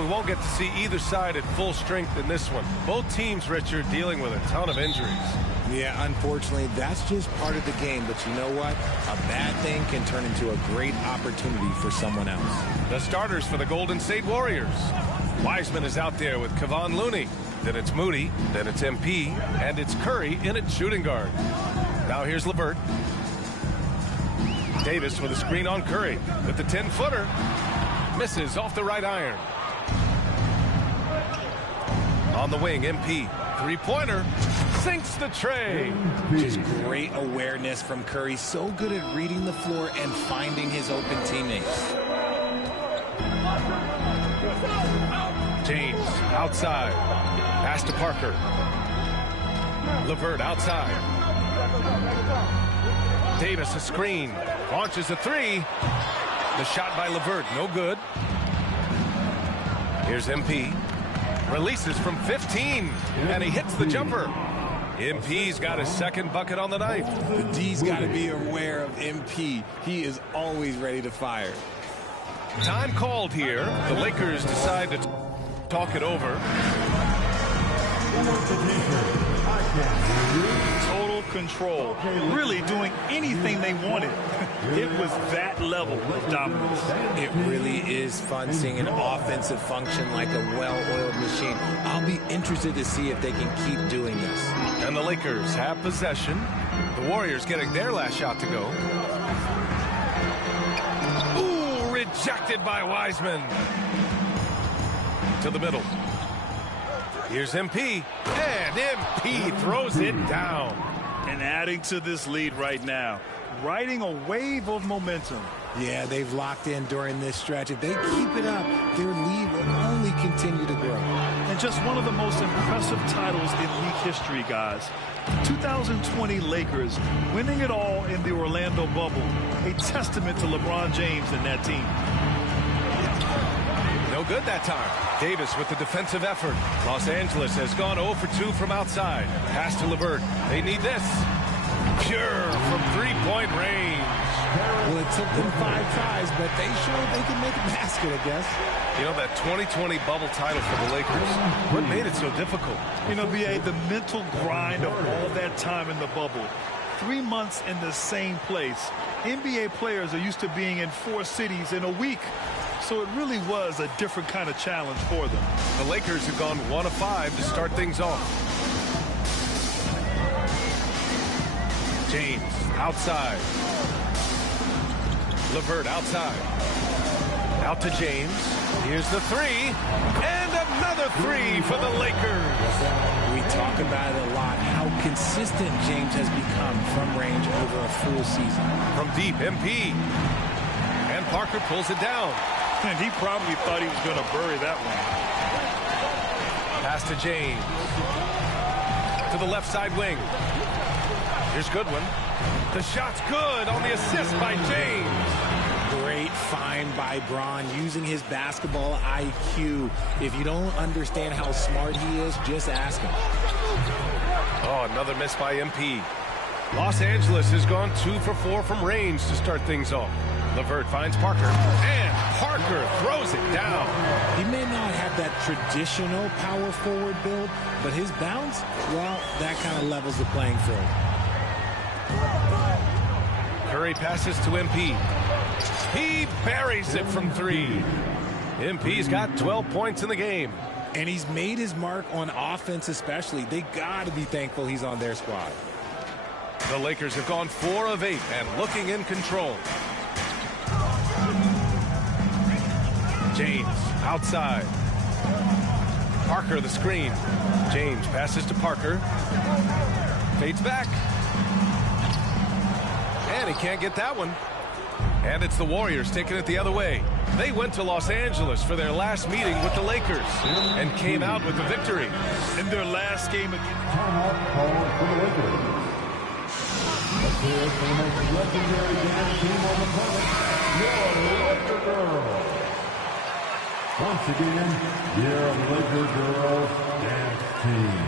we won't get to see either side at full strength in this one. Both teams, Richard, dealing with a ton of injuries. Yeah, unfortunately, that's just part of the game. But you know what? A bad thing can turn into a great opportunity for someone else. The starters for the Golden State Warriors. Wiseman is out there with Kevon Looney. Then it's Moody. Then it's MP. And it's Curry in at shooting guard. Now here's LeVert. Davis with a screen on Curry with the 10-footer. Misses off the right iron. On the wing, MP. Three-pointer. Sinks the tray. Just great awareness from Curry. So good at reading the floor and finding his open teammates. James outside. Pass to Parker. LeVert outside. Davis a screen. Launches a three. The shot by LeVert, no good. Here's MP. Releases from 15. And he hits the jumper. MP's got his second bucket on the night. The D's got to be aware of MP. He is always ready to fire. Time called here. The Lakers decide to talk it over. Total control. Really doing anything they wanted. It was that level of dominance. It really is fun seeing an offensive function like a well-oiled machine. I'll be interested to see if they can keep doing this. And the Lakers have possession. The Warriors getting their last shot to go. Ooh, rejected by Wiseman. To the middle. Here's MP. And MP throws it down. And adding to this lead right now. Riding a wave of momentum. Yeah, they've locked in during this stretch. If they keep it up, their lead will only continue to grow. And just one of the most impressive titles in league history, guys. 2020 Lakers winning it all in the Orlando bubble. A testament to LeBron James and that team. No good that time. Davis with the defensive effort. Los Angeles has gone 0 for 2 from outside. Pass to LeVert. They need this. Pure from three-point range. Well, it took them 5 tries, but they showed they could make a basket, I guess. You know, that 2020 bubble title for the Lakers, what made it so difficult? You know, B.A., the mental grind of all that time in the bubble. 3 months in the same place. NBA players are used to being in 4 cities in a week. So it really was a different kind of challenge for them. The Lakers have gone 1 of 5 to start things off. James outside. LeVert outside. Out to James. Here's the three. And another three for the Lakers. We talk about it a lot, how consistent James has become from range over a full season. From deep, MP. And Parker pulls it down. And he probably thought he was going to bury that one. Pass to James. To the left side wing. Here's Goodwin. The shot's good on the assist by James. Great find by Braun using his basketball IQ. If you don't understand how smart he is, just ask him. Oh, another miss by MP. Los Angeles has gone 2 for 4 from range to start things off. LeVert finds Parker, and Parker throws it down. He may not have that traditional power forward build, but his bounce, well, that kind of levels the playing field. Curry passes to MP. He buries it from 3. MP's got 12 points in the game. And he's made his mark on offense especially. They got to be thankful he's on their squad. The Lakers have gone 4 of 8 and looking in control. James outside. Parker the screen. James passes to Parker. Fades back. And he can't get that one. And it's the Warriors taking it the other way. They went to Los Angeles for their last meeting with the Lakers and came out with the victory. In their last game against timeout called for the Lakers. Let's hear it for the most legendary dance team on the planet, your Laker Girls. Once again, your Laker Girls dance team.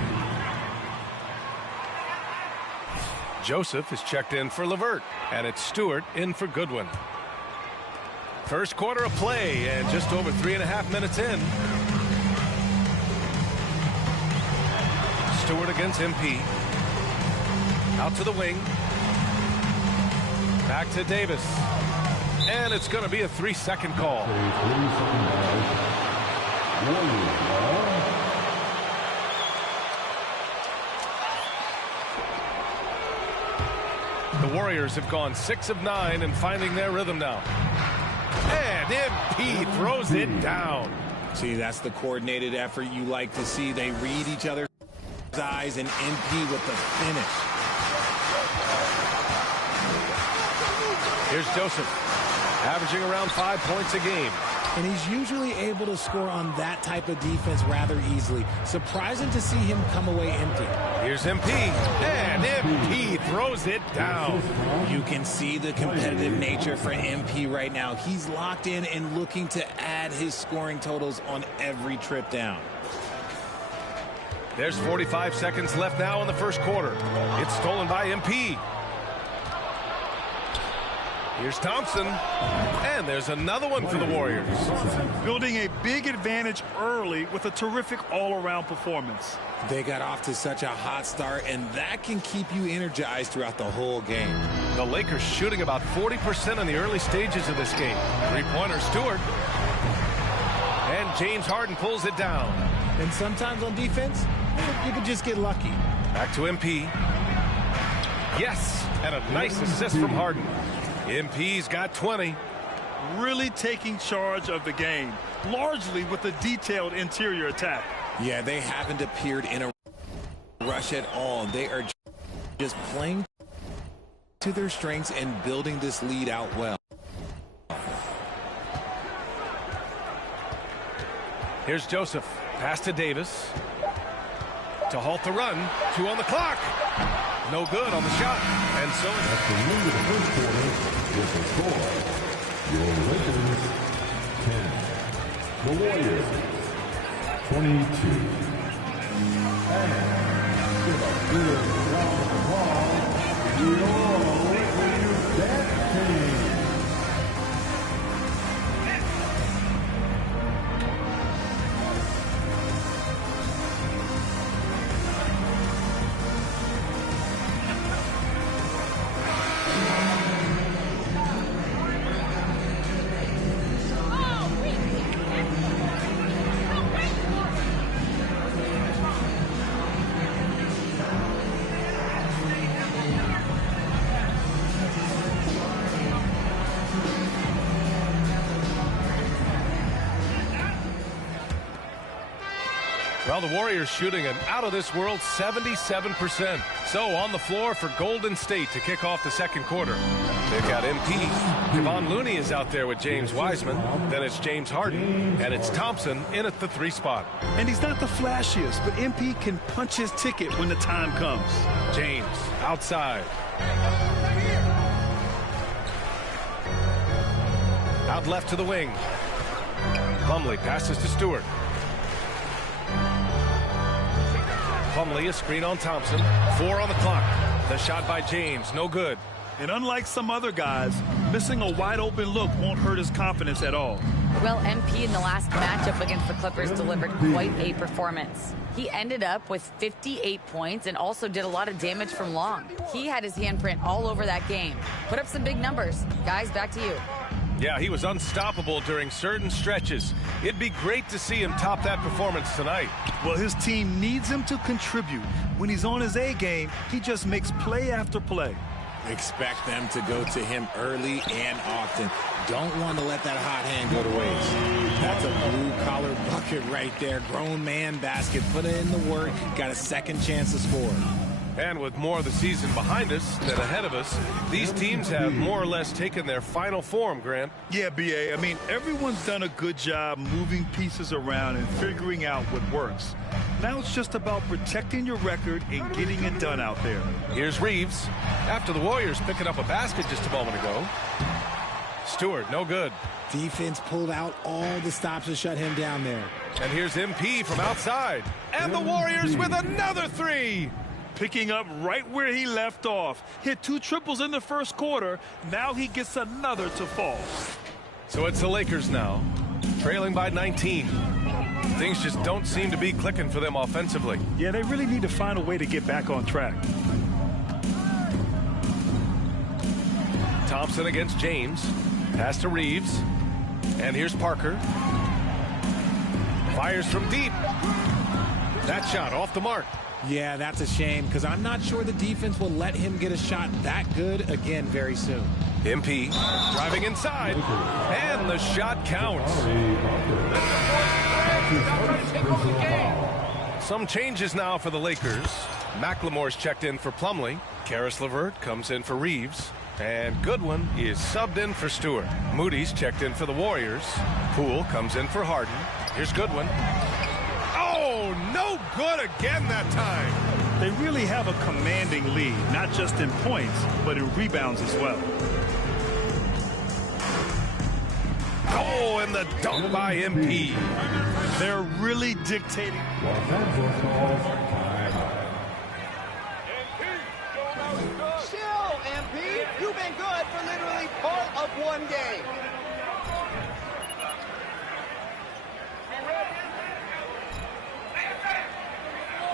Joseph is checked in for LeVert, and it's Stewart in for Goodwin. First quarter of play, and just over 3.5 minutes in. Stewart against MP. Out to the wing. Back to Davis. And it's going to be a 3-second call. The Warriors have gone 6 of 9 and finding their rhythm now. And MP throws it down. See, that's the coordinated effort you like to see. They read each other's eyes, and MP with the finish. Here's Joseph, averaging around 5 points a game. And he's usually able to score on that type of defense rather easily. Surprising to see him come away empty. Here's MP, and MP throws it down. You can see the competitive nature for MP right now. He's locked in and looking to add his scoring totals on every trip down. There's 45 seconds left now in the first quarter. It's stolen by MP. Here's Thompson, and there's another one for the Warriors. Building a big advantage early with a terrific all-around performance. They got off to such a hot start, and that can keep you energized throughout the whole game. The Lakers shooting about 40% in the early stages of this game. Three-pointer Stewart. And James Harden pulls it down. And sometimes on defense, you can just get lucky. Back to MP. Yes, and a nice assist from Harden. MP's got 20. Really taking charge of the game, largely with a detailed interior attack. Yeah, they haven't appeared in a rush at all. They are just playing to their strengths and building this lead out well. Here's Joseph. Pass to Davis. To halt the run. 2 on the clock. No good on the shot. And so At the end of the first quarter, with the score, your Lakers 10, the Warriors 22. And give a good round of applause to your Lakers dance team. Well, the Warriors shooting an out-of-this-world 77%. So on the floor for Golden State to kick off the second quarter. They've got MP. Kevon Looney is out there with James Wiseman. Then it's James Harden. And it's Thompson in at the 3 spot. And he's not the flashiest, but MP can punch his ticket when the time comes. James outside. Out left to the wing. Plumlee passes to Stewart. Plumlee, a screen on Thompson. 4 on the clock. The shot by James, no good. And unlike some other guys, missing a wide-open look won't hurt his confidence at all. Well, MP in the last matchup against the Clippers delivered quite a performance. He ended up with 58 points and also did a lot of damage from long. He had his handprint all over that game. Put up some big numbers. Guys, back to you. Yeah, he was unstoppable during certain stretches. It'd be great to see him top that performance tonight. Well, his team needs him to contribute. When he's on his A game, he just makes play after play. Expect them to go to him early and often. Don't want to let that hot hand go to waste. That's a blue-collar bucket right there. Grown man basket. Put in the work. Got a second chance to score. And with more of the season behind us than ahead of us, these teams have more or less taken their final form, Grant. Yeah, B.A., I mean, everyone's done a good job moving pieces around and figuring out what works. Now it's just about protecting your record and getting it done out there. Here's Reeves. After the Warriors picking up a basket just a moment ago. Stewart, no good. Defense pulled out all the stops to shut him down there. And here's MP from outside. And the Warriors with another 3. Picking up right where he left off. Hit 2 triples in the first quarter. Now he gets another to fall. So it's the Lakers now, trailing by 19. Things just don't seem to be clicking for them offensively. Yeah, they really need to find a way to get back on track. Thompson against James. Pass to Reeves. And here's Parker. Fires from deep. That shot off the mark. Yeah, that's a shame because I'm not sure the defense will let him get a shot that good again very soon. MP driving inside. And the shot counts. Some changes now for the Lakers. McLemore's checked in for Plumlee. Karis LeVert comes in for Reeves. And Goodwin is subbed in for Stewart. Moody's checked in for the Warriors. Poole comes in for Harden. Here's Goodwin. Oh, no good again that time. They really have a commanding lead, not just in points, but in rebounds as well. Oh, and the dunk by MP. They're really dictating. Los Angeles calls timeout. Chill, MP. You've been good for literally part of one game.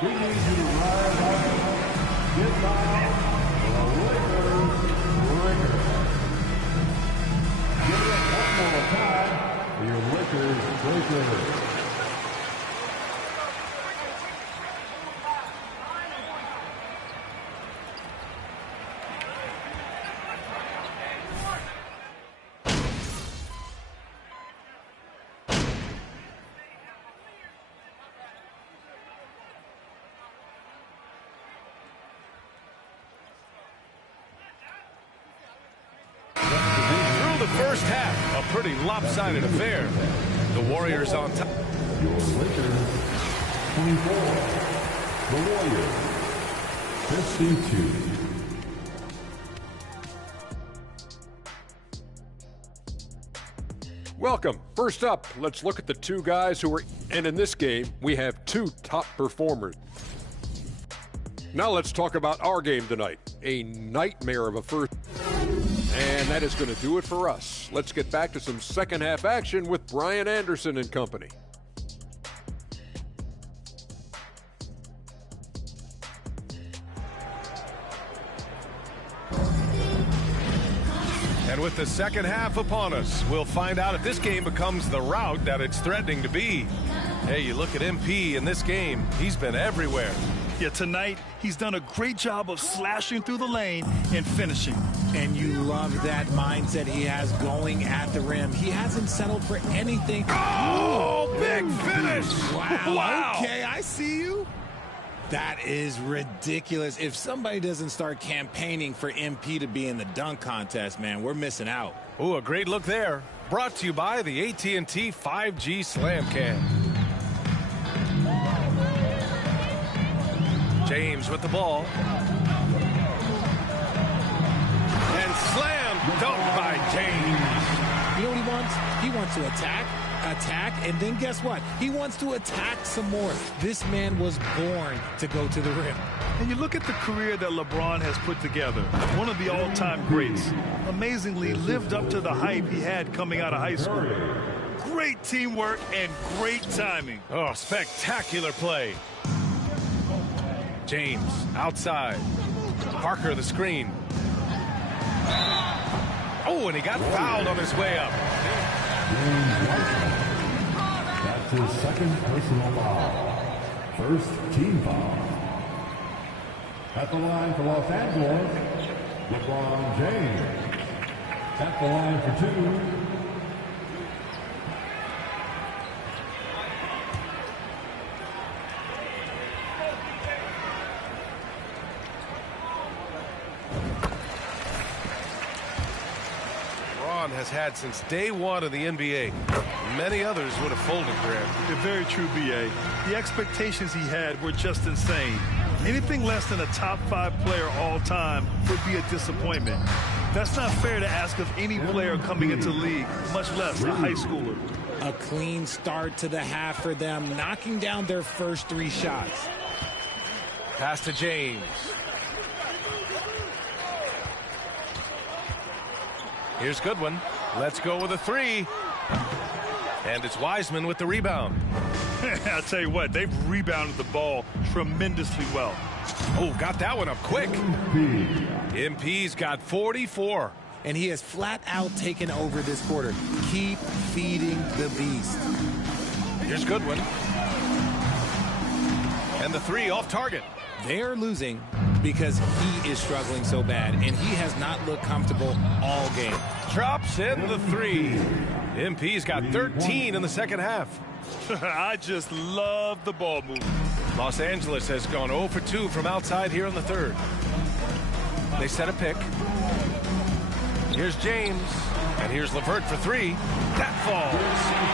We need you to rise up, get loud, the Lakers. Give it one more time for your Lakers breakers. First half, a pretty lopsided affair. The Warriors on top. Your Lakers 24, the Warriors 52. Welcome. First up, let's look at the two guys who were, and in this game, we have two top performers. Now let's talk about our game tonight. A nightmare of a first. And that is going to do it for us. Let's get back to some second half action with Brian Anderson and company. And with the second half upon us, we'll find out if this game becomes the rout that it's threatening to be. Hey, you look at MP in this game, he's been everywhere. Yeah, tonight, he's done a great job of slashing through the lane and finishing. And you love that mindset he has going at the rim. He hasn't settled for anything. Oh, big finish. Wow. Okay, I see you. That is ridiculous. If somebody doesn't start campaigning for MP to be in the dunk contest, man, we're missing out. Ooh, a great look there. Brought to you by the AT&T 5G Slam Cam. James with the ball. And slam dunk by James. You know what he wants? He wants to attack, and then guess what? He wants to attack some more. This man was born to go to the rim. And you look at the career that LeBron has put together, one of the all-time greats. Amazingly lived up to the hype he had coming out of high school. Great teamwork and great timing. Oh, spectacular play. James outside. Parker the screen. Oh, and he got fouled on his way up. That's his second personal foul. First team foul. At the line for Los Angeles, LeBron James. At the line for two. Has had since day one of the NBA. Many others would have folded, Grant. You're very true, B.A. The expectations he had were just insane. Anything less than a top 5 player all time would be a disappointment. That's not fair to ask of any player coming into the league, much less a high schooler. A clean start to the half for them, knocking down their first 3 shots. Pass to James. Here's Goodwin. Let's go with a 3. And it's Wiseman with the rebound. I'll tell you what, they've rebounded the ball tremendously well. Oh, got that one up quick. MP's got 44. And he has flat out taken over this quarter. Keep feeding the beast. Here's Goodwin. And the three off target. They are losing because he is struggling so bad, and he has not looked comfortable all game. Drops in the three. MP's got 13 in the second half. I just love the ball movement. Los Angeles has gone 0 for 2 from outside here in the third. They set a pick. Here's James. And here's LeVert for three. That falls.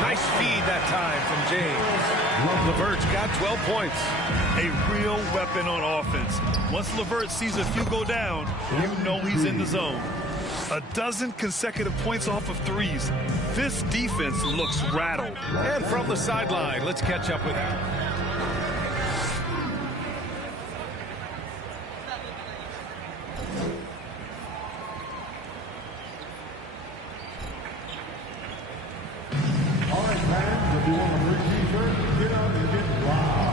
Nice feed that time from James. LeVert's got 12 points. A real weapon on offense. Once LeVert sees a few go down, you know he's in the zone. A dozen consecutive points off of threes. This defense looks rattled. And from the sideline, let's catch up with him. All right, fans, if you want to bring t-shirt, get out and get loud.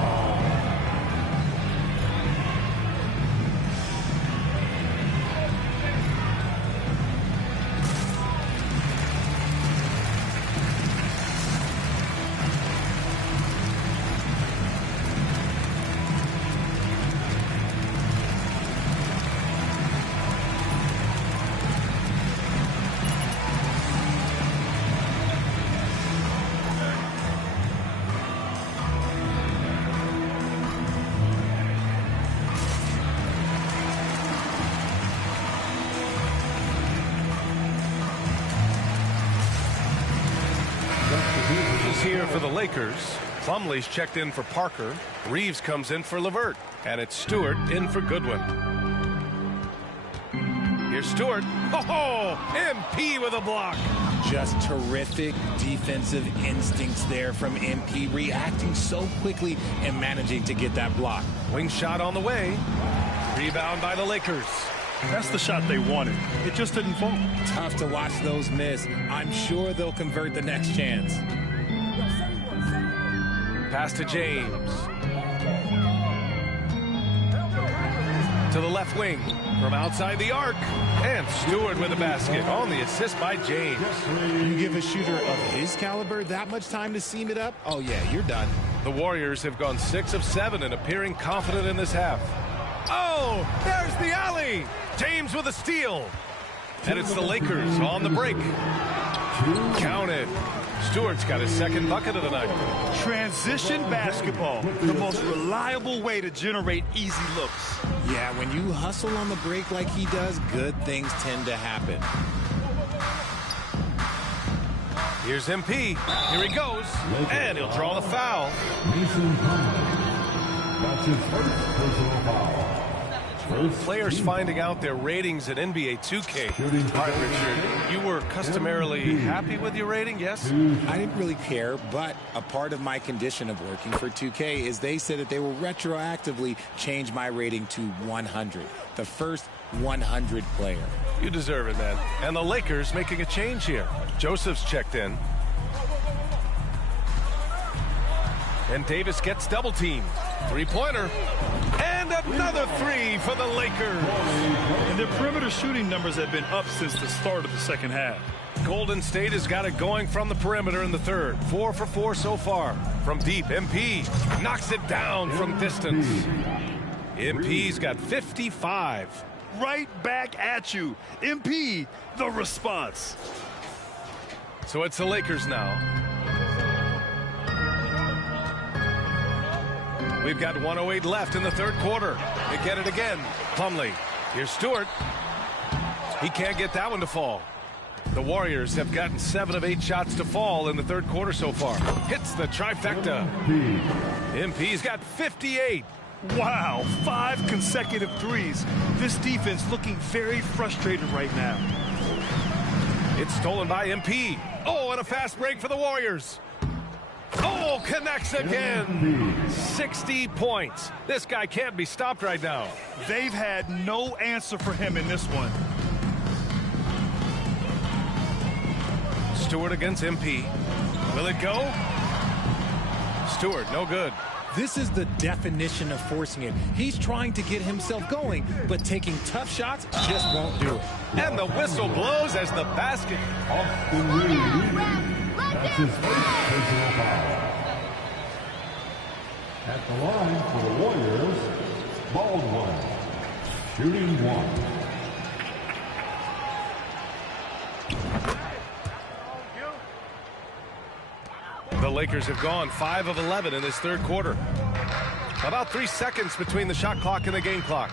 Here for the Lakers. Plumlee's checked in for Parker. Reeves comes in for LeVert. And it's Stewart in for Goodwin. Here's Stewart. Oh, MP with a block. Just terrific defensive instincts there from MP, reacting so quickly and managing to get that block. Wing shot on the way. Rebound by the Lakers. That's the shot they wanted. It just didn't fall. Tough to watch those miss. I'm sure they'll convert the next chance. Pass to James. To the left wing. From outside the arc. And Stewart with a basket on the assist by James. You give a shooter of his caliber that much time to seam it up? Oh, yeah, you're done. The Warriors have gone 6 of 7 and appearing confident in this half. Oh, there's the alley. James with a steal. And it's the Lakers on the break. Counted. Stewart's got his second bucket of the night. Transition basketball, the most reliable way to generate easy looks. Yeah, when you hustle on the break like he does, good things tend to happen. Here's MP. Here he goes. And he'll draw the foul. Mason Plumlee. That's his first personal foul. Players finding out their ratings at NBA 2K. All right, Richard, you were customarily happy with your rating, yes? I didn't really care, but a part of my condition of working for 2K is they said that they will retroactively change my rating to 100. The first 100 player. You deserve it, man. And the Lakers making a change here. Joseph's checked in. And Davis gets double teamed. Three-pointer. And another three for the Lakers. And their perimeter shooting numbers have been up since the start of the second half. Golden State has got it going from the perimeter in the third. 4 for 4 so far. From deep, MP knocks it down from distance. MP's got 55. Right back at you. MP, the response. So it's the Lakers now. We've got 1:08 left in the third quarter. They get it again. Plumlee. Here's Stewart. He can't get that one to fall. The Warriors have gotten 7 of 8 shots to fall in the third quarter so far. Hits the trifecta. MP's got 58. Wow, 5 consecutive threes. This defense looking very frustrated right now. It's stolen by MP. Oh, and a fast break for the Warriors. Oh, connects again. 60 points. This guy can't be stopped right now. They've had no answer for him in this one. Stewart against MP. Will it go? Stewart, no good. This is the definition of forcing it. He's trying to get himself going, but taking tough shots just won't do it. And the whistle blows as the basket. Austin Reed. That's his first personal foul. At the line for the Warriors, Baldwin, shooting one. The Lakers have gone 5 of 11 in this third quarter. About 3 seconds between the shot clock and the game clock.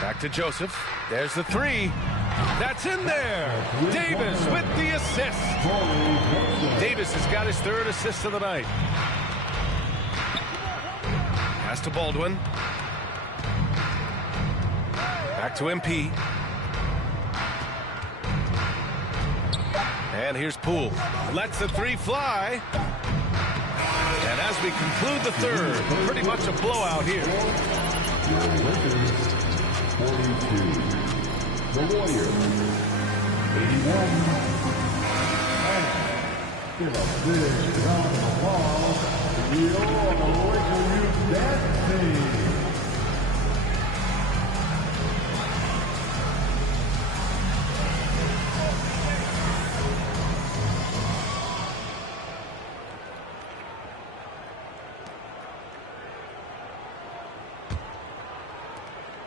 Back to Joseph. There's the three. That's in there. Davis with the assist. Davis has got his third assist of the night. Pass to Baldwin. Back to MP. And here's Poole. Lets the three fly. And as we conclude the third, pretty much a blowout here. Your Lakers, 42. The Warriors, 81. And give a big round of applause to the Laker Youth Dance Team.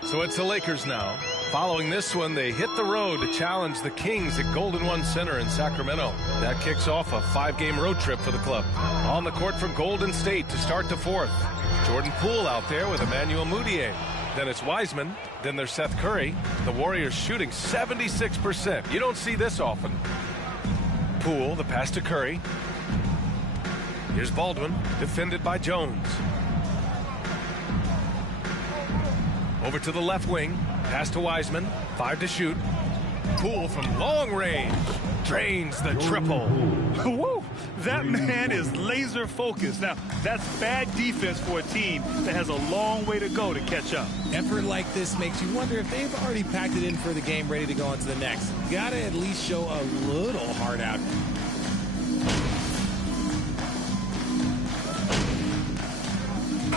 So it's the Lakers now. Following this one, they hit the road to challenge the Kings at Golden One Center in Sacramento. That kicks off a 5-game road trip for the club. On the court for Golden State to start the fourth. Jordan Poole out there with Emmanuel Mudiay. Then it's Wiseman. Then there's Seth Curry. The Warriors shooting 76%. You don't see this often. Poole, the pass to Curry. Here's Baldwin, defended by Jones. Over to the left wing. Pass to Wiseman. 5 to shoot. Poole from long range. Drains the triple. Woo! That man is laser focused. Now, that's bad defense for a team that has a long way to go to catch up. Effort like this makes you wonder if they've already packed it in for the game, ready to go on to the next. Gotta at least show a little heart out.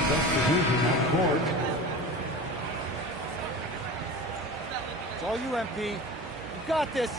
Substitution on court. It's all you, MP. You got this.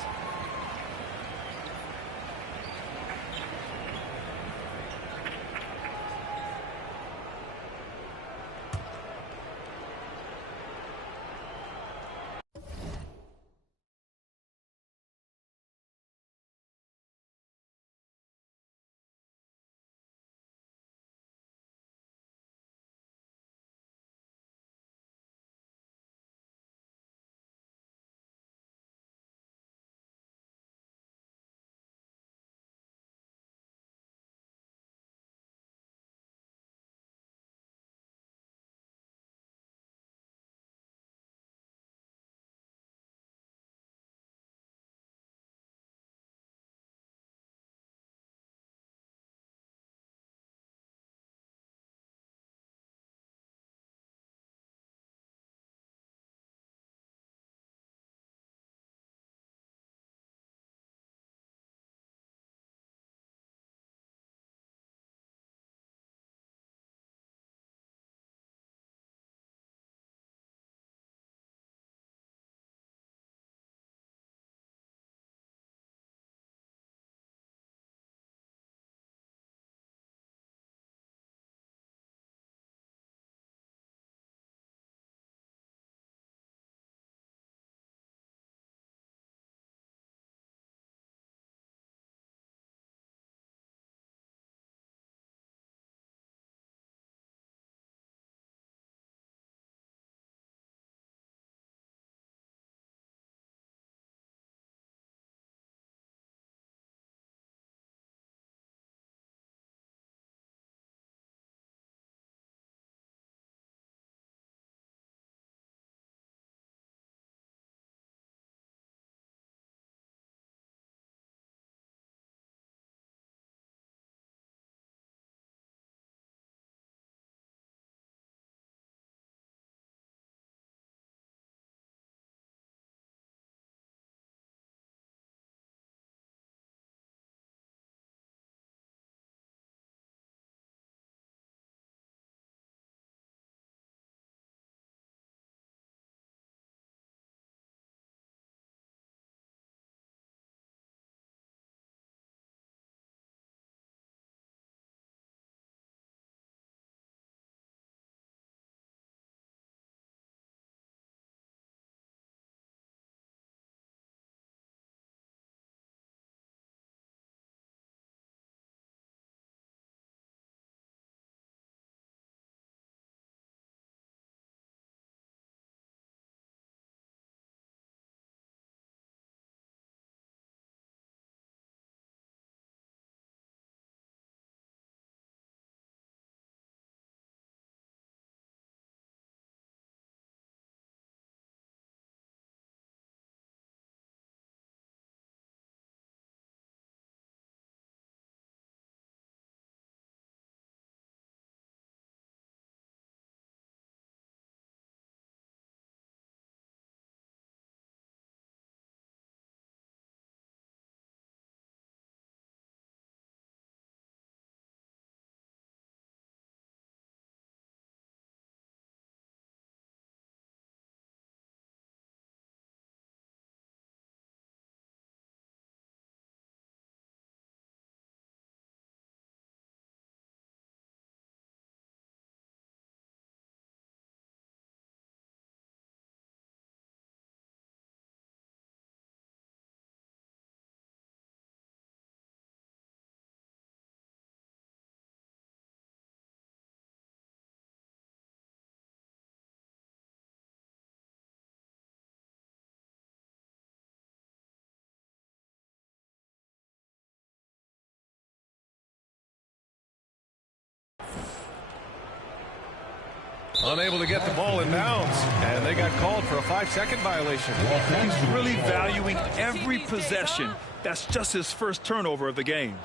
Unable to get the ball in bounds, and they got called for a 5-second violation. He's really valuing every possession. That's just his first turnover of the game.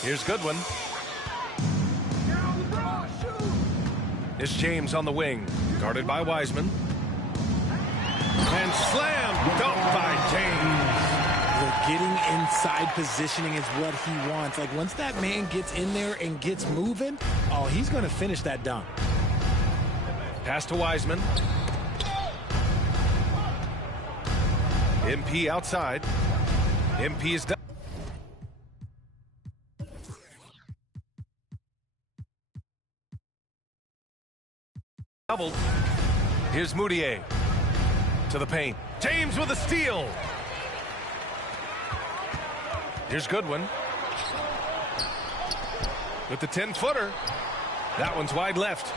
Here's Goodwin. It's James on the wing, guarded by Wiseman. And slam dunked by James. Getting inside positioning is what he wants. Like, once that man gets in there and gets moving, oh, he's going to finish that dunk. Pass to Wiseman. MP outside. MP is done. Doubled. Here's Moutier to the paint. James with a steal. Here's Goodwin with the 10-footer. That one's wide left.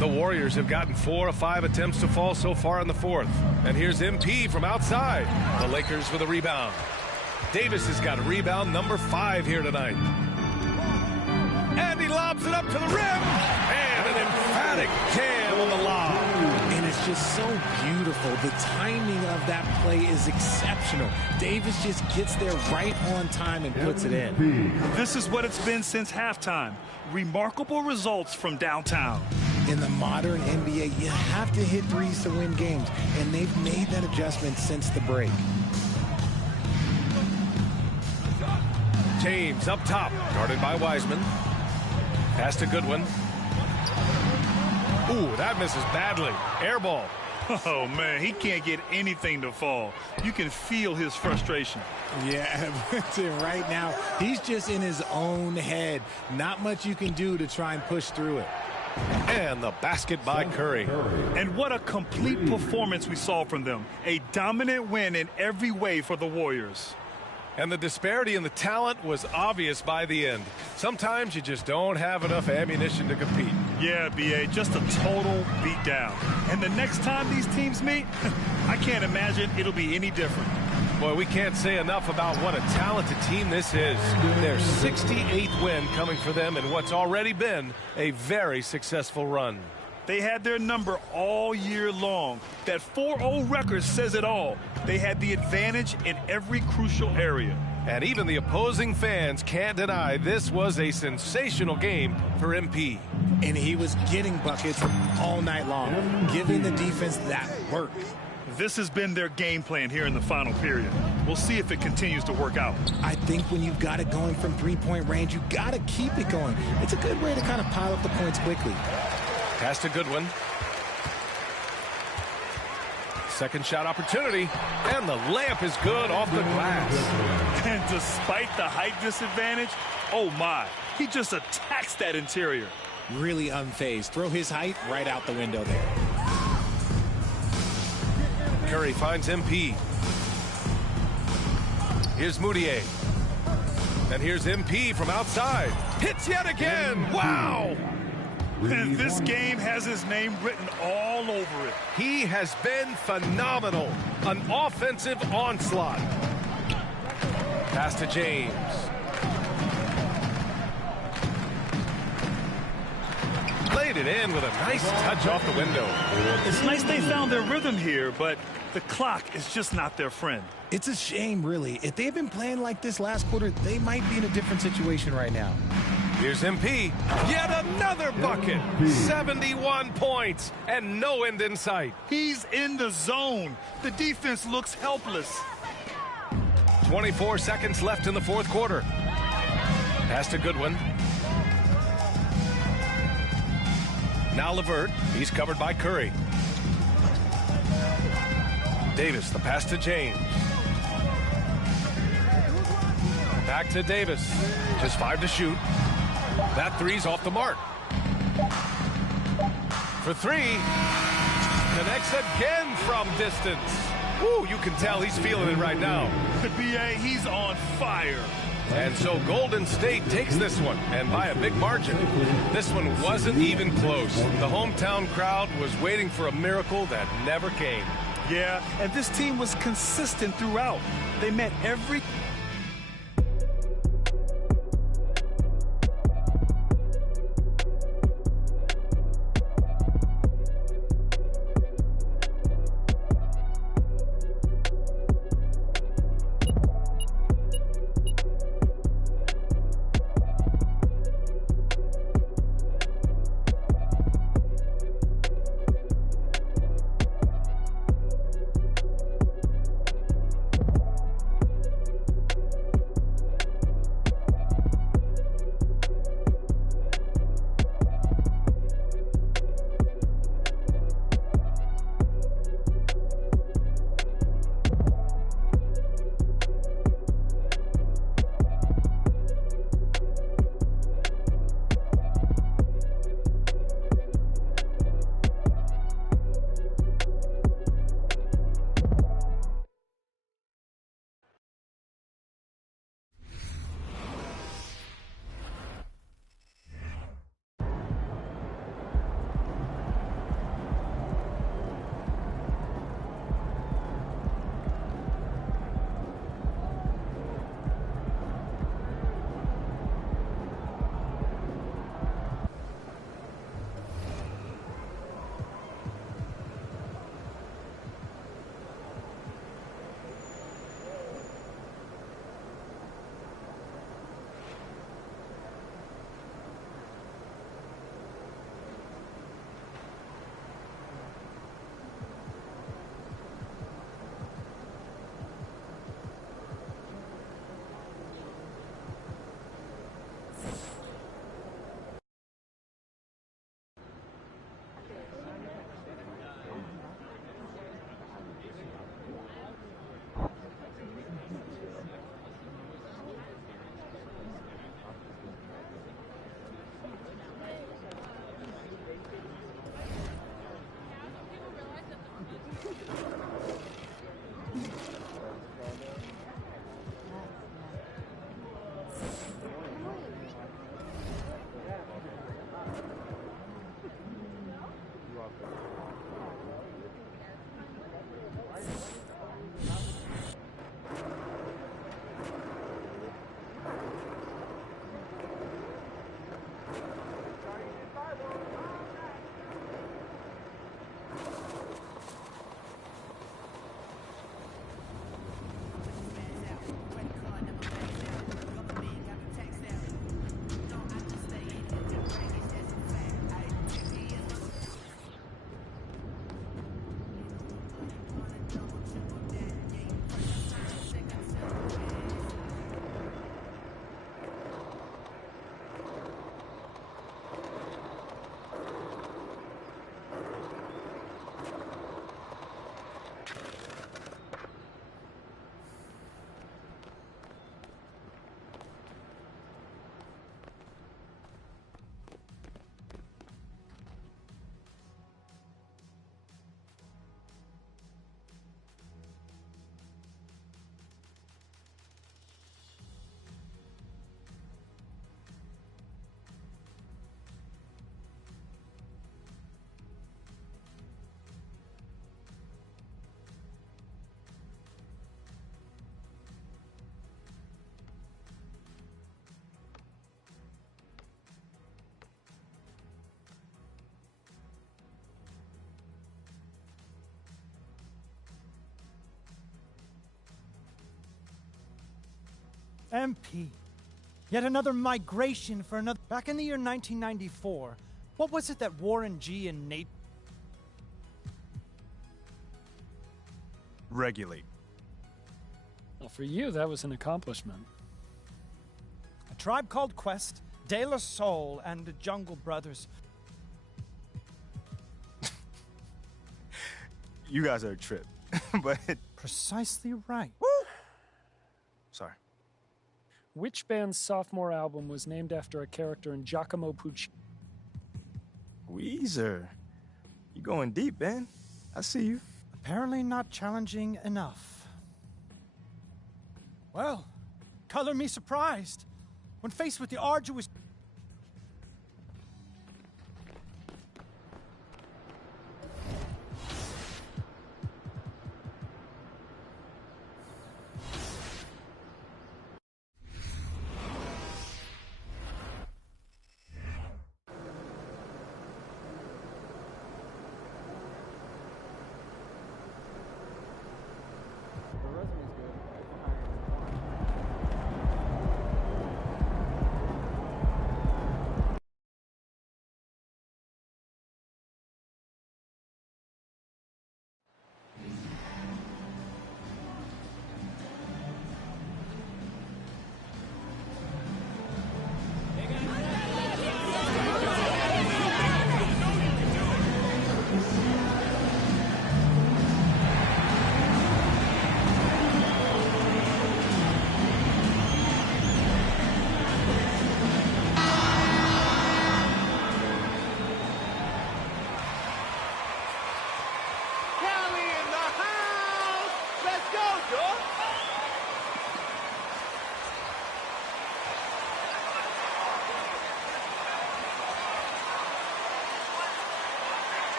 The Warriors have gotten 4 of 5 attempts to fall so far in the fourth. And here's MP from outside. The Lakers with a rebound. Davis has got a rebound number 5 here tonight. And he lobs it up to the rim. And an emphatic jam on the lob. And it's just so beautiful. The timing of that play is exceptional. Davis just gets there right on time and puts it in. This is what it's been since halftime. Remarkable results from downtown. In the modern NBA, you have to hit threes to win games, and they've made that adjustment since the break. James up top, guarded by Wiseman. Pass to Goodwin. Ooh, that misses badly. Air ball. Oh, man, he can't get anything to fall. You can feel his frustration. Yeah, right now, he's just in his own head. Not much you can do to try and push through it. And the basket by Curry. And what a complete performance we saw from them. A dominant win in every way for the Warriors. And the disparity in the talent was obvious by the end. Sometimes you just don't have enough ammunition to compete. Yeah, B.A., just a total beatdown. And the next time these teams meet, I can't imagine it'll be any different. Boy, we can't say enough about what a talented team this is. Their 68th win coming for them in what's already been a very successful run. They had their number all year long. That 4-0 record says it all. They had the advantage in every crucial area. And even the opposing fans can't deny this was a sensational game for MP. And he was getting buckets all night long, giving the defense that work. This has been their game plan here in the final period. We'll see if it continues to work out. I think when you've got it going from three-point range, you got to keep it going. It's a good way to kind of pile up the points quickly. Pass to Goodwin. Second shot opportunity, and the layup is good off the glass. And despite the height disadvantage, oh my, he just attacks that interior. Really unfazed. Throw his height right out the window there. Curry finds MP. Here's Moutier. And here's MP from outside. Hits yet again. Wow! And this game has his name written all over it. He has been phenomenal. An offensive onslaught. Pass to James. Played it in with a nice touch off the window. It's nice they found their rhythm here, but the clock is just not their friend. It's a shame, really. If they've been playing like this last quarter, they might be in a different situation right now. Here's MP. Yet another bucket. 71 points and no end in sight. He's in the zone. The defense looks helpless. 24 seconds left in the fourth quarter. Pass to Goodwin. Now LeVert. He's covered by Curry. Davis, the pass to James. Back to Davis. Just 5 to shoot. That three's off the mark. For 3. Connects again from distance. Woo, you can tell he's feeling it right now. The BA, he's on fire. And so Golden State takes this one, and by a big margin. This one wasn't even close. The hometown crowd was waiting for a miracle that never came. Yeah, and this team was consistent throughout. They met every MP. Yet another migration for another. Back in the year 1994, what was it that Warren G and Nate Regulate. Well, for you, that was an accomplishment. A Tribe Called Quest, De La Soul, and the Jungle Brothers. You guys are a trip, but... Precisely right. Woo! Sorry. Which band's sophomore album was named after a character in Giacomo Puccini? Weezer. You going deep, man. I see you. Apparently not challenging enough. Well, color me surprised. When faced with the arduous...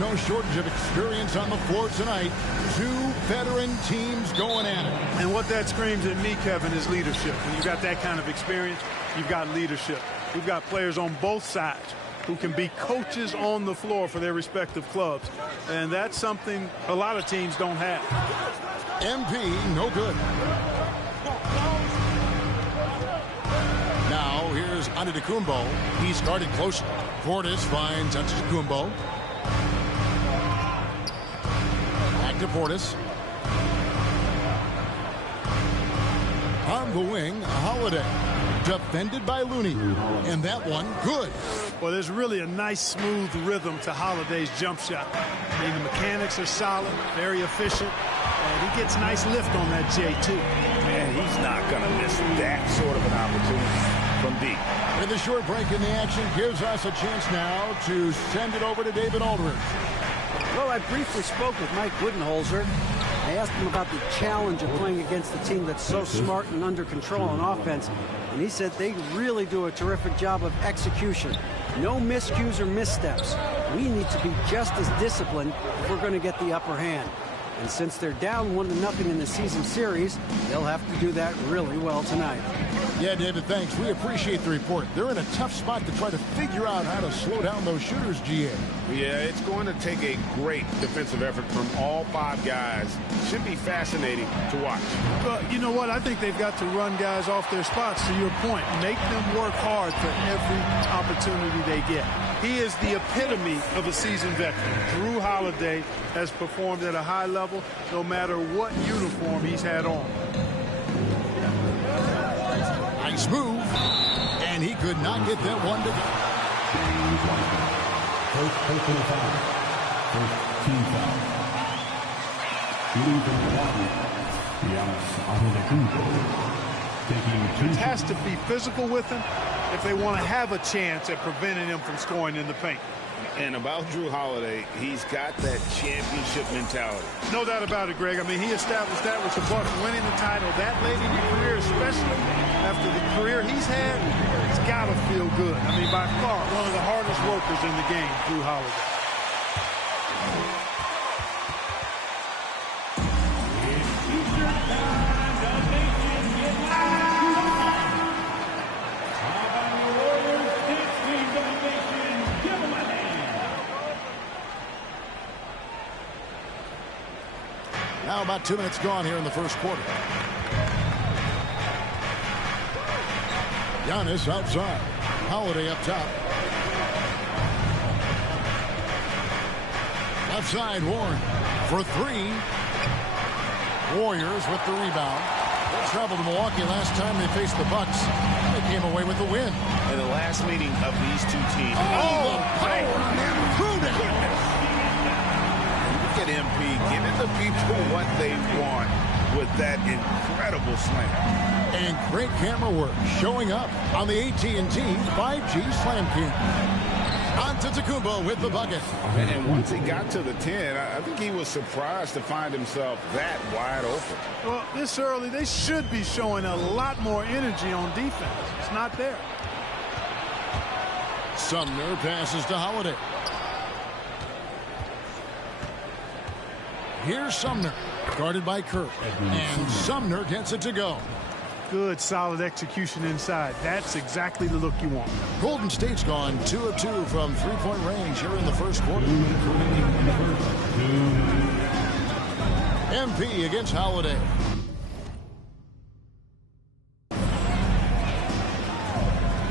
No shortage of experience on the floor tonight. Two veteran teams going at it. And what that screams at me, Kevin, is leadership. When you've got that kind of experience, you've got leadership. We've got players on both sides who can be coaches on the floor for their respective clubs. And that's something a lot of teams don't have. MP, no good. Now, here's Antetokounmpo. He's guarded closely. Portis finds Antetokounmpo. To Portis. On the wing, Holiday. Defended by Looney. And that one, good. Well, there's really a nice, smooth rhythm to Holiday's jump shot. I mean, the mechanics are solid, very efficient, and he gets nice lift on that J2. Man, he's not going to miss that sort of an opportunity from deep. And the short break in the action gives us a chance now to send it over to David Aldridge. Well, I briefly spoke with Mike Budenholzer. I asked him about the challenge of playing against a team that's so smart and under control on offense. And he said they really do a terrific job of execution. No miscues or missteps. We need to be just as disciplined if we're going to get the upper hand. And since they're down 1-0 in the season series, they'll have to do that really well tonight. Yeah, David, thanks. We appreciate the report. They're in a tough spot to try to figure out how to slow down those shooters, GA. Yeah, it's going to take a great defensive effort from all five guys. Should be fascinating to watch. Well, you know what? I think they've got to run guys off their spots, to your point. Make them work hard for every opportunity they get. He is the epitome of a seasoned veteran. Drew Holiday has performed at a high level no matter what uniform he's had on. Nice move, and he could not get that one to go. First personal foul. First team foul. Shooting from the bottom, Giannis Antetokounmpo. It has to be physical with him if they want to have a chance at preventing him from scoring in the paint. And about Drew Holiday, he's got that championship mentality. No doubt about it, Greg. I mean, he established that with the Bucks winning the title that late in your career, especially after the career he's had. It's got to feel good. I mean, by far, one of the hardest workers in the game, Drew Holiday. Now about 2 minutes gone here in the first quarter. Giannis outside. Holiday up top. Left side, Warren for three. Warriors with the rebound. They traveled to Milwaukee last time they faced the Bucks. They came away with the win. In the last meeting of these two teams. Oh, the power on him. Look at MP giving the people what they want with that incredible slam. And great camera work showing up on the AT&T 5G Slam King. Antetokounmpo with the bucket. And once he got to the 10, I think he was surprised to find himself that wide open. Well, this early, they should be showing a lot more energy on defense. It's not there. Sumner passes to Holiday. Here's Sumner, guarded by Kirk. And Sumner gets it to go. Good, solid execution inside. That's exactly the look you want. Golden State's gone 2 of 2 from three-point range here in the first quarter. MP against Holiday.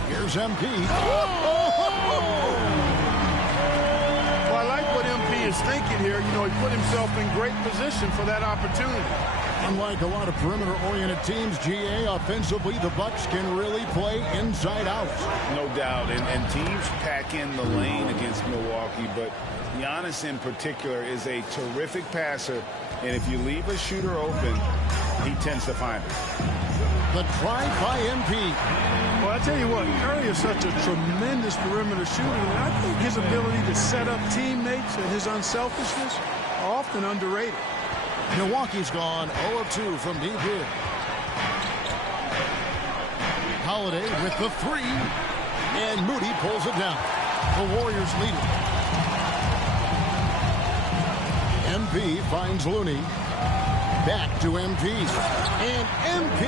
Here's MP. Well, I like what MP is thinking here. You know, he put himself in great position for that opportunity. Unlike a lot of perimeter-oriented teams, GA, offensively, the Bucks can really play inside out. No doubt, and teams pack in the lane against Milwaukee, but Giannis in particular is a terrific passer, and if you leave a shooter open, he tends to find it. The try by MP. Well, I tell you what, Curry is such a tremendous perimeter shooter, and I think his ability to set up teammates and his unselfishness are often underrated. Milwaukee's gone 0 of 2 from deep here. Holiday with the three, and Moody pulls it down. The Warriors lead it. MP finds Looney. Back to MP. And MP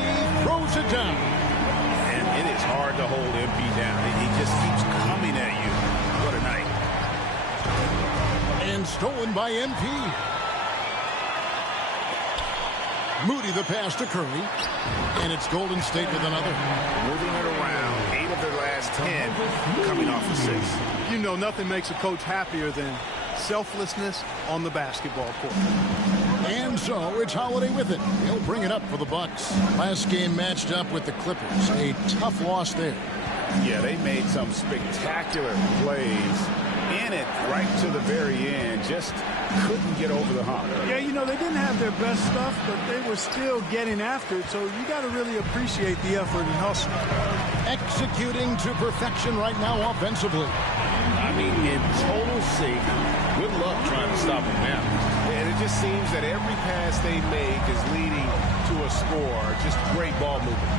throws it down. And it is hard to hold MP down. He just keeps coming at you. What a night. And stolen by MP. Moody the pass to Curry. And it's Golden State with another. Moving it around. 8 of their last 10 coming off the 6. You know, nothing makes a coach happier than selflessness on the basketball court. And so it's Holiday with it. He'll bring it up for the Bucks. Last game matched up with the Clippers. A tough loss there. Yeah, they made some spectacular plays in it right to the very end. Just couldn't get over the hump. Yeah, you know, they didn't have their best stuff, but they were still getting after it. So you got to really appreciate the effort and hustle. Executing to perfection right now offensively. I mean, in total sync. Good luck trying to stop them now. And it just seems that every pass they make is leading to a score. Just great ball movement.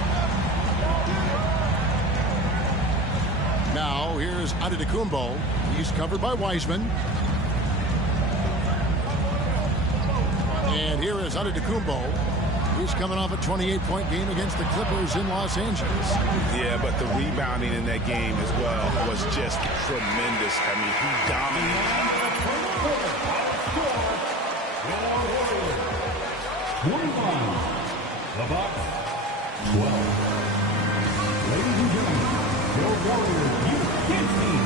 Now, here's Antetokounmpo. He's covered by Wiseman. And here is Antetokounmpo. He's coming off a 28-point game against the Clippers in Los Angeles. Yeah, but the rebounding in that game as well was just tremendous. I mean, he dominated. 25. The Bucks, 12. Ladies and gentlemen, your Warriors Youth Kids team.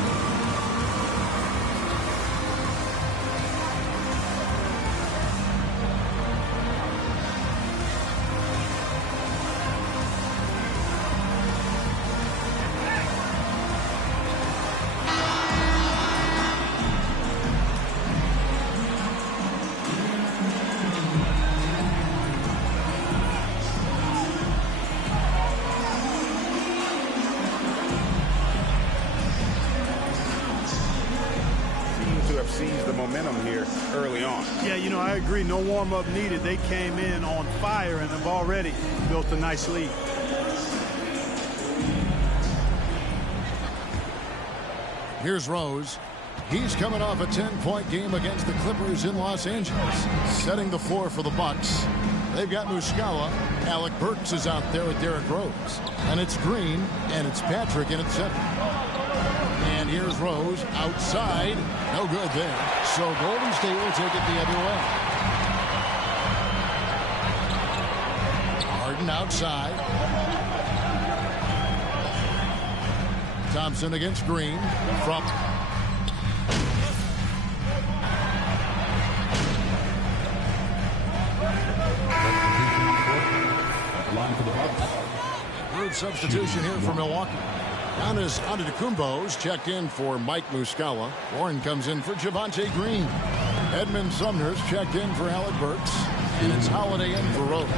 momentum here early on. Yeah, you know, I agree. No warm-up needed. They came in on fire and have already built a nice lead. Here's Rose. He's coming off a 10-point game against the Clippers in Los Angeles, setting the floor for the Bucks. They've got Muscala. Alec Burks is out there with Derrick Rose. And it's Green, and it's Patrick in at center. And here's Rose outside. No good there. So Golden State will take it the other way. Harden outside. Thompson against Green. From third substitution here for Milwaukee. Giannis Antetokounmpo's checked in for Mike Muscala. Warren comes in for Javonte Green. Edmund Sumner's checked in for Alec Burks. And it's Holiday in for Rose.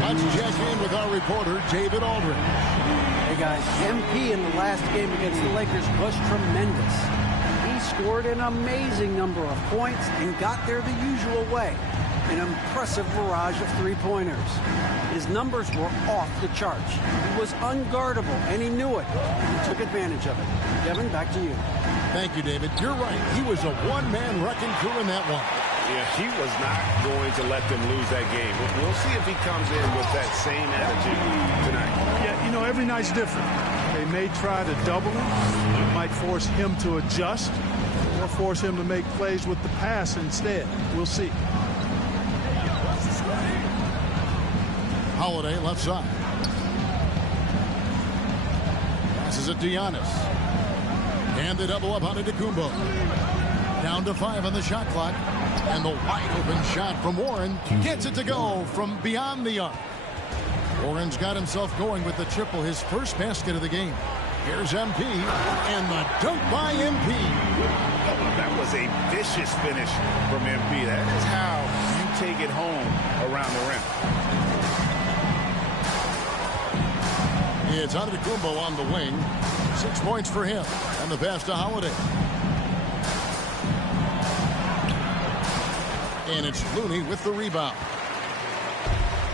Let's check in with our reporter, David Aldridge. Hey guys, MP in the last game against the Lakers was tremendous. He scored an amazing number of points and got there the usual way. An impressive barrage of three-pointers. His numbers were off the charts. He was unguardable, and he knew it. He took advantage of it. Kevin, back to you. Thank you, David. You're right. He was a one-man wrecking crew in that one. Yeah, he was not going to let them lose that game. We'll see if he comes in with that same attitude tonight. Yeah, you know, every night's different. They may try to double him. It might force him to adjust or force him to make plays with the pass instead. We'll see. Holiday left side. Passes it to Giannis. And they double up on Antetokounmpo. Down to 5 on the shot clock. And the wide open shot from Warren gets it to go from beyond the arc. Warren's got himself going with the triple, his first basket of the game. Here's MP, and the dunk by MP. That was a vicious finish from MP. That is how you take it home around the rim. It's Antetokounmpo on the wing. 6 points for him. And the pass to Holiday. And it's Looney with the rebound.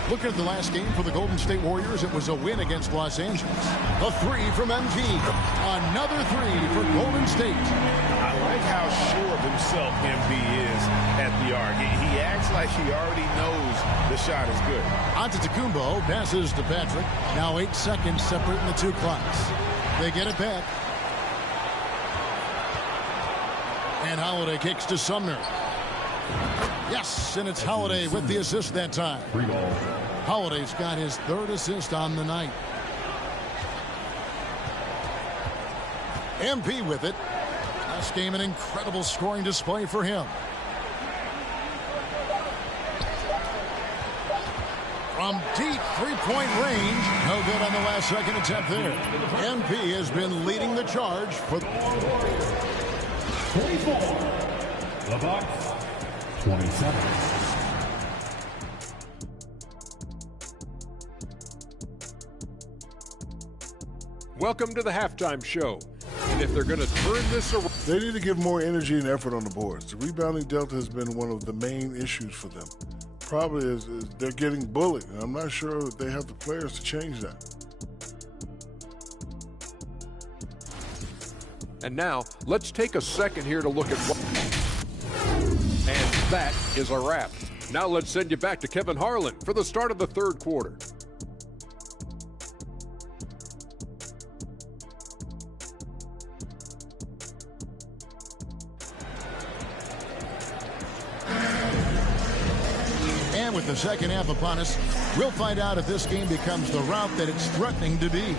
Looking at the last game for the Golden State Warriors, it was a win against Los Angeles. A 3 from MP. Another 3 for Golden State. I like how sure of himself MP is at the arc. He acts like he already knows the shot is good. Antetokounmpo passes to Patrick. Now 8 seconds separating the two clocks. They get it back. And Holiday kicks to Sumner. Yes, and it's Holiday with the assist that time. Holiday's got his 3rd assist on the night. MP with it. Last game, an incredible scoring display for him. From deep three-point range. No good on the last second attempt there. MP has been leading the charge for 24. The Bucks. 27. Welcome to the halftime show. And if they're going to turn this around, they need to give more energy and effort on the boards. The rebounding delta has been one of the main issues for them. Probably is they're getting bullied. And I'm not sure that they have the players to change that. And now, let's take a second here to look at what... And that is a wrap. Now let's send you back to Kevin Harlan for the start of the 3rd quarter. And with the second half upon us, we'll find out if this game becomes the route that it's threatening to be.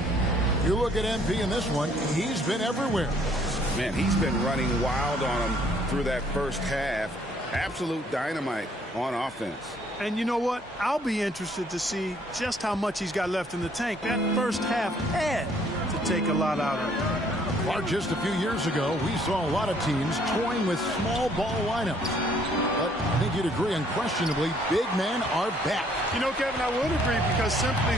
You look at MP in this one, he's been everywhere. Man, he's been running wild on him through that first half. Absolute dynamite on offense. And you know what? I'll be interested to see just how much he's got left in the tank. That first half had to take a lot out of him. Clark, just a few years ago, we saw a lot of teams toying with small ball lineups. But think you'd agree unquestionably big men are back. You know, Kevin, I would agree because simply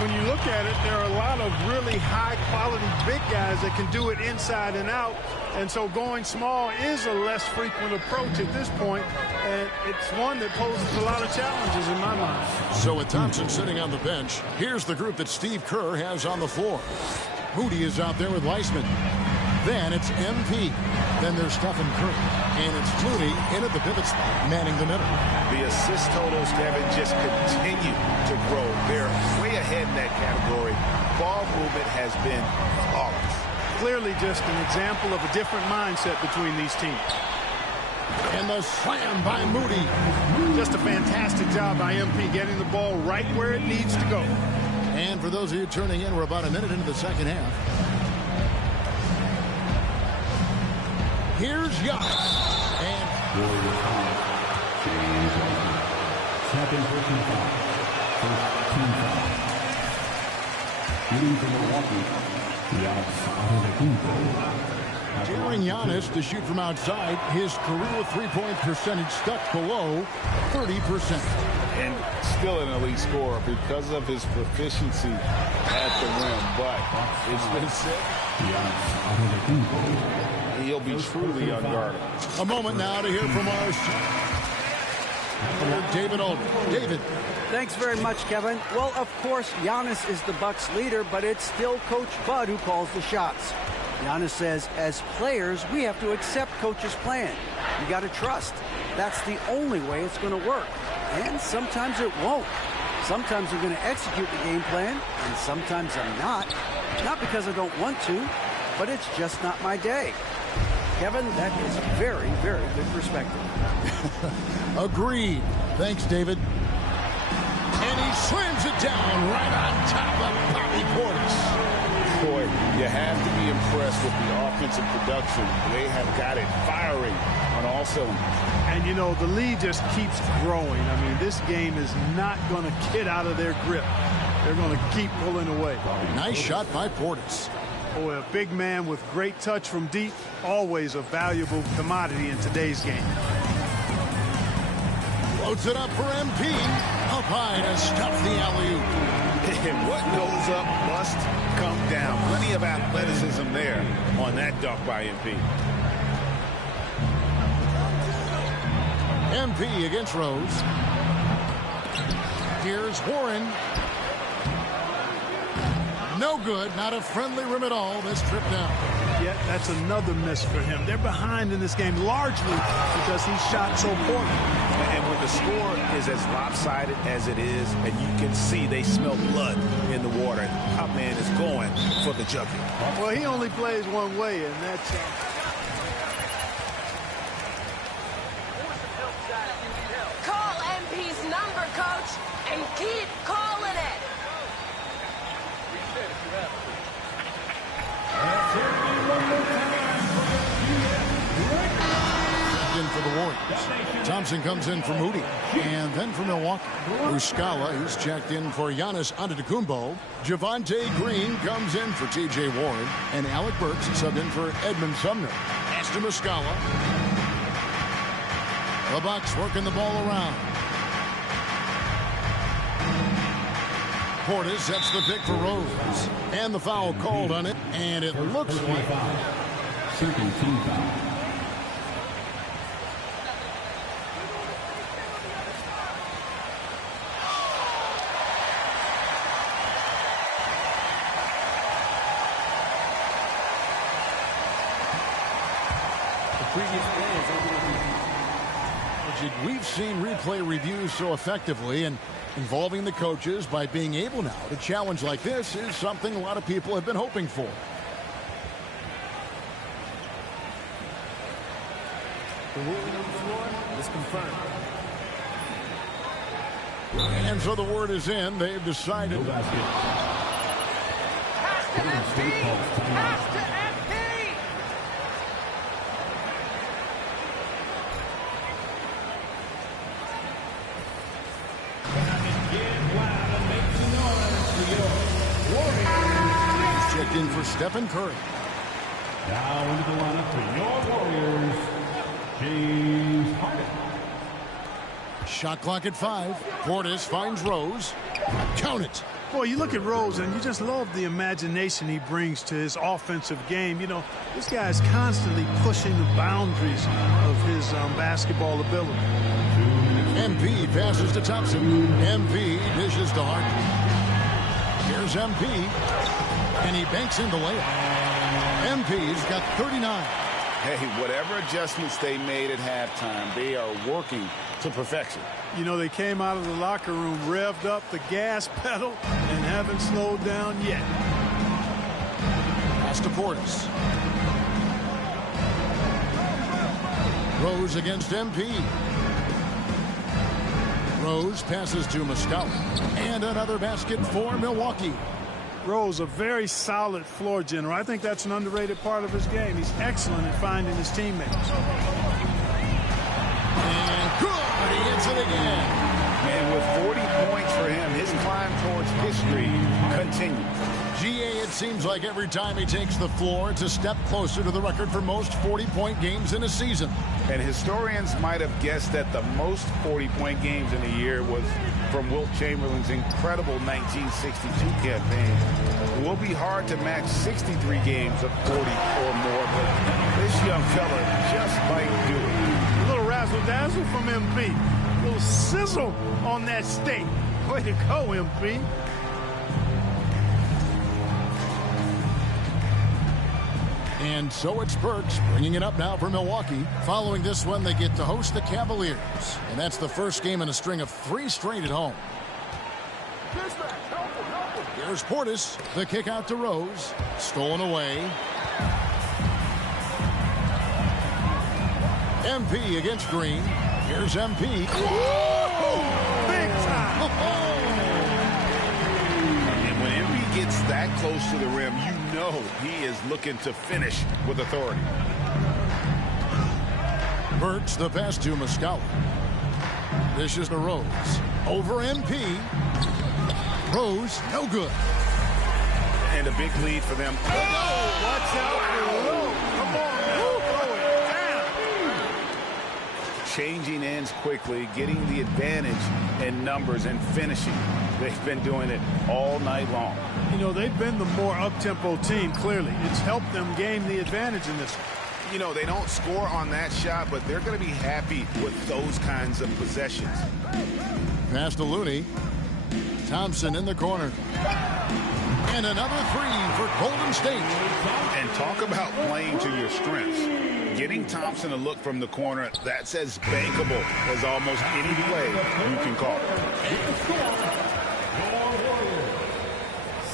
when you look at it, there are a lot of really high-quality big guys that can do it inside and out. And so going small is a less frequent approach at this point, and it's one that poses a lot of challenges in my mind. So with Thompson sitting on the bench, here's the group that Steve Kerr has on the floor. Moody is out there with Weissman. Then it's MP. Then there's Stephen Curry. And it's Looney in at the pivot spot, manning the middle. The assist totals, Kevin, just continue to grow. They're way ahead in that category. Ball movement has been flawless. Clearly just an example of a different mindset between these teams. And the slam by Moody. Just a fantastic job by MP getting the ball right where it needs to go. And for those of you turning in, we're about a minute into the second half. Here's Giannis. And second personal foul. First team foul. Shooting for Milwaukee. daring Giannis to shoot from outside. His career three-point percentage stuck below 30%. And still an elite scorer because of his proficiency at the rim. But it's been said, he'll be truly unguardable. A moment now to hear from our David Aldridge. David. Thanks very much, Kevin. Well, of course, Giannis is the Bucks leader, but it's still Coach Bud who calls the shots. Giannis says, as players, we have to accept Coach's plan. You got to trust. That's the only way it's going to work. And sometimes it won't. Sometimes I'm going to execute the game plan, and sometimes I'm not. Not because I don't want to, but it's just not my day. Kevin, that is very, very good perspective. Agreed. Thanks, David. And he slams it down right on top of Bobby Portis. Boy, you have to be impressed with the offensive production. They have got it firing on all cylinders. And, you know, the lead just keeps growing. I mean, this game is not going to get out of their grip. They're going to keep pulling away. Nice shot by Portis. Boy, a big man with great touch from deep, always a valuable commodity in today's game. Floats it up for MP. Up high to stuff the alley-oop. And what goes up must come down. Plenty of athleticism there on that dunk by MP. MP against Rose. Here's Warren. No good. Not a friendly rim at all this trip down. Yeah, that's another miss for him. They're behind in this game largely because he shot so poorly. And when the score is as lopsided as it is, and you can see they smell blood in the water, our man is going for the jugular. Well, he only plays one way, and that's... Call MP's number, Coach, and keep calling it. In for the Warriors. Thompson comes in for Moody. And then for Milwaukee. Muscala, he's checked in for Giannis Antetokounmpo. Javonte Green comes in for T.J. Warren. And Alec Burks subbed in for Edmund Sumner. Pass to Muscala. The Bucks working the ball around. Portis sets the pick for Rose. And the foul called on it. And it looks like... Second team foul. We've seen replay reviews so effectively, and involving the coaches by being able now to challenge like this is something a lot of people have been hoping for. The ruling on the floor is confirmed. And so the word is in. They've decided. Pass to MP! Pass to MP! Checked in for Stephen Curry. Now into the lineup for your Warriors, James Harden. Shot clock at 5. Portis finds Rose. Count it. Boy, you look at Rose, and you just love the imagination he brings to his offensive game. You know, this guy is constantly pushing the boundaries of his basketball ability. MP passes to Thompson. MP dishes to Hart. Here's MP, and he banks in the layup. MP's got 39. Hey, whatever adjustments they made at halftime, they are working to perfection. You know, they came out of the locker room, revved up the gas pedal, and haven't slowed down yet. Pass to Portis. Rose against MP. Rose passes to Muscala. And another basket for Milwaukee. Rose, a very solid floor general. I think that's an underrated part of his game. He's excellent at finding his teammates. And good! He hits it again. And with 40 points for him, his climb towards history continues. GA, it seems like every time he takes the floor, it's a step closer to the record for most 40-point games in a season. And historians might have guessed that the most 40-point games in a year was from Wilt Chamberlain's incredible 1962 campaign. It will be hard to match 63 games of 40 or more, but this young fella just might do it. A little razzle-dazzle from MP. A little sizzle on that steak. Way to go, MP. And so it's Burks bringing it up now for Milwaukee. Following this one, they get to host the Cavaliers. And that's the first game in a string of 3 straight at home. Here's Portis. The kick out to Rose. Stolen away. MP against Green. Here's MP. Big time. And when MP gets that close to the rim, you know he is looking to finish with authority. Burks the pass to Muscala. Dishes to Rose. Over MP. Rose, no good. And a big lead for them. Oh, watch out for Rose. Come on now, throw it down. Changing ends quickly, getting the advantage in numbers and finishing. They've been doing it all night long. You know, they've been the more up-tempo team, clearly. It's helped them gain the advantage in this one. You know, they don't score on that shot, but they're going to be happy with those kinds of possessions. Pass to Looney. Thompson in the corner. And another 3 for Golden State. And talk about playing to your strengths. Getting Thompson a look from the corner, that's as bankable as almost any play you can call.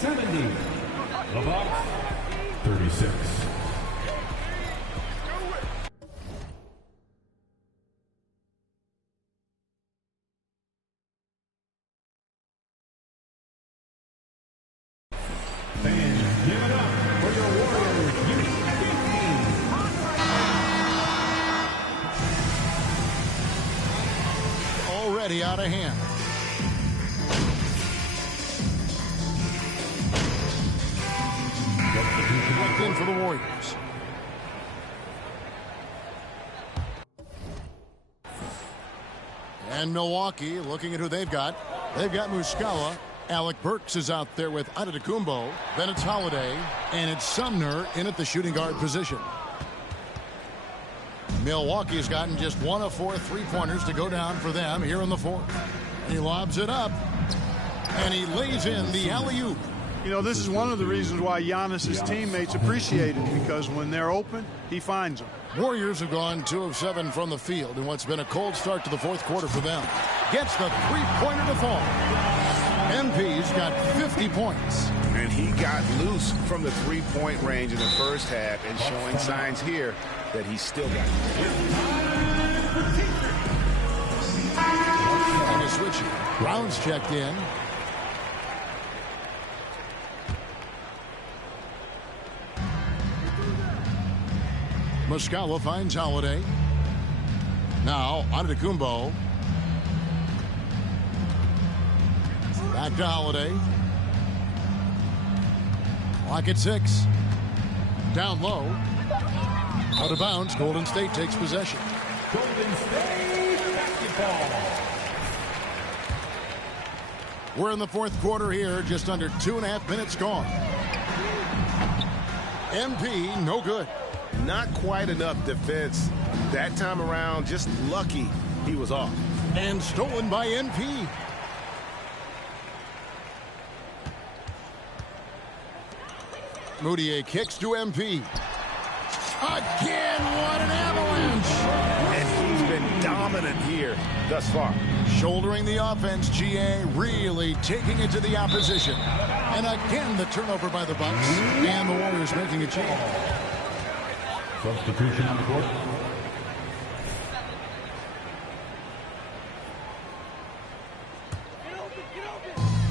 70. The Bucks, 36. Fans, give it up for your Warriors U15. Already out of hand. In for the Warriors. And Milwaukee looking at who they've got. They've got Muscala. Alec Burks is out there with Antetokounmpo. Then it's Holiday. And it's Sumner in at the shooting guard position. Milwaukee's gotten just 1 of 4 3-pointers to go down for them here in the fourth. He lobs it up. And he lays in the alley-oop. You know, this is one of the reasons why Giannis's teammates appreciate it, because when they're open, he finds them. Warriors have gone 2 of 7 from the field in what's been a cold start to the fourth quarter for them. Gets the 3-pointer to fall. MP's got 50 points. And he got loose from the 3-point range in the first half and showing signs here that he's still got it. And a switch. Brown's checked in. Muscala finds Holiday. Now, Antetokounmpo. Back to Holiday. Clock at 6. Down low. Out of bounds. Golden State takes possession. Golden State basketball. We're in the fourth quarter here, just under 2.5 minutes gone. MP, no good. Not quite enough defense that time around. Just lucky he was off. And stolen by NP. Moutier kicks to MP. Again, what an avalanche! And he's been dominant here thus far. Shouldering the offense, GA really taking it to the opposition. And again, the turnover by the Bucks. And the Warriors making a change. Substitution on the court.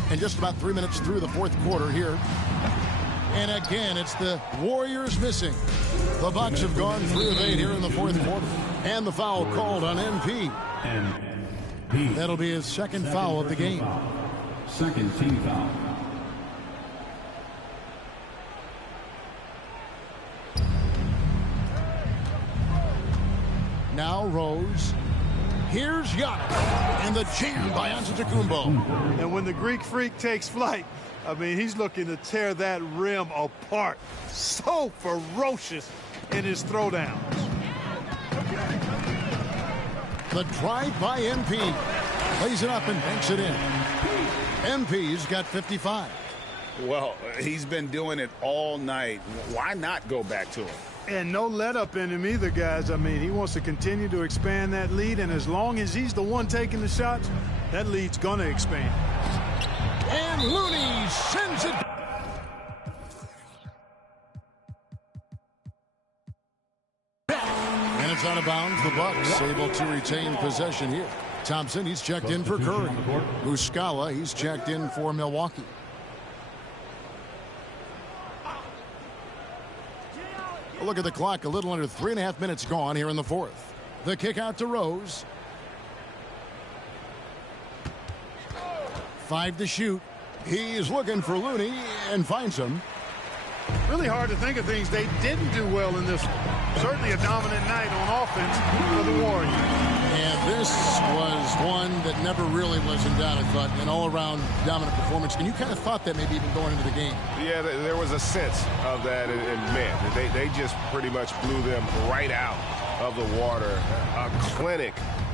And just about 3 minutes through the fourth quarter here. And again, it's the Warriors missing. The Bucks have gone 3 of 8 here in the fourth quarter. And the foul called on NP. That'll be his second foul of the game. Second team foul. Now Rose. Here's Giannis. And the jam by Antetokounmpo. And when the Greek Freak takes flight, I mean, he's looking to tear that rim apart. So ferocious in his throwdowns. The drive by MP. Lays it up and banks it in. MP's got 55. Well, he's been doing it all night. Why not go back to him? And no let up in him either, guys. I mean, he wants to continue to expand that lead, and as long as he's the one taking the shots, that lead's going to expand. And Looney sends it. And it's out of bounds. The Bucks able to retain possession here. Thompson, he's checked in for Curry. Muscala, he's checked in for Milwaukee. Look at the clock, a little under 3.5 minutes gone here in the fourth. The kick out to Rose. 5 to shoot. He's looking for Looney and finds him. Really hard to think of things they didn't do well in this one. Certainly a dominant night on offense for the Warriors. And this was one that never really was in doubt, I thought. An all-around dominant performance. And you kind of thought that maybe even going into the game. Yeah, there was a sense of that. And man, they just pretty much blew them right out of the water. A clinic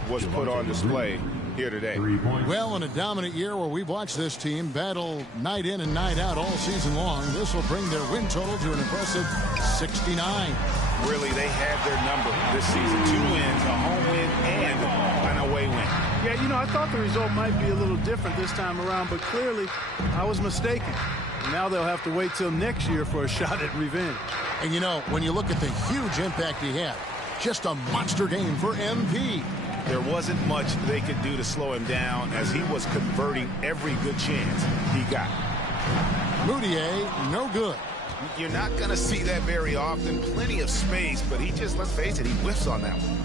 was put on display here today. Well, in a dominant year where we've watched this team battle night in and night out all season long, this will bring their win total to an impressive 69. Really, they had their number this season. 2 wins, a home win, and an away win. Yeah, you know, I thought the result might be a little different this time around, but clearly I was mistaken. Now they'll have to wait till next year for a shot at revenge. And you know, when you look at the huge impact he had, just a monster game for MP. There wasn't much they could do to slow him down as he was converting every good chance he got. Moutier, no good. You're not going to see that very often. Plenty of space, but he just, let's face it, he whiffs on that one.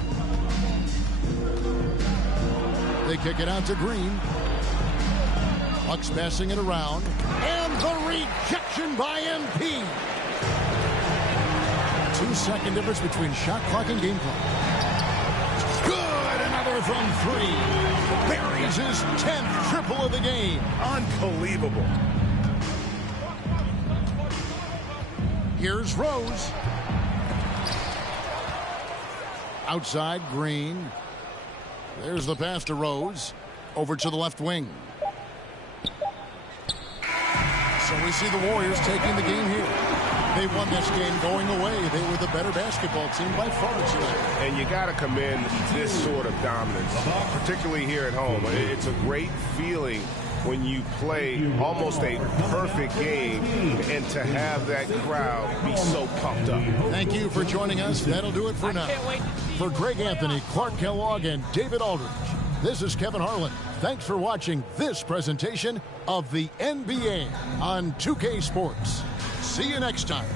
They kick it out to Green. Bucks passing it around. And the rejection by MP. 2-second difference between shot clock and game clock. Good, another from 3. Buries his 10th triple of the game. Unbelievable. Here's Rose. Outside, Green. There's the pass to Rose. Over to the left wing. So we see the Warriors taking the game here. They won this game going away. They were the better basketball team by far tonight. And you got to commend this sort of dominance, particularly here at home. It's a great feeling when you play almost a perfect game and to have that crowd be so pumped up. Thank you for joining us. That'll do it for now. For Greg Anthony, Clark Kellogg, and David Aldridge, this is Kevin Harlan. Thanks for watching this presentation of the NBA on 2K Sports. See you next time.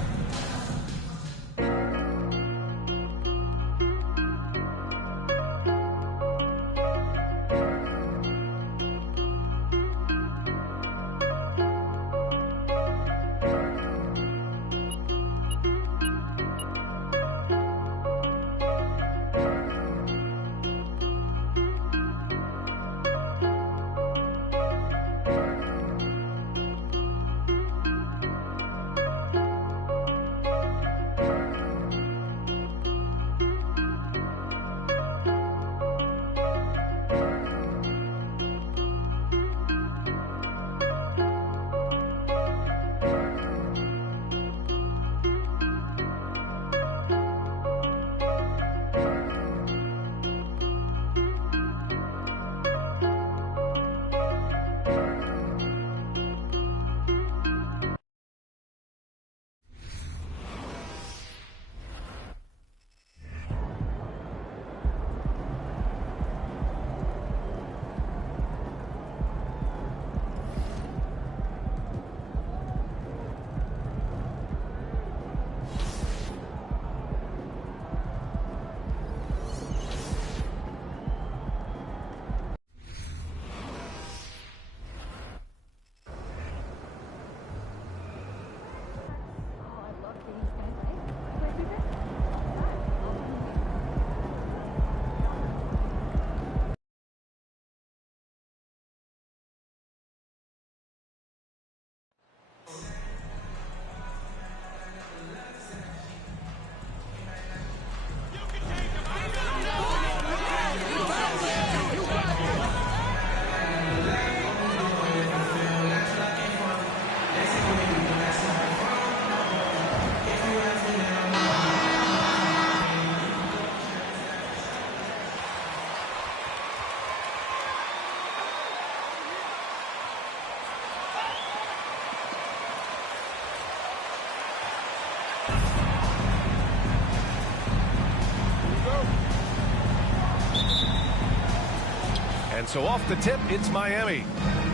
so off the tip, it's Miami.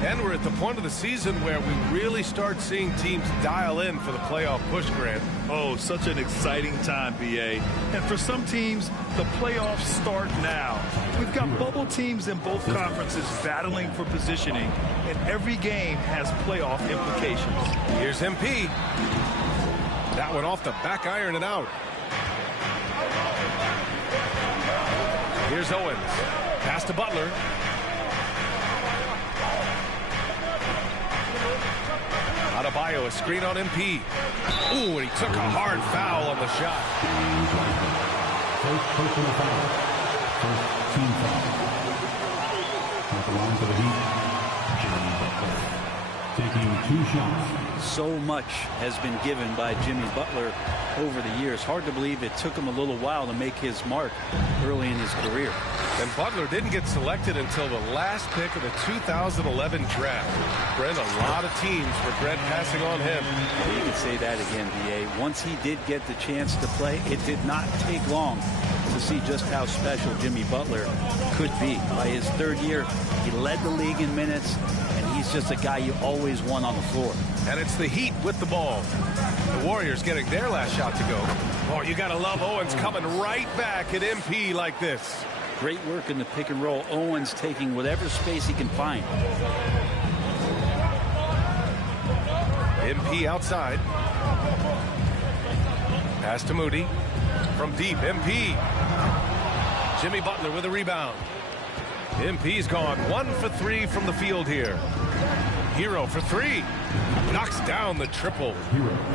And we're at the point of the season where we really start seeing teams dial in for the playoff push, Grant. Oh, such an exciting time, BA. And for some teams, the playoffs start now. We've got bubble teams in both conferences battling for positioning, and every game has playoff implications. Here's MP. That one off the back iron and out. Here's Owens. Pass to Butler. Adebayo, a screen on MP. Ooh, and he took a hard foul on the shot. First personal foul. First team foul. At the line for the Heat, Jimmy Butler. Taking 2 shots. So much has been given by Jimmy Butler over the years. Hard to believe it took him a little while to make his mark early in his career. And Butler didn't get selected until the last pick of the 2011 draft. Brent, a lot of teams regret passing on him. You can say that again, BA. Once he did get the chance to play, it did not take long to see just how special Jimmy Butler could be. By his 3rd year, he led the league in minutes, and he's just a guy you always want on the floor. And it's the Heat with the ball. The Warriors getting their last shot to go. Oh, you got to love Owens coming right back at MP like this. Great work in the pick and roll. Owens taking whatever space he can find. MP outside. Pass to Moody. From deep, MP. Jimmy Butler with a rebound. MP's gone 1 for 3 from the field here. Hero for 3. Knocks down the triple.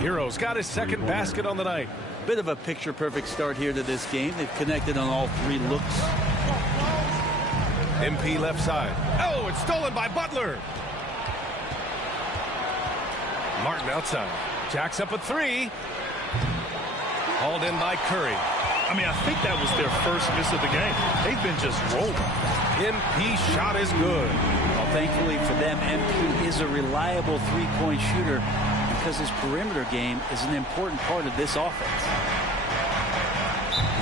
Hero's got his 2nd basket on the night. Bit of a picture-perfect start here to this game. They've connected on all 3 looks. MP left side. Oh, it's stolen by Butler. Martin outside. Jacks up a 3. Hauled in by Curry. I mean, I think that was their first miss of the game. They've been just rolling. MP shot is good. Well, thankfully for them, MP is a reliable 3-point shooter because his perimeter game is an important part of this offense.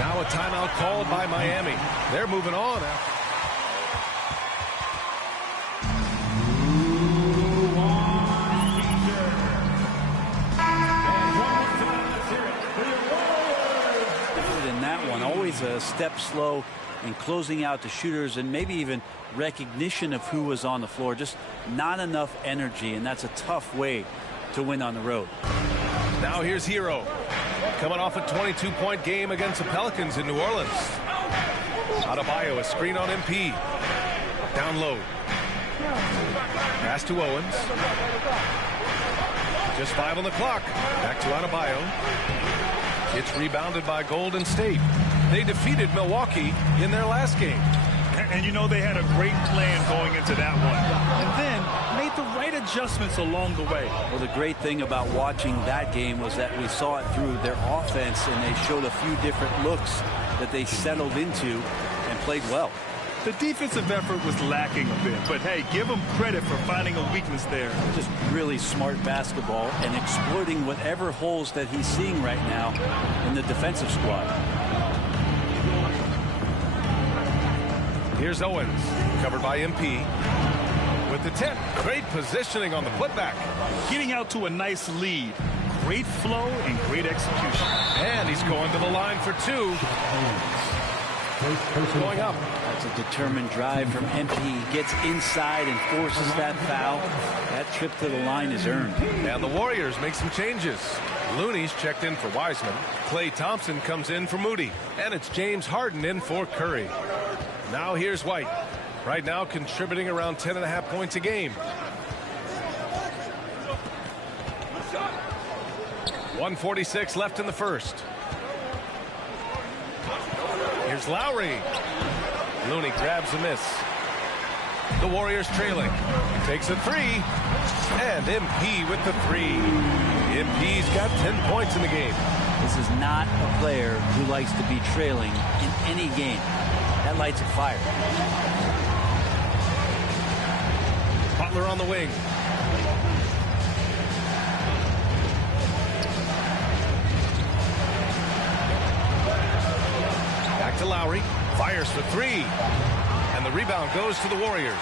Now a timeout called by Miami. They're moving on. In that one, always a step slow in closing out the shooters and maybe even recognition of who was on the floor. Just not enough energy, and that's a tough way to win on the road. Now here's Hero. Coming off a 22-point game against the Pelicans in New Orleans. Adebayo, a screen on MP. Down low. Pass to Owens. Just 5 on the clock. Back to Adebayo. It's rebounded by Golden State. They defeated Milwaukee in their last game. And you know they had a great plan going into that one. And then made the right adjustments along the way. Well, the great thing about watching that game was that we saw it through their offense, and they showed a few different looks that they settled into and played well. The defensive effort was lacking a bit, but hey, give them credit for finding a weakness there. Just really smart basketball and exploiting whatever holes that he's seeing right now in the defensive squad. Here's Owens, covered by MP. With the 10, great positioning on the putback. Getting out to a nice lead. Great flow and great execution. And he's going to the line for 2. Going up. That's a determined drive from MP. He gets inside and forces that foul. That trip to the line is earned. And the Warriors make some changes. Looney's checked in for Wiseman. Klay Thompson comes in for Moody. And it's James Harden in for Curry. Now here's White. Right now contributing around 10.5 points a game. 1:46 left in the first. Here's Lowry. Looney grabs a miss. The Warriors trailing. Takes a 3. And MP with the 3. MP's got 10 points in the game. This is not a player who likes to be trailing in any game. That lights a fire. Butler on the wing. Back to Lowry. Fires for 3. And the the rebound goes to the Warriors.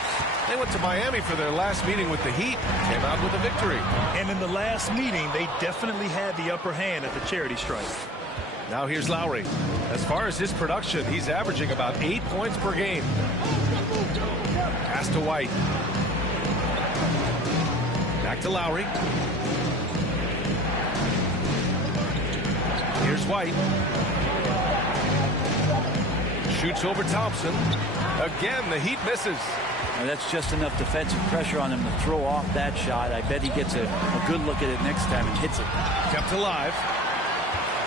They went to Miami for their last meeting with the Heat. Came out with a victory. And in the last meeting, they definitely had the upper hand at the charity stripe. Now here's Lowry. As far as his production, he's averaging about 8 points per game. Pass to White. Back to Lowry. Here's White. Shoots over Thompson. Again, the Heat misses. Now that's just enough defensive pressure on him to throw off that shot. I bet he gets a good look at it next time and hits it. Kept alive.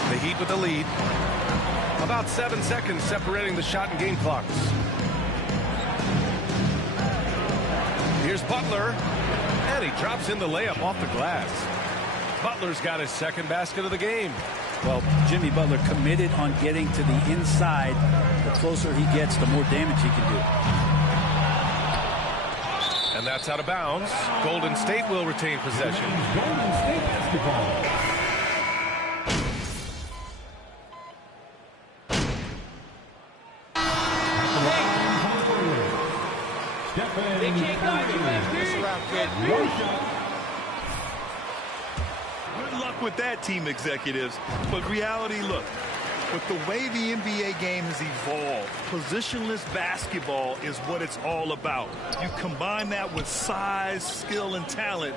The Heat with the lead. About 7 seconds separating the shot and game clocks. Here's Butler. And he drops in the layup off the glass. Butler's got his second basket of the game. Well, Jimmy Butler committed on getting to the inside. The closer he gets, the more damage he can do. And that's out of bounds. Golden State will retain possession. Golden State basketball. They can't guard you, MP. Good luck with that, team executives. But reality, look, with the way the NBA game has evolved, positionless basketball is what it's all about. You combine that with size, skill, and talent,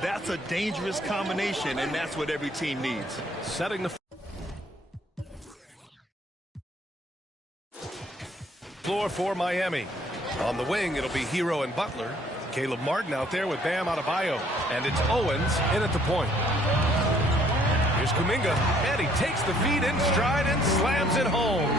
that's a dangerous combination, and that's what every team needs. Setting the floor for Miami. On the wing, it'll be Hero and Butler. Caleb Martin out there with Bam Adebayo. And it's Owens in at the point. Here's Kuminga, and he takes the feed in stride and slams it home.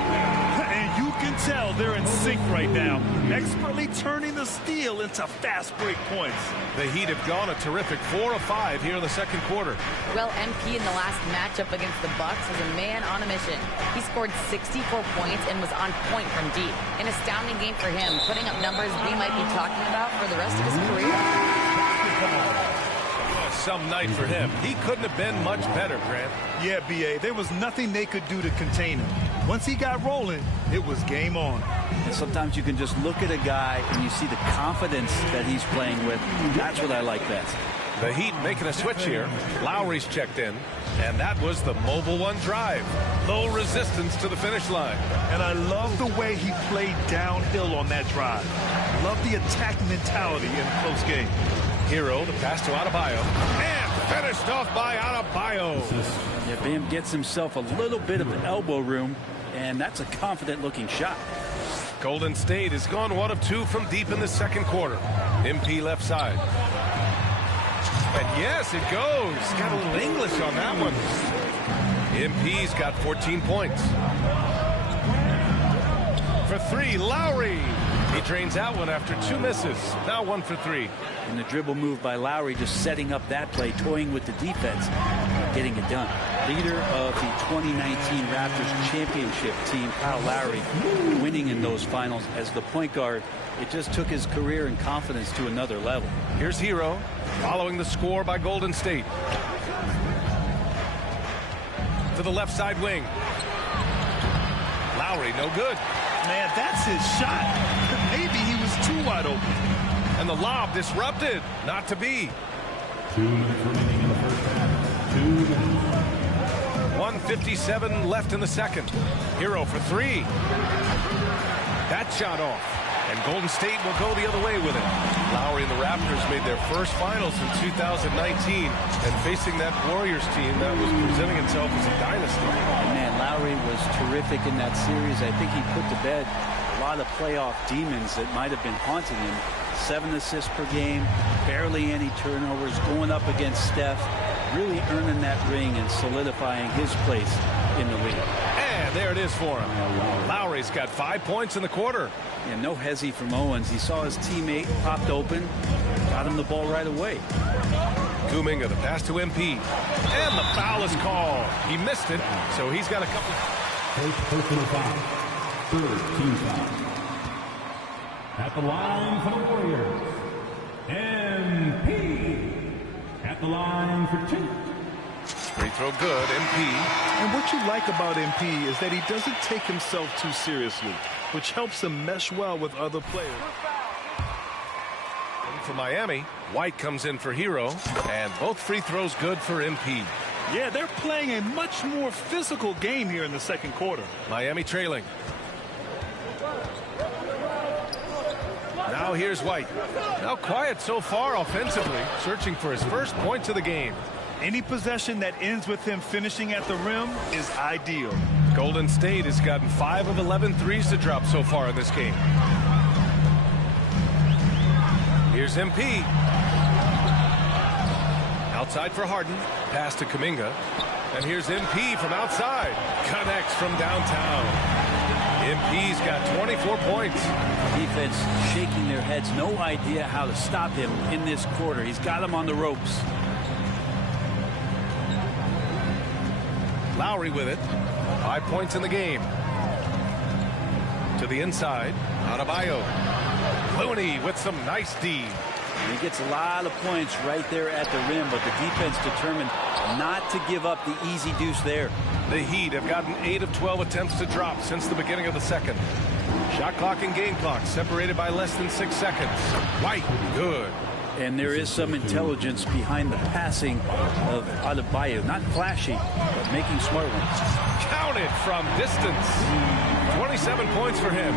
And you can tell they're in sync right now, expertly turning the steal into fast break points. The Heat have gone a terrific 4 of 5 here in the second quarter. Well, MP in the last matchup against the Bucks was a man on a mission. He scored 64 points and was on point from deep. An astounding game for him, putting up numbers we might be talking about for the rest of his career. Some night for him. He couldn't have been much better, Grant. Yeah, B.A., there was nothing they could do to contain him. Once he got rolling, it was game on. And sometimes you can just look at a guy and you see the confidence that he's playing with. That's what I like best. The Heat making a switch here. Lowry's checked in, and that was the mobile one drive. Low resistance to the finish line. And I love the way he played downhill on that drive. Love the attack mentality in a close game. Hero, the pass to Adebayo, and finished off by Adebayo. Yeah, Bam gets himself a little bit of elbow room, and that's a confident-looking shot. Golden State has gone 1 of 2 from deep in the second quarter. MP left side. And yes, it goes. Got a little English on that one. MP's got 14 points. For 3, Lowry. He drains that one after 2 misses. Now 1 for 3. And the dribble move by Lowry, just setting up that play, toying with the defense, getting it done. Leader of the 2019 Raptors championship team, Kyle Lowry, winning in those finals as the point guard. It just took his career and confidence to another level. Here's Hero, following the score by Golden State. To the left side wing. Lowry, no good. Man, that's his shot. Maybe he was too wide open. And the lob disrupted. Not to be. 2 minutes remaining in the first half. 2 minutes. 1:57 left in the second. Hero for 3. That shot off. And Golden State will go the other way with it. Lowry and the Raptors made their first finals in 2019. And facing that Warriors team that was presenting itself as a dynasty. Man, Lowry was terrific in that series. I think he put to bed a lot of playoff demons that might have been haunting him. 7 assists per game, barely any turnovers, going up against Steph, really earning that ring and solidifying his place in the league. And there it is for him. Lowry's got 5 points in the quarter. And no hezzy from Owens. He saw his teammate popped open, got him the ball right away. Kuminga, the pass to MP. And the foul is called. He missed it, so he's got a couple. First personal foul. Third team foul. At the line for the Warriors, MP. At the line for 2. Free throw good, MP. And what you like about MP is that he doesn't take himself too seriously. which helps him mesh well with other players. And for Miami, White comes in for Hero, and both free throws good for MP. Yeah, they're playing a much more physical game here in the second quarter. Miami trailing. Now here's White. Now quiet so far offensively, searching for his first points of the game. Any possession that ends with him finishing at the rim is ideal. Golden State has gotten 5 of 11 threes to drop so far in this game. Here's MP. Outside for Harden. Pass to Kuminga. And here's MP from outside. Connects from downtown. MP's got 24 points. Defense shaking their heads. No idea how to stop him in this quarter. He's got him on the ropes. Lowry with it. 5 points in the game. To the inside. Adebayo. Looney with some nice D. He gets a lot of points right there at the rim, but the defense determined not to give up the easy deuce there. The Heat have gotten 8 of 12 attempts to drop since the beginning of the second. Shot clock and game clock separated by less than 6 seconds. White, good. And there is some intelligence behind the passing of Adebayo. Not flashy, but making smart ones. Counted from distance. 27 points for him.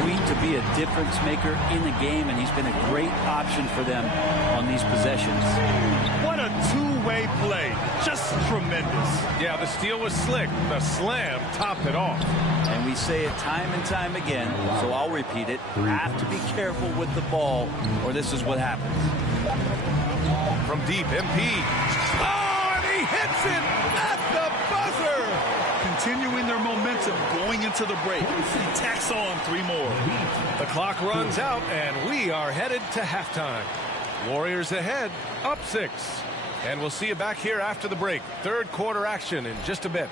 Sweet to be a difference maker in the game, and he's been a great option for them on these possessions. What a two-way play. Just tremendous. Yeah, the steal was slick. The slam topped it off. And we say it time and time again, so I'll repeat it. Have to be careful with the ball, or this is what happens. From deep, MP. Oh, and he hits it at the buzzer. Continuing their momentum going into the break. He tacks on 3 more. The clock runs out, and we are headed to halftime. Warriors ahead, up 6. And we'll see you back here after the break. Third quarter action in just a bit.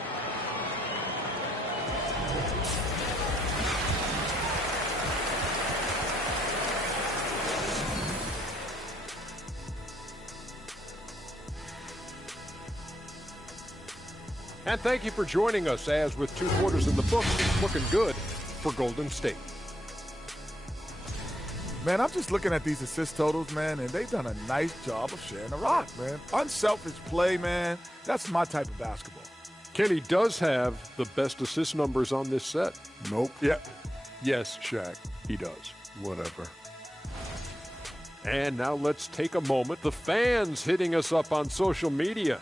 And thank you for joining us as with 2 quarters in the books, it's looking good for Golden State. Man, I'm just looking at these assist totals, man, and they've done a nice job of sharing the rock, man. Unselfish play, man. That's my type of basketball. Kenny does have the best assist numbers on this set. Nope. Yeah. Yes, Shaq, he does. Whatever. And now let's take a moment. The fans hitting us up on social media.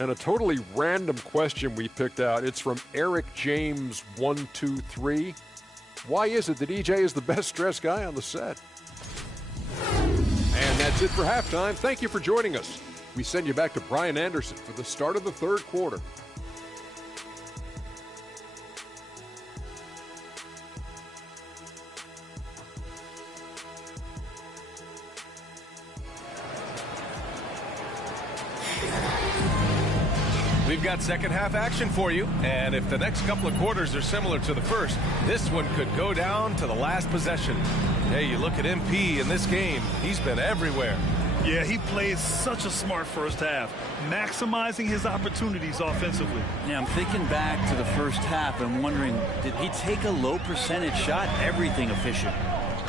And a totally random question we picked out. It's from Eric James 123. Why is it that EJ is the best dressed guy on the set? And that's it for halftime. Thank you for joining us. We send you back to Brian Anderson for the start of the third quarter. We've got second half action for you, and if the next couple of quarters are similar to the first, this one could go down to the last possession. Hey, you look at MP in this game, he's been everywhere. Yeah, he played such a smart first half, maximizing his opportunities offensively. Yeah, I'm thinking back to the first half and wondering, did he take a low percentage shot? Everything efficient.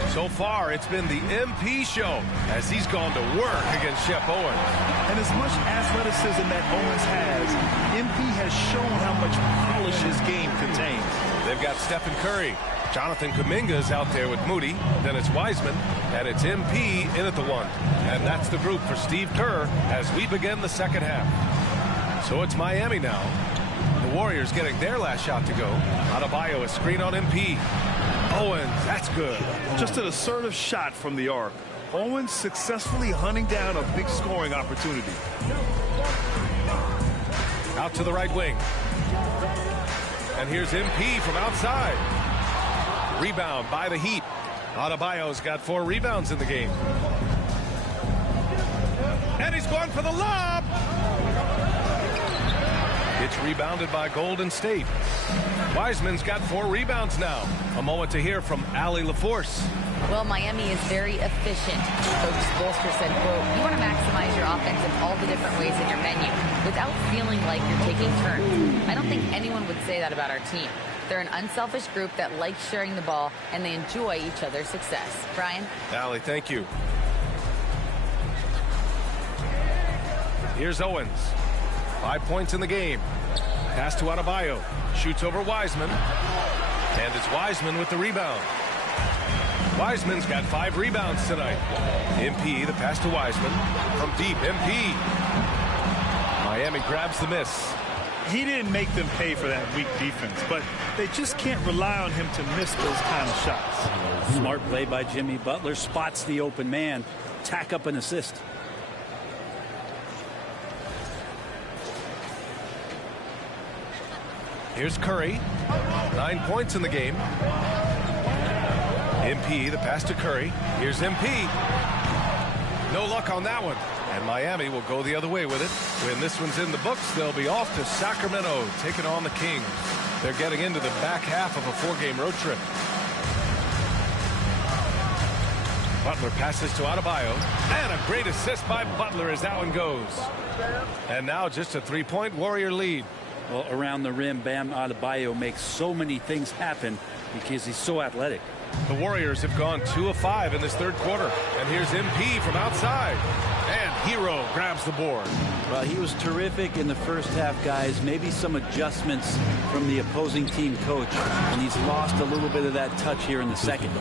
So far, it's been the MP show as he's gone to work against Shep Owens. And as much athleticism that Owens has, MP has shown how much polish his game contains. They've got Stephen Curry. Jonathan Kuminga's out there with Moody. Then it's Wiseman. And it's MP in at the 1. And that's the group for Steve Kerr as we begin the second half. So it's Miami now. The Warriors getting their last shot to go. Adebayo, a screen on MP. Owens, that's good. Just an assertive shot from the arc. Owens successfully hunting down a big scoring opportunity. Out to the right wing. And here's MP from outside. Rebound by the Heat. Adebayo's got 4 rebounds in the game. And he's going for the lob. It's rebounded by Golden State. Wiseman's got 4 rebounds now. A moment to hear from Allie LaForce. Well, Miami is very efficient. Coach Spoelstra said, quote, you want to maximize your offense in all the different ways in your menu without feeling like you're taking turns. I don't think anyone would say that about our team. They're an unselfish group that likes sharing the ball, and they enjoy each other's success. Brian? Allie, thank you. Here's Owens. 5 points in the game. Pass to Adebayo. Shoots over Wiseman. And it's Wiseman with the rebound. Wiseman's got 5 rebounds tonight. MP, the pass to Wiseman. From deep, MP. Miami grabs the miss. He didn't make them pay for that weak defense, but they just can't rely on him to miss those kind of shots. Smart play by Jimmy Butler. Spots the open man. Tack up an assist. Here's Curry. 9 points in the game. MP, the pass to Curry. Here's MP. No luck on that one. And Miami will go the other way with it. When this one's in the books, they'll be off to Sacramento, taking on the Kings. They're getting into the back half of a 4-game road trip. Butler passes to Adebayo. And a great assist by Butler as that one goes. And now just a 3-point Warrior lead. Well, around the rim, Bam Adebayo makes so many things happen because he's so athletic. The Warriors have gone 2 of 5 in this third quarter. And here's MP from outside. And Hero grabs the board. Well, he was terrific in the first half, guys. Maybe some adjustments from the opposing team coach. And he's lost a little bit of that touch here in the second.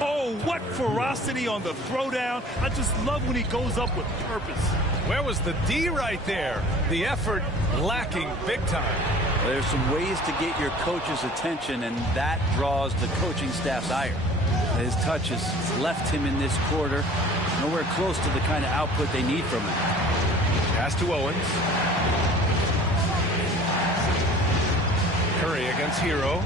Oh, what ferocity on the throwdown. I just love when he goes up with purpose. Where was the D right there? The effort lacking big time. There's some ways to get your coach's attention, and that draws the coaching staff's ire. His touch has left him in this quarter nowhere close to the kind of output they need from him. Pass to Owens. Curry against Hero.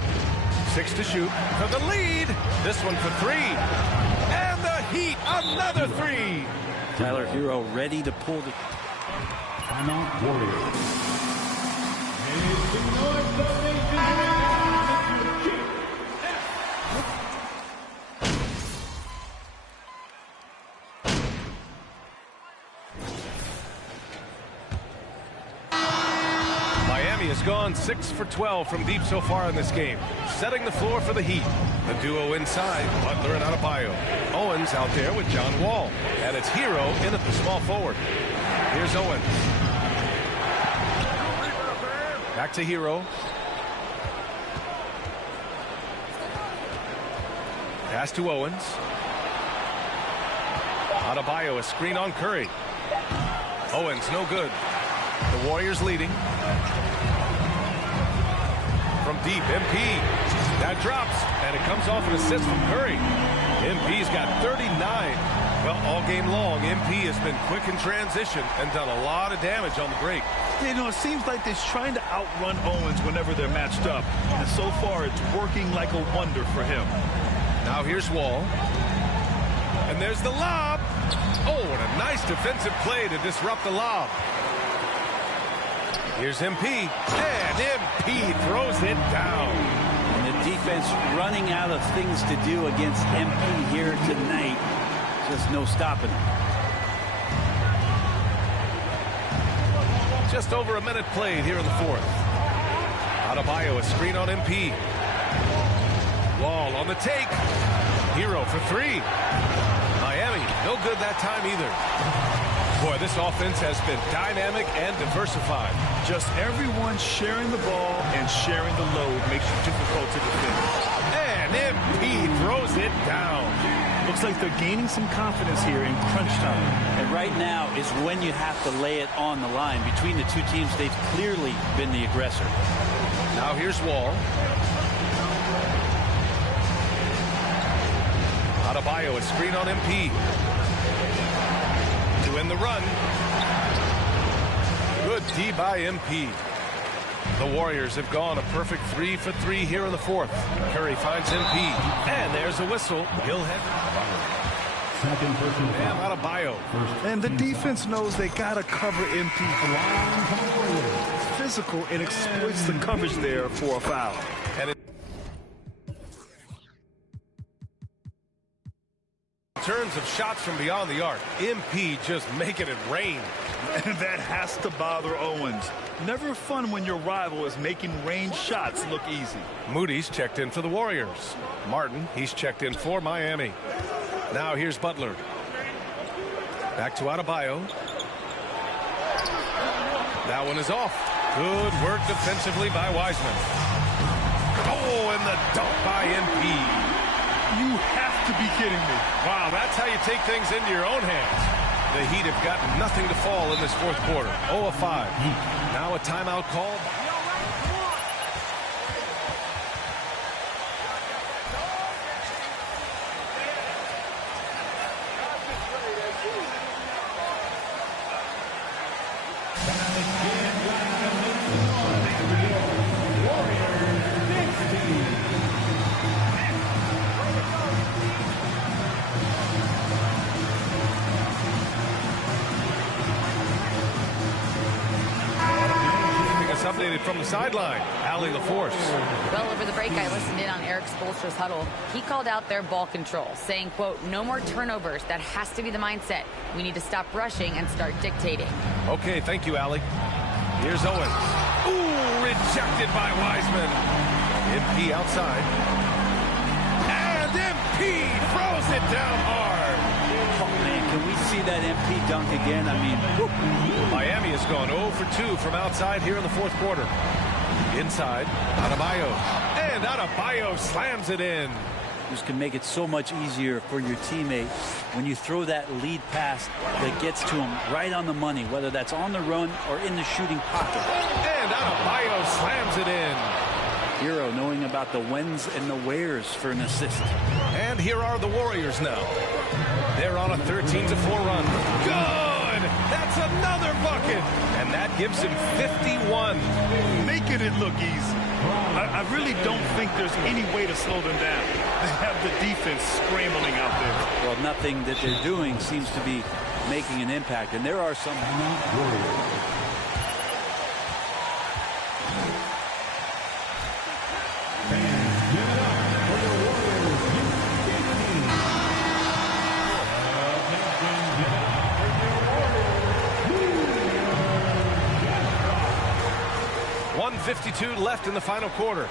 6 to shoot for the lead. This one for 3. And the Heat, another 3. Tyler Hero ready to pull the... Timeout Warriors. Miami has gone 6 for 12 from deep so far in this game, setting the floor for the Heat. The duo inside, Butler and Adebayo. Owens out there with John Wall. And it's Hero in at the small forward. Here's Owens. Back to Hero. Pass to Owens. Adebayo, a screen on Curry. Owens, no good. The Warriors leading. From deep, MP. That drops, and it comes off an assist from Curry. MP's got 39. Well, all game long, MP has been quick in transition and done a lot of damage on the break. You know, it seems like they're trying to outrun Owens whenever they're matched up. And so far, it's working like a wonder for him. Now here's Wall. And there's the lob. Oh, what a nice defensive play to disrupt the lob. Here's MP. And MP throws it down. And the defense running out of things to do against MP here tonight. Just no stopping him. Just over a minute played here in the fourth. Adebayo, a screen on MP. Wall on the take. Hero for 3. Miami, no good that time either. Boy, this offense has been dynamic and diversified. Just everyone sharing the ball and sharing the load makes it difficult to defend. And MP throws it down. Looks like they're gaining some confidence here in crunch time. And right now is when you have to lay it on the line. Between the two teams, they've clearly been the aggressor. Now here's Wall. Adebayo, a screen on MP. To end the run. Good D by MP. The Warriors have gone a perfect 3 for 3 here in the fourth. Curry finds MP. And there's a whistle. He'll head. Bam Adebayo. And the defense knows they got to cover MP. It's physical and exploits the coverage there for a foul. And it turns dozens of shots from beyond the arc. MP just making it rain. That has to bother Owens. Never fun when your rival is making range shots look easy. Moody's checked in for the Warriors. Martin, he's checked in for Miami. Now here's Butler. Back to Adebayo. That one is off. Good work defensively by Wiseman. Oh, and the dunk by MP. You have to be kidding me. Wow, that's how you take things into your own hands. The Heat have got nothing to fall in this fourth quarter. 0 of 5. Now a timeout call. Updated from the sideline, Allie LaForce. Well, over the break, I listened in on Eric Spoelstra's huddle. He called out their ball control, saying, quote, no more turnovers. That has to be the mindset. We need to stop rushing and start dictating. Okay, thank you, Allie. Here's Owens. Ooh, rejected by Wiseman. MP outside. And MP throws it down hard. Oh, man, can we see that MP dunk again? I mean, whoop. Miami has gone 0 for 2 from outside here in the fourth quarter. Inside, Adebayo. And Adebayo slams it in. This can make it so much easier for your teammate when you throw that lead pass that gets to him right on the money, whether that's on the run or in the shooting pocket. And Adebayo slams it in. Hero knowing about the whens and the wheres for an assist. And here are the Warriors now. They're on a 13-4 run. Good! That's another bucket! And that gives him 51. Making it look easy. I really don't think there's any way to slow them down. They have the defense scrambling out there. Well, nothing that they're doing seems to be making an impact. And there are some... 1:52 left in the final quarter.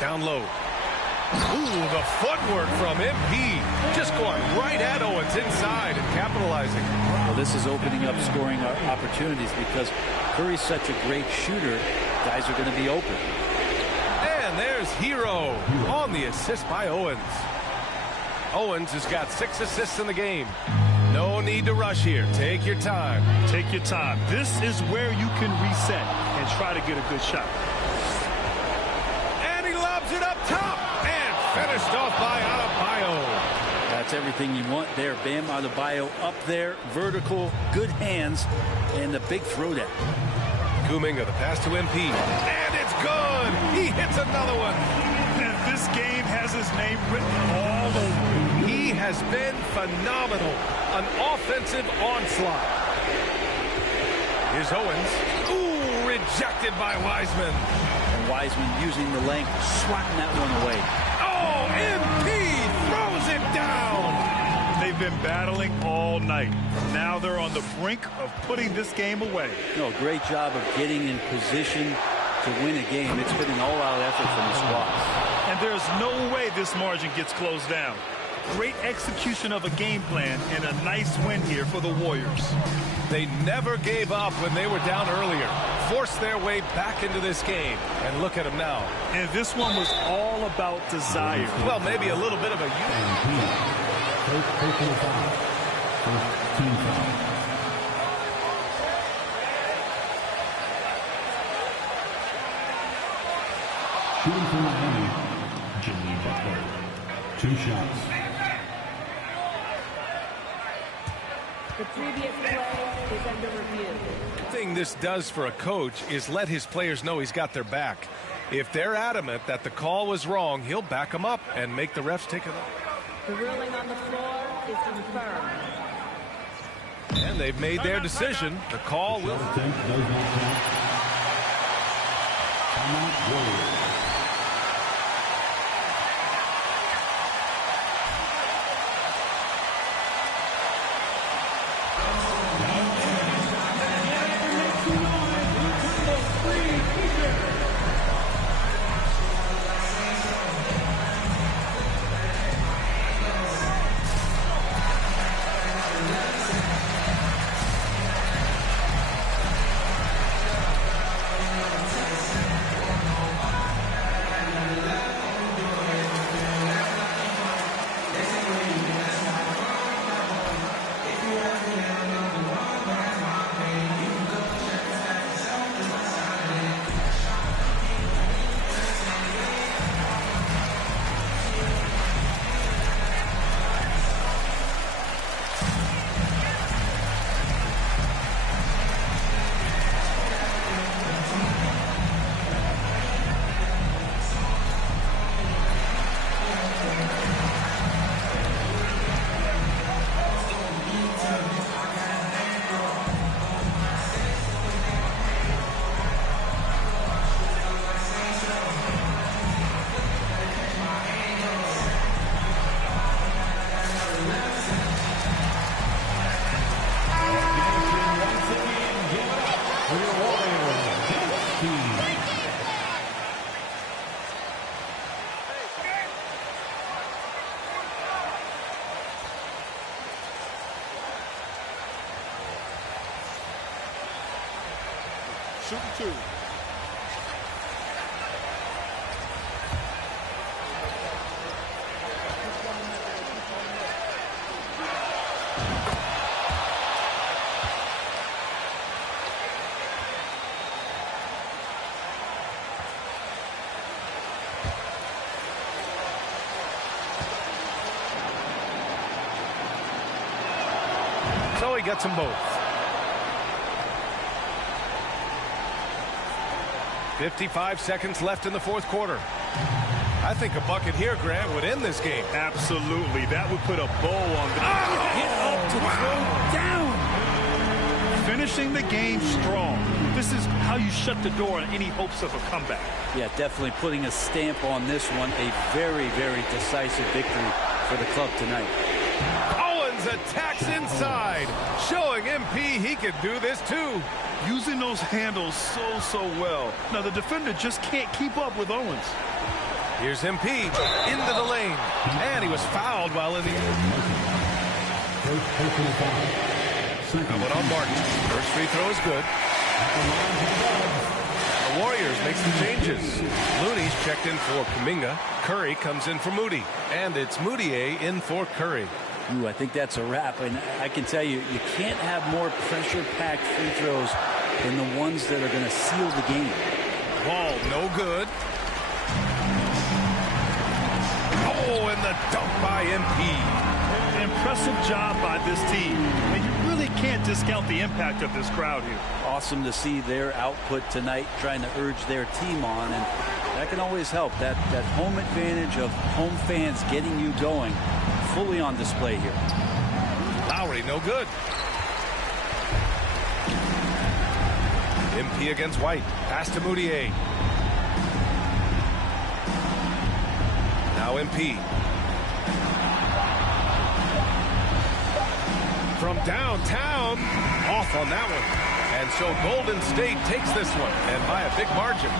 Down low. Ooh, the footwork from MP. Just going right at Owens inside and capitalizing. Well, this is opening up scoring opportunities because Curry's such a great shooter. Guys are going to be open. And there's Hero on the assist by Owens. Owens has got 6 assists in the game. No need to rush here. Take your time. Take your time. This is where you can reset and try to get a good shot. And he lobs it up top and finished off by Adebayo. That's everything you want there. Bam Adebayo up there, vertical, good hands, and the big throwdown. Kuminga, the pass to MP. And it's good. He hits another one. And this game has his name written all over it. He has been phenomenal. An offensive onslaught. Here's Owens. Ooh, rejected by Wiseman. And Wiseman using the length, swatting that one away. Oh, MP throws it down. They've been battling all night. Now they're on the brink of putting this game away. No, great job of getting in position to win a game. It's been an all-out effort from the squad. And there's no way this margin gets closed down. Great execution of a game plan and a nice win here for the Warriors. They never gave up when they were down earlier. Forced their way back into this game. And look at them now. And this one was all about desire. Well, maybe a little bit of a Shooting for Miami, Jimmy Butler. 2 shots. The previous play is under review. The thing this does for a coach is let his players know he's got their back. If they're adamant that the call was wrong, he'll back them up and make the refs take it up. The ruling on the floor is confirmed. And they've made their decision. The call will... shooting 2. So he gets them both. 55 seconds left in the fourth quarter. I think a bucket here, Grant, would end this game. Absolutely. That would put a bow on the... Get up to throw down. Finishing the game strong. This is how you shut the door on any hopes of a comeback. Yeah, definitely putting a stamp on this one. A very, very decisive victory for the club tonight. Attacks inside, showing MP he could do this too. Using those handles so well. Now the defender just can't keep up with Owens. Here's MP into the lane, and he was fouled while in the How about on Martin? First free throw is good. The Warriors makes the changes. Looney's checked in for Kuminga. Curry comes in for Moody, and it's Moutier in for Curry. Ooh, I think that's a wrap, and I can tell you, you can't have more pressure-packed free throws than the ones that are going to seal the game. Ball no good. Oh, and the dunk by MP. An impressive job by this team, and you really can't discount the impact of this crowd here. Awesome to see their output tonight, trying to urge their team on, and that can always help. That home advantage of home fans getting you going. Fully on display here. Lowry, no good. MP against White. Pass to Moutier. Now MP. From downtown. Off on that one. And so Golden State takes this one, and by a big margin.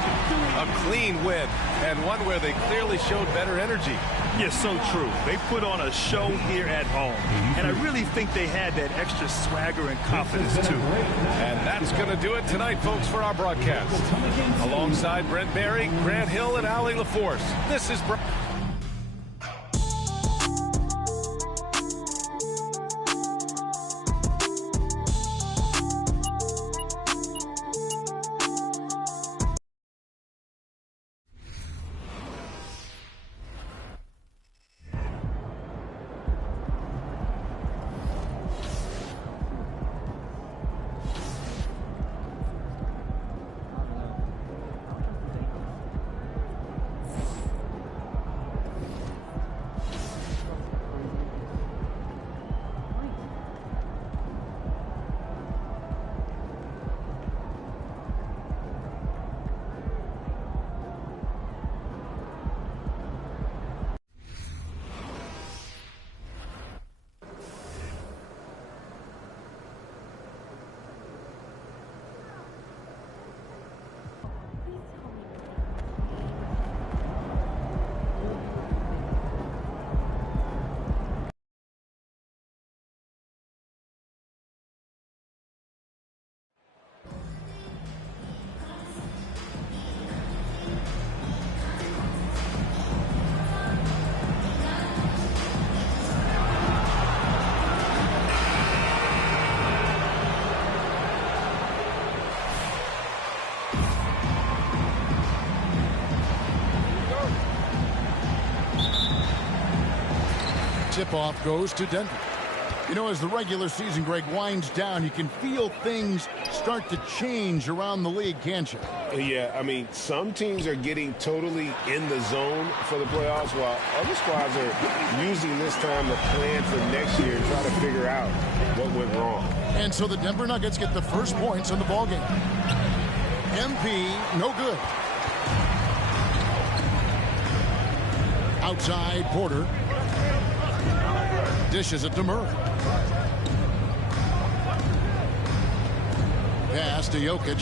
A clean win, and one where they clearly showed better energy. Yes, so true. They put on a show here at home, and I really think they had that extra swagger and confidence, too. And that's going to do it tonight, folks, for our broadcast. Alongside Brent Barry, Grant Hill, and Allie LaForce, this is... Tip-off goes to Denver. You know, as the regular season, Greg, winds down, you can feel things start to change around the league, can't you? Yeah, I mean, some teams are getting totally in the zone for the playoffs, while other squads are using this time to plan for next year and try to figure out what went wrong. And so the Denver Nuggets get the first points in the ballgame. MP, no good. Outside, Porter. Dishes it to Murray. Pass to Jokic.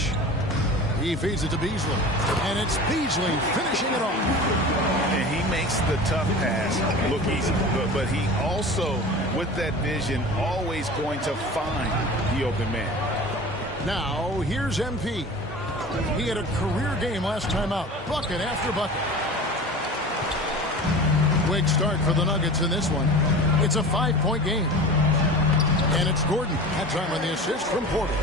He feeds it to Beasley. And it's Beasley finishing it off. And he makes the tough pass look easy. But he also, with that vision, always going to find the open man. Now, here's MP. He had a career game last time out. Bucket after bucket. Quick start for the Nuggets in this one. It's a 5-point game. And it's Gordon. That time on the assist from Porter.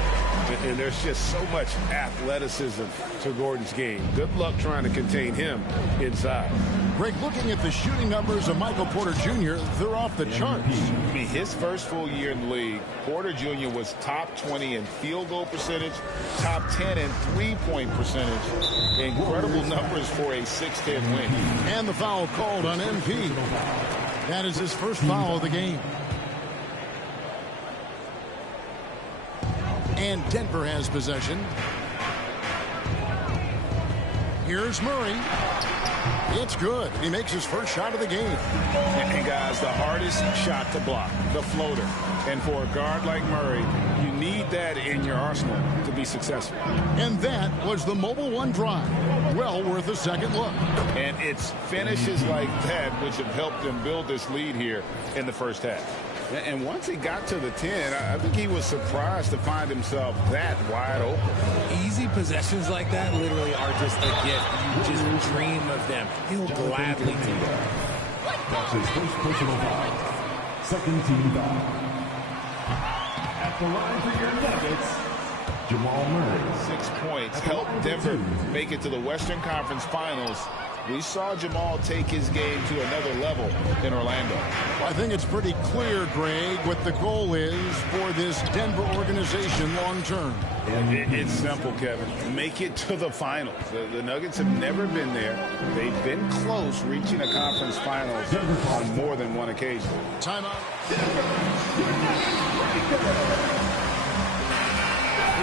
And there's just so much athleticism to Gordon's game. Good luck trying to contain him inside. Greg, looking at the shooting numbers of Michael Porter Jr., they're off the charts. I mean, his first full year in the league, Porter Jr. was top 20 in field goal percentage, top 10 in three-point percentage. Incredible numbers for a 6'10 wing. And the foul called on MP. That is his first foul of the game. And Denver has possession. Here's Murray. It's good. He makes his first shot of the game. And guys, the hardest shot to block, the floater. And for a guard like Murray, you need that in your arsenal to be successful. And that was the Mobile One drive. Well worth a second look. And it's finishes like that which have helped them build this lead here in the first half. And once he got to the 10, I think he was surprised to find himself that wide open. Easy possessions like that literally are just a gift. You just dream of them. He'll gladly do that. That's his first personal foul. Second team foul. At the line for your Nuggets, Jamal Murray. 6 points helped Denver make it to the Western Conference Finals. We saw Jamal take his game to another level in Orlando. I think it's pretty clear, Greg, what the goal is for this Denver organization long term. It's simple, Kevin. Make it to the finals. The Nuggets have never been there. They've been close reaching a conference finals on more than one occasion. Timeout.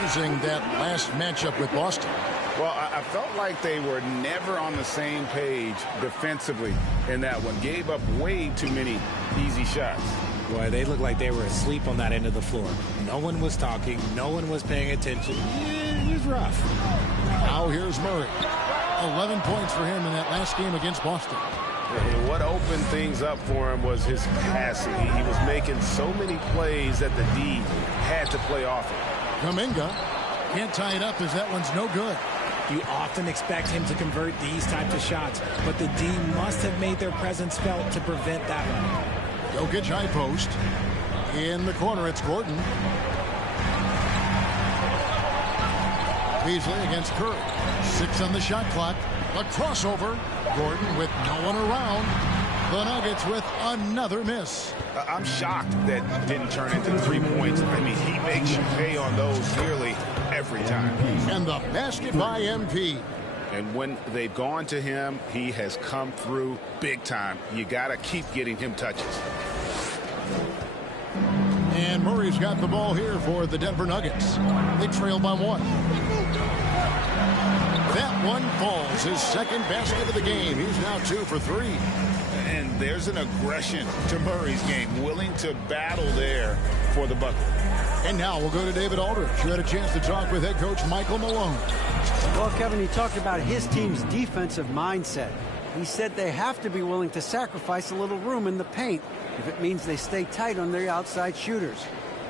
Losing that last matchup with Boston. Well, I felt like they were never on the same page defensively in that one. Gave up way too many easy shots. Boy, they looked like they were asleep on that end of the floor. No one was talking. No one was paying attention. It was rough. Now here's Murray. 11 points for him in that last game against Boston. And what opened things up for him was his passing. He was making so many plays that the D had to play off it. Kuminga can't tie it up as that one's no good. You often expect him to convert these types of shots, but the D must have made their presence felt to prevent that one. Jokic high post. In the corner, it's Gordon. Beasley against Curry. 6 on the shot clock. A crossover. Gordon with no one around. The Nuggets with another miss. I'm shocked that didn't turn into 3 points. I mean, he makes you pay on those nearly every time. And the basket by MP. And when they've gone to him, he has come through big time. You got to keep getting him touches. And Murray's got the ball here for the Denver Nuggets. They trail by 1. That one falls, his second basket of the game. He's now 2 for 3. And there's an aggression to Murray's game, willing to battle there for the bucket. And now we'll go to David Aldridge, who had a chance to talk with head coach Michael Malone. Well, Kevin, he talked about his team's defensive mindset. He said they have to be willing to sacrifice a little room in the paint if it means they stay tight on their outside shooters.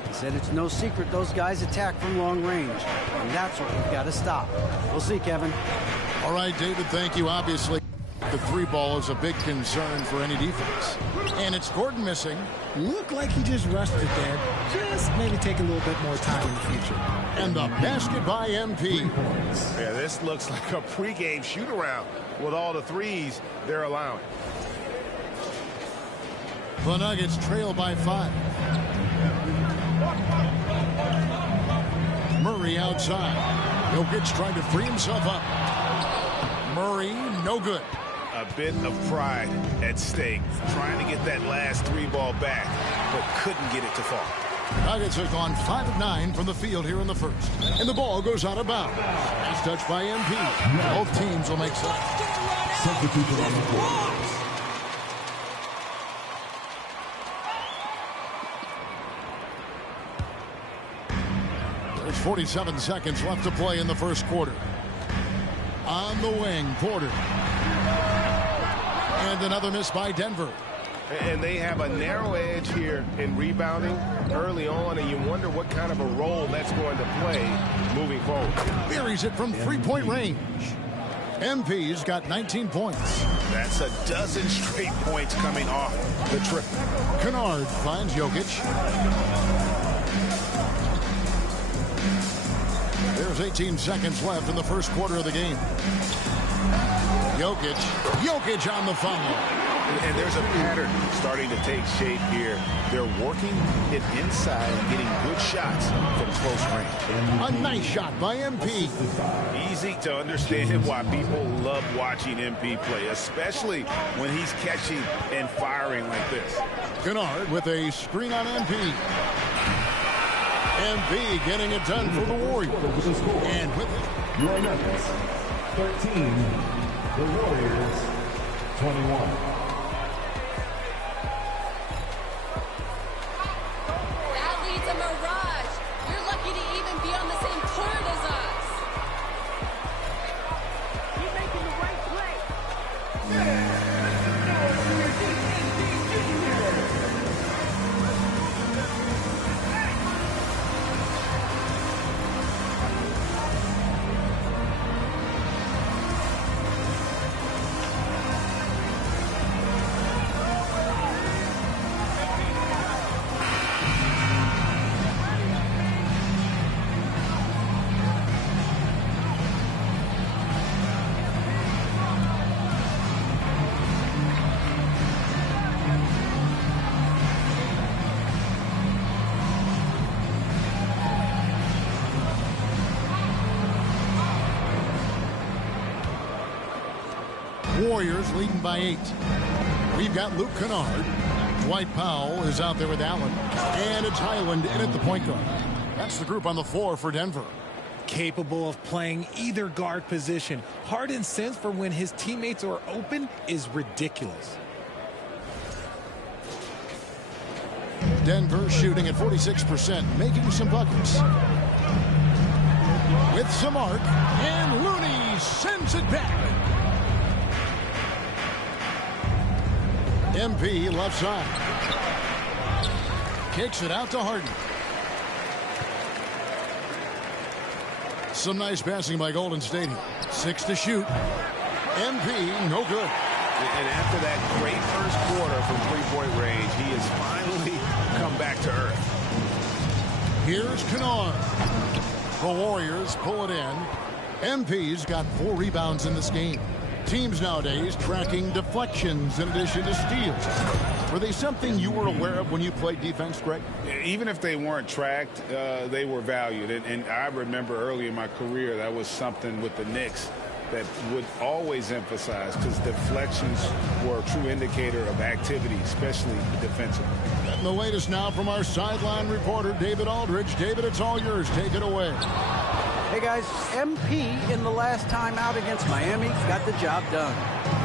He said it's no secret those guys attack from long range, and that's what we've got to stop. We'll see, Kevin. All right, David, thank you. Obviously, the 3 ball is a big concern for any defense. And it's Gordon missing. Looked like he just rushed it there. Just maybe take a little bit more time in the future. And the basket by MP. Yeah, this looks like a pregame shoot-around with all the threes they're allowing. The Nuggets trail by 5. Murray outside. Jokic trying to free himself up. Murray, no good. A bit of pride at stake, trying to get that last 3 ball back, but couldn't get it to fall. Nuggets have gone 5 of 9 from the field here in the first. And the ball goes out of bounds. Nice touch by MP. Both teams will make substitution on the floor. There's 47 seconds left to play in the first quarter. On the wing, Porter. And another miss by Denver. And they have a narrow edge here in rebounding early on, and you wonder what kind of a role that's going to play moving forward. Buries it from three-point range. MP's got 19 points. That's a dozen straight points coming off the trip. Kennard finds Jokic. There's 18 seconds left in the first quarter of the game. Jokic on the follow. And there's a pattern starting to take shape here. They're working it inside and getting good shots from close range. A nice shot by MP. Easy to understand why people love watching MP play, especially when he's catching and firing like this. Kennard with a screen on MP. MP getting it done for the Warriors. And with it, your numbers 13, the Warriors 21. It's a mirage. You're lucky to even be on the same court as us. Keep making the right play. Warriors leading by 8. We've got Luke Kennard. Dwight Powell is out there with Allen. And it's Highland in at the point guard. That's the group on the floor for Denver. Capable of playing either guard position. Harden's sense for when his teammates are open is ridiculous. Denver shooting at 46%, making some buckets. With some arc, and Looney sends it back. MP left side. Kicks it out to Harden. Some nice passing by Golden State here. 6 to shoot. MP, no good. And after that great first quarter from three-point range, he has finally come back to earth. Here's Kennard. The Warriors pull it in. MP's got 4 rebounds in this game. Teams nowadays tracking deflections in addition to steals. Were they something you were aware of when you played defense, Greg? Even if they weren't tracked, they were valued. And I remember early in my career, that was something with the Knicks that would always emphasize, because deflections were a true indicator of activity, especially defensively. And the latest now from our sideline reporter, David Aldridge. David, it's all yours. Take it away. Hey guys, MP in the last time out against Miami got the job done.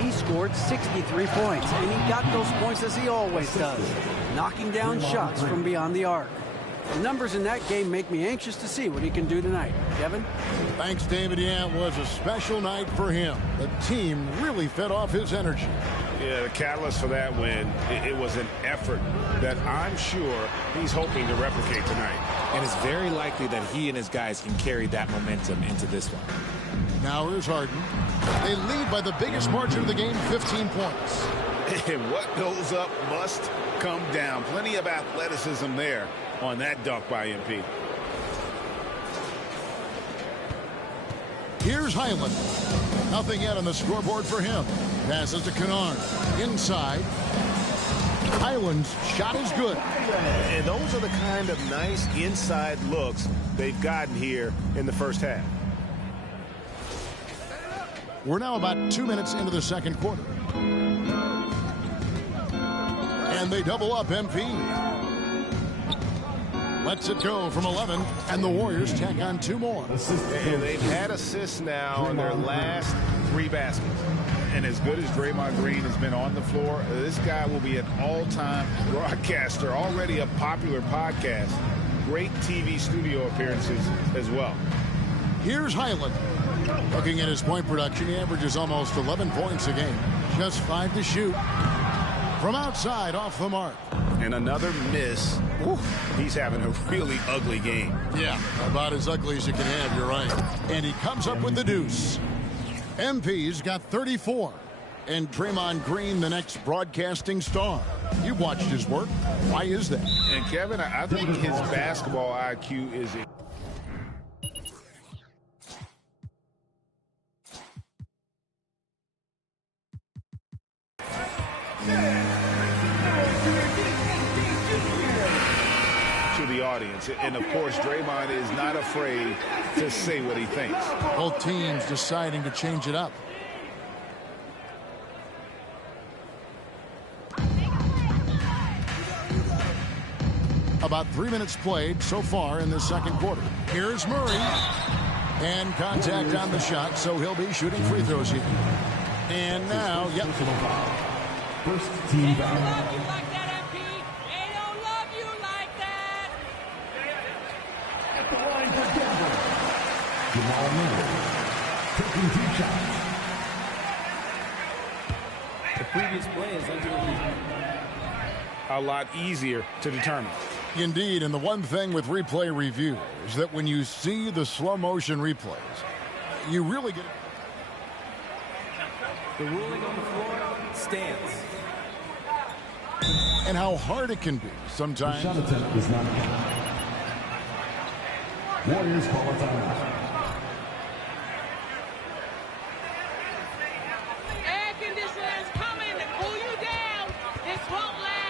He scored 63 points, and he got those points as he always does, knocking down shots from beyond the arc. The numbers in that game make me anxious to see what he can do tonight. Kevin? Thanks, David. Yeah, it was a special night for him. The team really fed off his energy. Yeah, the catalyst for that win, it was an effort that I'm sure he's hoping to replicate tonight. And it's very likely that he and his guys can carry that momentum into this one. Now here's Harden. They lead by the biggest margin of the game, 15 points. And what goes up must come down. Plenty of athleticism there on that dunk by MP. Here's Highland. Nothing yet on the scoreboard for him. Passes to Kennard. Inside. Highland's shot is good. And those are the kind of nice inside looks they've gotten here in the first half. We're now about 2 minutes into the second quarter. And they double up MP. Lets it go from 11, and the Warriors tack on 2 more. And they've had assists now in their last 3 baskets. And as good as Draymond Green has been on the floor, this guy will be an all-time broadcaster, already a popular podcast. Great TV studio appearances as well. Here's Highland. Looking at his point production, he averages almost 11 points a game. Just 5 to shoot. From outside, off the mark. And another miss. Ooh, he's having a really ugly game. Yeah, about as ugly as you can have, you're right. And he comes up with the deuce. MP's got 34. And Draymond Green, the next broadcasting star. You watched his work. Why is that? And Kevin, I think his basketball IQ is... to the audience. And, of course, Draymond is not afraid to say what he thinks. Both teams deciding to change it up. About 3 minutes played so far in the second quarter. Here's Murray. And contact on the shot, so he'll be shooting free throws here. And now, yep. First team foul. At the line for Denver, Jamal Murray taking 2 shots. The previous play is a lot easier to determine. Indeed, and the one thing with replay review is that when you see the slow motion replays, you really get... The ruling on the floor stands. And how hard it can be sometimes. The shot attempt is not counted. Warriors call a timeout. Air conditioner is coming to cool you down. This won't last.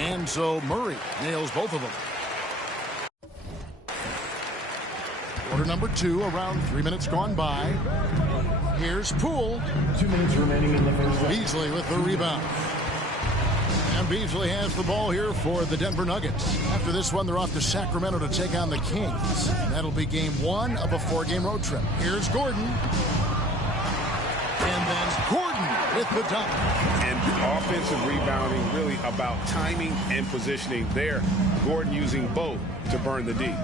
And so Murray nails both of them. Quarter number 2, around 3 minutes gone by. Here's Poole. 2 minutes remaining in the first. Beasley with the rebound. And Beasley has the ball here for the Denver Nuggets. After this one, they're off to Sacramento to take on the Kings. And that'll be game 1 of a 4-game road trip. Here's Gordon. And then Gordon with the dunk. And offensive rebounding really about timing and positioning there. Gordon using both to burn the D.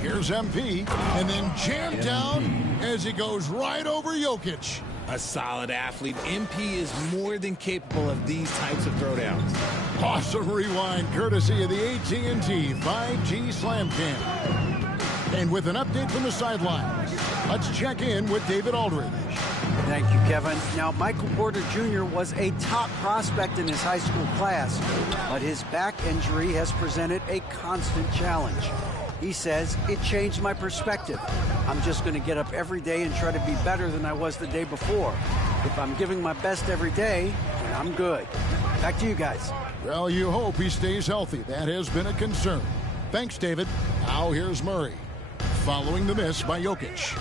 Here's MP, and then jammed down as he goes right over Jokic. A solid athlete. MP is more than capable of these types of throwdowns. Awesome rewind, courtesy of the AT&T 5G Slam Cam. And with an update from the sidelines, let's check in with David Aldridge. Thank you, Kevin. Now, Michael Porter Jr. was a top prospect in his high school class, but his back injury has presented a constant challenge. He says, it changed my perspective. I'm just going to get up every day and try to be better than I was the day before. If I'm giving my best every day, then I'm good. Back to you guys. Well, you hope he stays healthy. That has been a concern. Thanks, David. Now here's Murray, following the miss by Jokic.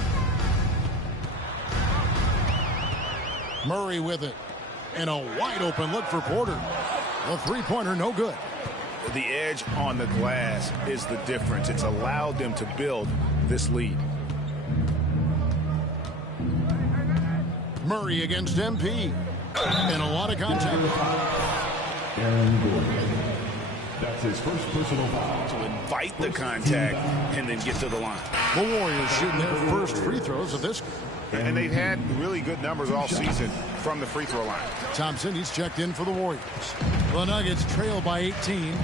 Murray with it. And a wide open look for Porter. The three-pointer no good. The edge on the glass is the difference. It's allowed them to build this lead. Murray against MP. And a lot of contact. Aaron Gordon. That's his first personal foul. To invite the contact and then get to the line. The Warriors shooting their first free throws of this. And they've had really good numbers all season from the free throw line. Thompson, he's checked in for the Warriors. The Nuggets trail by 18.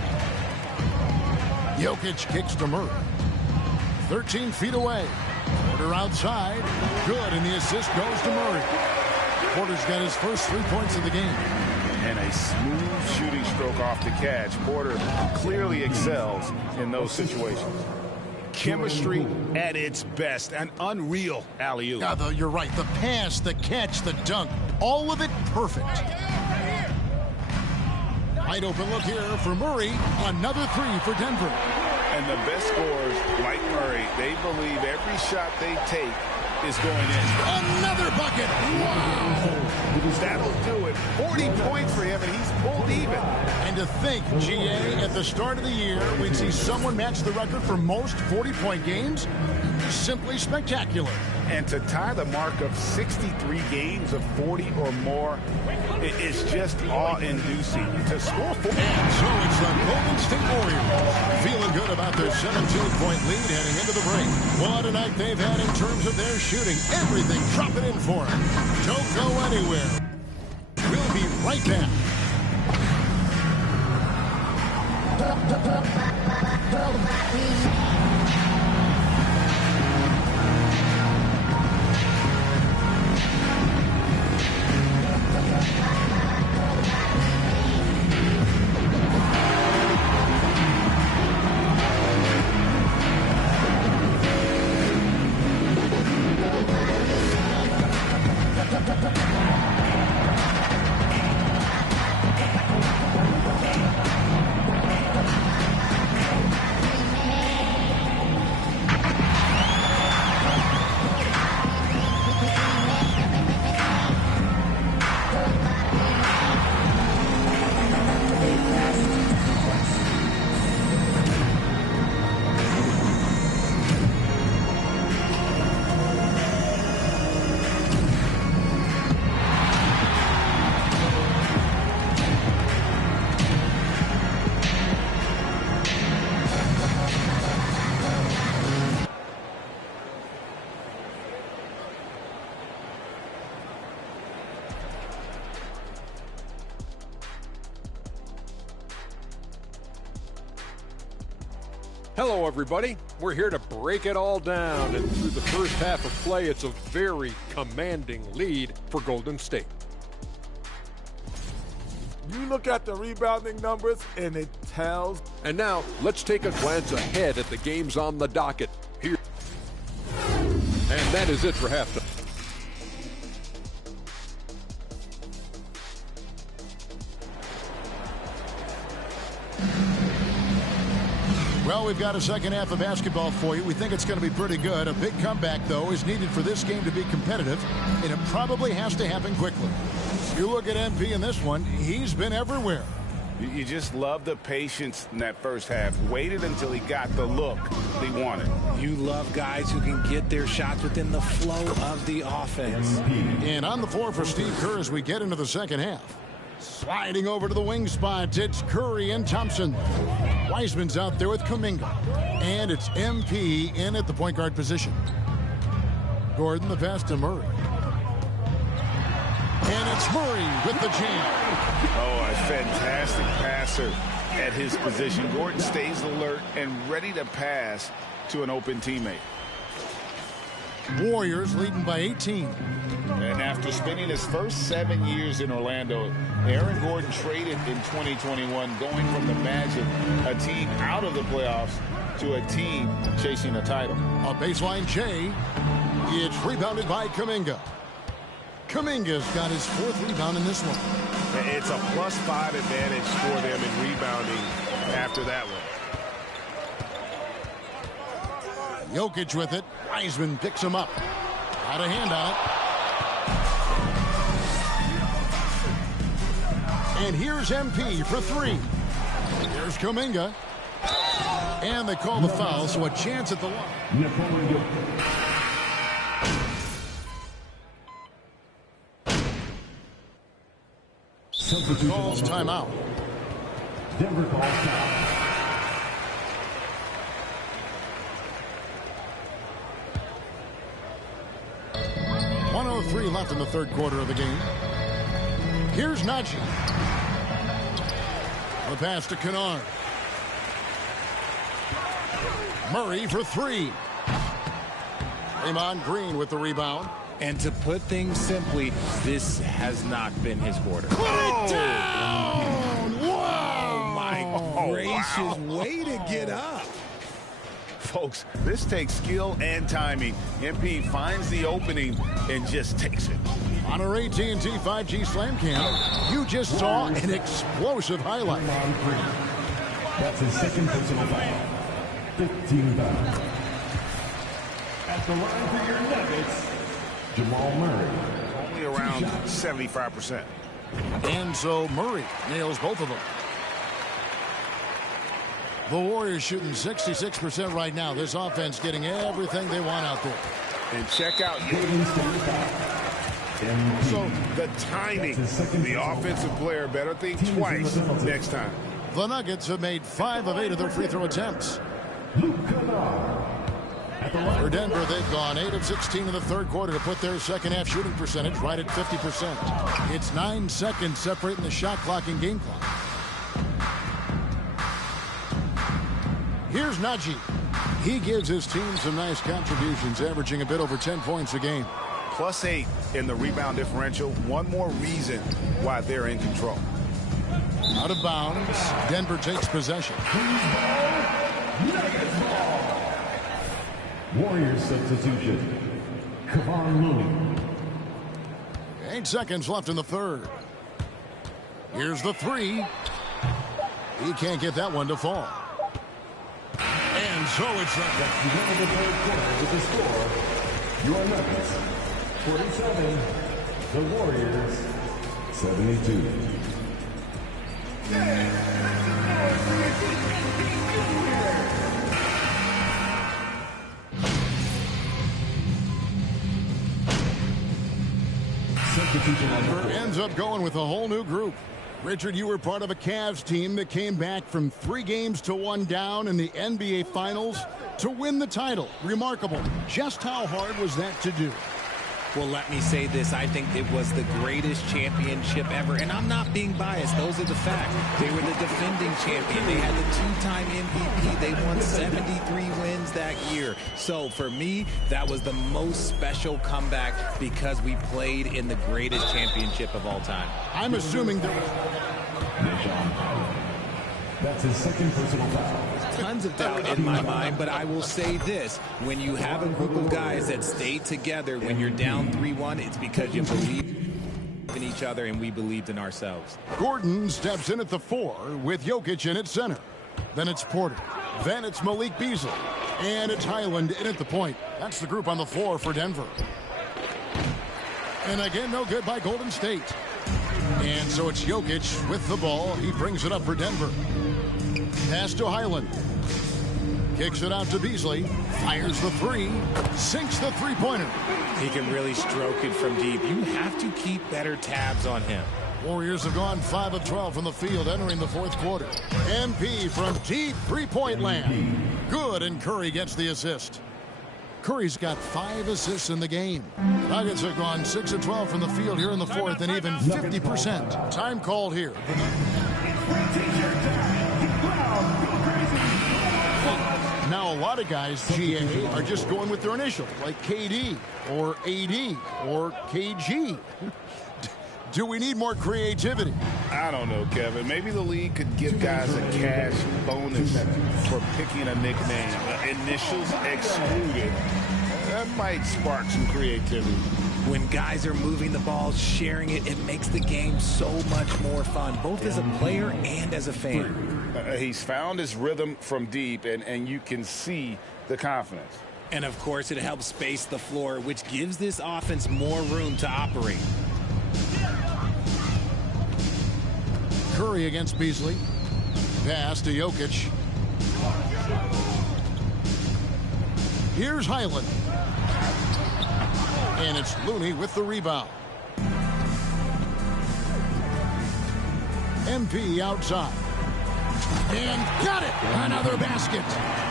Jokic kicks to Murray. 13 feet away. Porter outside. Good, and the assist goes to Murray. Porter's got his first 3 points of the game. and a smooth shooting stroke off the catch. Porter clearly excels in those situations. Chemistry at its best. An unreal alley-oop. Yeah, you're right. The pass, the catch, the dunk, all of it perfect. Wide open look here for Murray. Another three for Denver. And the best scorers, like Murray, they believe every shot they take is going in. Another bucket. Wow. That'll do it. 40 points for him, and he's pulled even. And to think, GA, at the start of the year, we'd see someone match the record for most 40-point games? Simply spectacular. And to tie the mark of 63 games of 40 or more, it's just awe-inducing. To score 40. And so it's the Golden State Warriors feeling good about their 17-point lead heading into the break. What a night they've had in terms of their shooting. Everything dropping in for them. Don't go anywhere. We'll be right back. Hello, everybody. We're here to break it all down, and through the first half of play, it's a very commanding lead for Golden State. You look at the rebounding numbers, and it tells. And now, let's take a glance ahead at the games on the docket here. And that is it for halftime. Well, we've got a second half of basketball for you. We think it's going to be pretty good. A big comeback, though, is needed for this game to be competitive, and it probably has to happen quickly. You look at MP in this one, he's been everywhere. You just love the patience in that first half. Waited until he got the look he wanted. You love guys who can get their shots within the flow of the offense. And on the floor for Steve Kerr as we get into the second half. Sliding over to the wing spot, it's Curry and Thompson. Wiseman's out there with Kuminga. And it's MP in at the point guard position. Gordon, the pass to Murray. And it's Murray with the jam. Oh, a fantastic passer at his position. Gordon stays alert and ready to pass to an open teammate. Warriors leading by 18. And after spending his first 7 years in Orlando, Aaron Gordon traded in 2021, going from the Magic, a team out of the playoffs, to a team chasing a title. A baseline J. It's rebounded by Kuminga. Kuminga's got his fourth rebound in this one. It's a +5 advantage for them in rebounding after that one. Jokic with it. Wiseman picks him up. Had a hand on it. And here's MP for three. There's Kuminga. And they call the foul, so a chance at the line. Calls timeout. Denver calls timeout. .103 left in the third quarter of the game. Here's Najee. The pass to Kennard. Murray for three. Draymond Green with the rebound. And to put things simply, this has not been his quarter. Put it down! Oh, my gracious. Wow. Way to get up. Folks, this takes skill and timing. MP finds the opening and just takes it. On our AT&T 5G Slam Cam, you just saw an explosive highlight. That's his second personal foul. 15 fouls. At the line for your Nuggets, Jamal Murray. Only around 75%. And so Murray nails both of them. The Warriors shooting 66% right now. This offense getting everything they want out there. And check out so the timing. The offensive player better think twice next time. The Nuggets have made 5 of 8 of their free throw attempts. For Denver, they've gone 8 of 16 in the third quarter to put their second half shooting percentage right at 50%. It's 9 seconds separating the shot clock and game clock. Here's Najee. He gives his team some nice contributions, averaging a bit over 10 points a game. +8 in the rebound differential. One more reason why they're in control. Out of bounds. Denver takes possession. Warriors substitution. Kevon Looney. 8 seconds left in the third. Here's the three. He can't get that one to fall. And so it's the end of the third quarter with the score. Your Nuggets 47. The Warriors 72. Denver ends up going with a whole new group. Richard, you were part of a Cavs team that came back from 3 games to 1 down in the NBA Finals to win the title. Remarkable. Just how hard was that to do? Well, let me say this. I think it was the greatest championship ever. And I'm not being biased. Those are the facts. They were the defending champion. They had the 2-time MVP. They won 73 wins that year. So for me, that was the most special comeback because we played in the greatest championship of all time. I'm assuming there was... That's his second personal foul. Tons of doubt in my mind, but I will say this. When you have a group of guys that stay together when you're down 3-1, it's because you believe in each other and we believed in ourselves. Gordon steps in at the 4 with Jokic in at center. Then it's Porter. Then it's Malik Beasley. And it's Highland in at the point. That's the group on the floor for Denver. And again, no good by Golden State. And so it's Jokic with the ball. He brings it up for Denver. Pass to Highland. Kicks it out to Beasley. Fires the 3. Sinks the three-pointer. He can really stroke it from deep. You have to keep better tabs on him. Warriors have gone 5 of 12 from the field entering the fourth quarter. MP from deep three-point land. Good, and Curry gets the assist. Curry's got 5 assists in the game. Nuggets have gone 6 of 12 from the field here in the fourth and even 50%. Time called here. Now, a lot of guys, GA, are just going with their initials, like KD or AD or KG. Do we need more creativity? I don't know, Kevin. Maybe the league could give guys a cash bonus for picking a nickname. Initials excluded. That might spark some creativity. When guys are moving the ball, sharing it, it makes the game so much more fun, both as a player and as a fan. He's found his rhythm from deep, and you can see the confidence. And, of course, it helps space the floor, which gives this offense more room to operate. Curry against Beasley. Pass to Jokic. Here's Highland. And it's Looney with the rebound. MP outside. And got it! Another basket.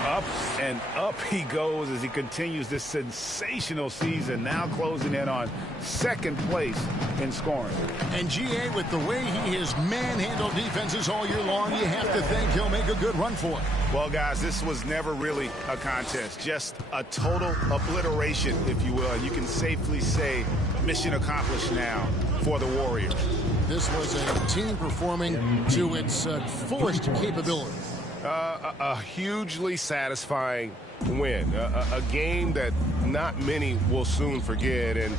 Up and up he goes as he continues this sensational season, now closing in on second place in scoring. And GA, with the way he has manhandled defenses all year long, you have to think he'll make a good run for it. Well, guys, this was never really a contest, just a total obliteration, if you will. And you can safely say mission accomplished now for the Warriors. This was a team performing to its fullest capability. A hugely satisfying win, a game that not many will soon forget, and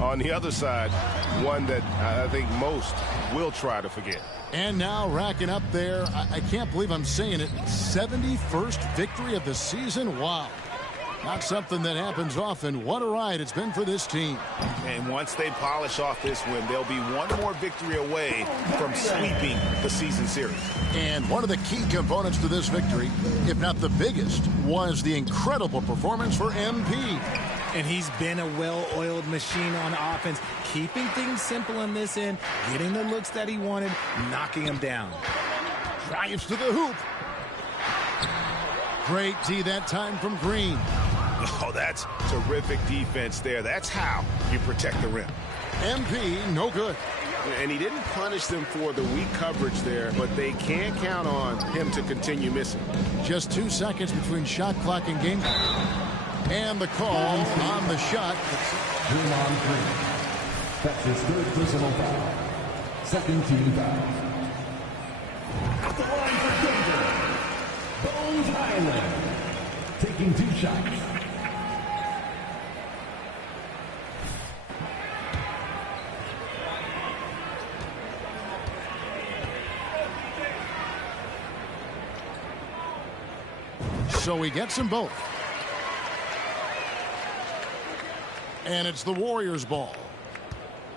on the other side, one that I think most will try to forget. And now racking up there, I can't believe I'm saying it, 71st victory of the season. Wow. Not something that happens often. What a ride it's been for this team. And once they polish off this win, they'll be one more victory away from sweeping the season series. And one of the key components to this victory, if not the biggest, was the incredible performance for MP. And he's been a well-oiled machine on offense, keeping things simple in this end, getting the looks that he wanted, knocking them down. Drives to the hoop. Great D that time from Green. Oh, that's terrific defense there. That's how you protect the rim. MP, no good. And he didn't punish them for the weak coverage there, but they can't count on him to continue missing. Just 2 seconds between shot clock and game clock. And the call on the shot. Draymond Green. That's his third personal foul. Second team foul. At the line for Denver, Bones Highland. Taking 2 shots. So he gets them both. And it's the Warriors' ball.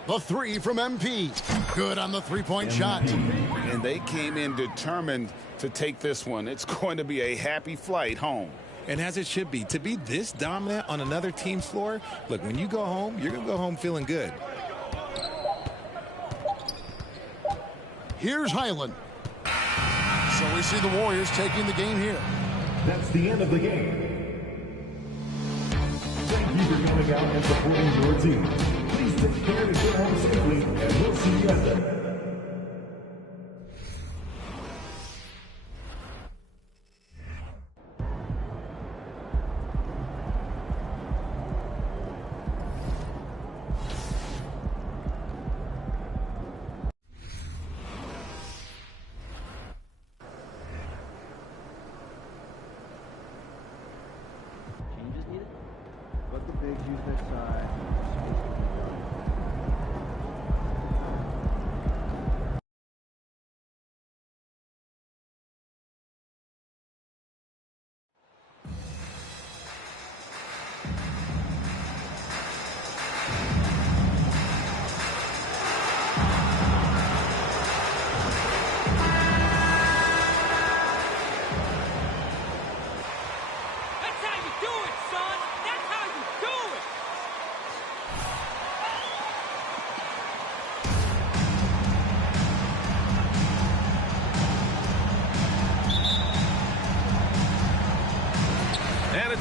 The three from MP. Good on the three-point shot. And they came in determined to take this one. It's going to be a happy flight home. And as it should be. To be this dominant on another team's floor, look, when you go home, you're going to go home feeling good. Here's Highland. So we see the Warriors taking the game here. That's the end of the game. Thank you for coming out and supporting your team. Please take care and get home safely, and we'll see you at the...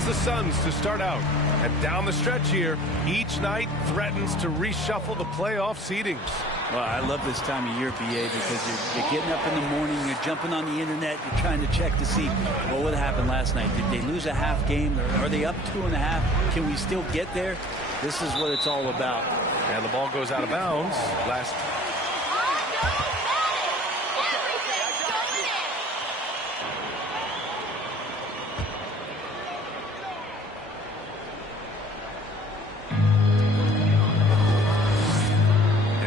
The Suns to start out. And down the stretch here, each night threatens to reshuffle the playoff seedings. Well, I love this time of year, BA, because you're getting up in the morning, you're jumping on the internet, you're trying to check to see what would happen last night. Did they lose a half game? Are they up 2.5? Can we still get there? This is what it's all about. And the ball goes out of bounds.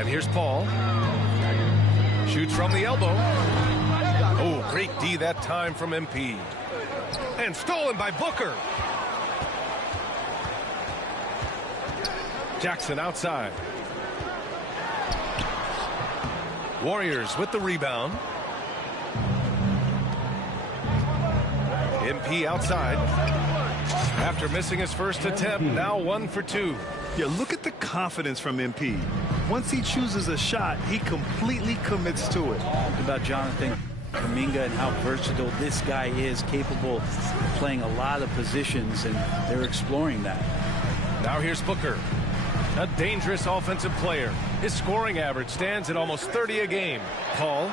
Here's Paul. Shoots from the elbow. Oh, great D that time from MP. And stolen by Booker. Jackson outside. Warriors with the rebound. MP outside. After missing his first attempt, now 1 for 2. Yeah, look at the confidence from MP. Once he chooses a shot, he completely commits to it. About Jonathan Kuminga and how versatile this guy is, capable of playing a lot of positions, and they're exploring that. Now here's Booker, a dangerous offensive player. His scoring average stands at almost 30 a game. Paul,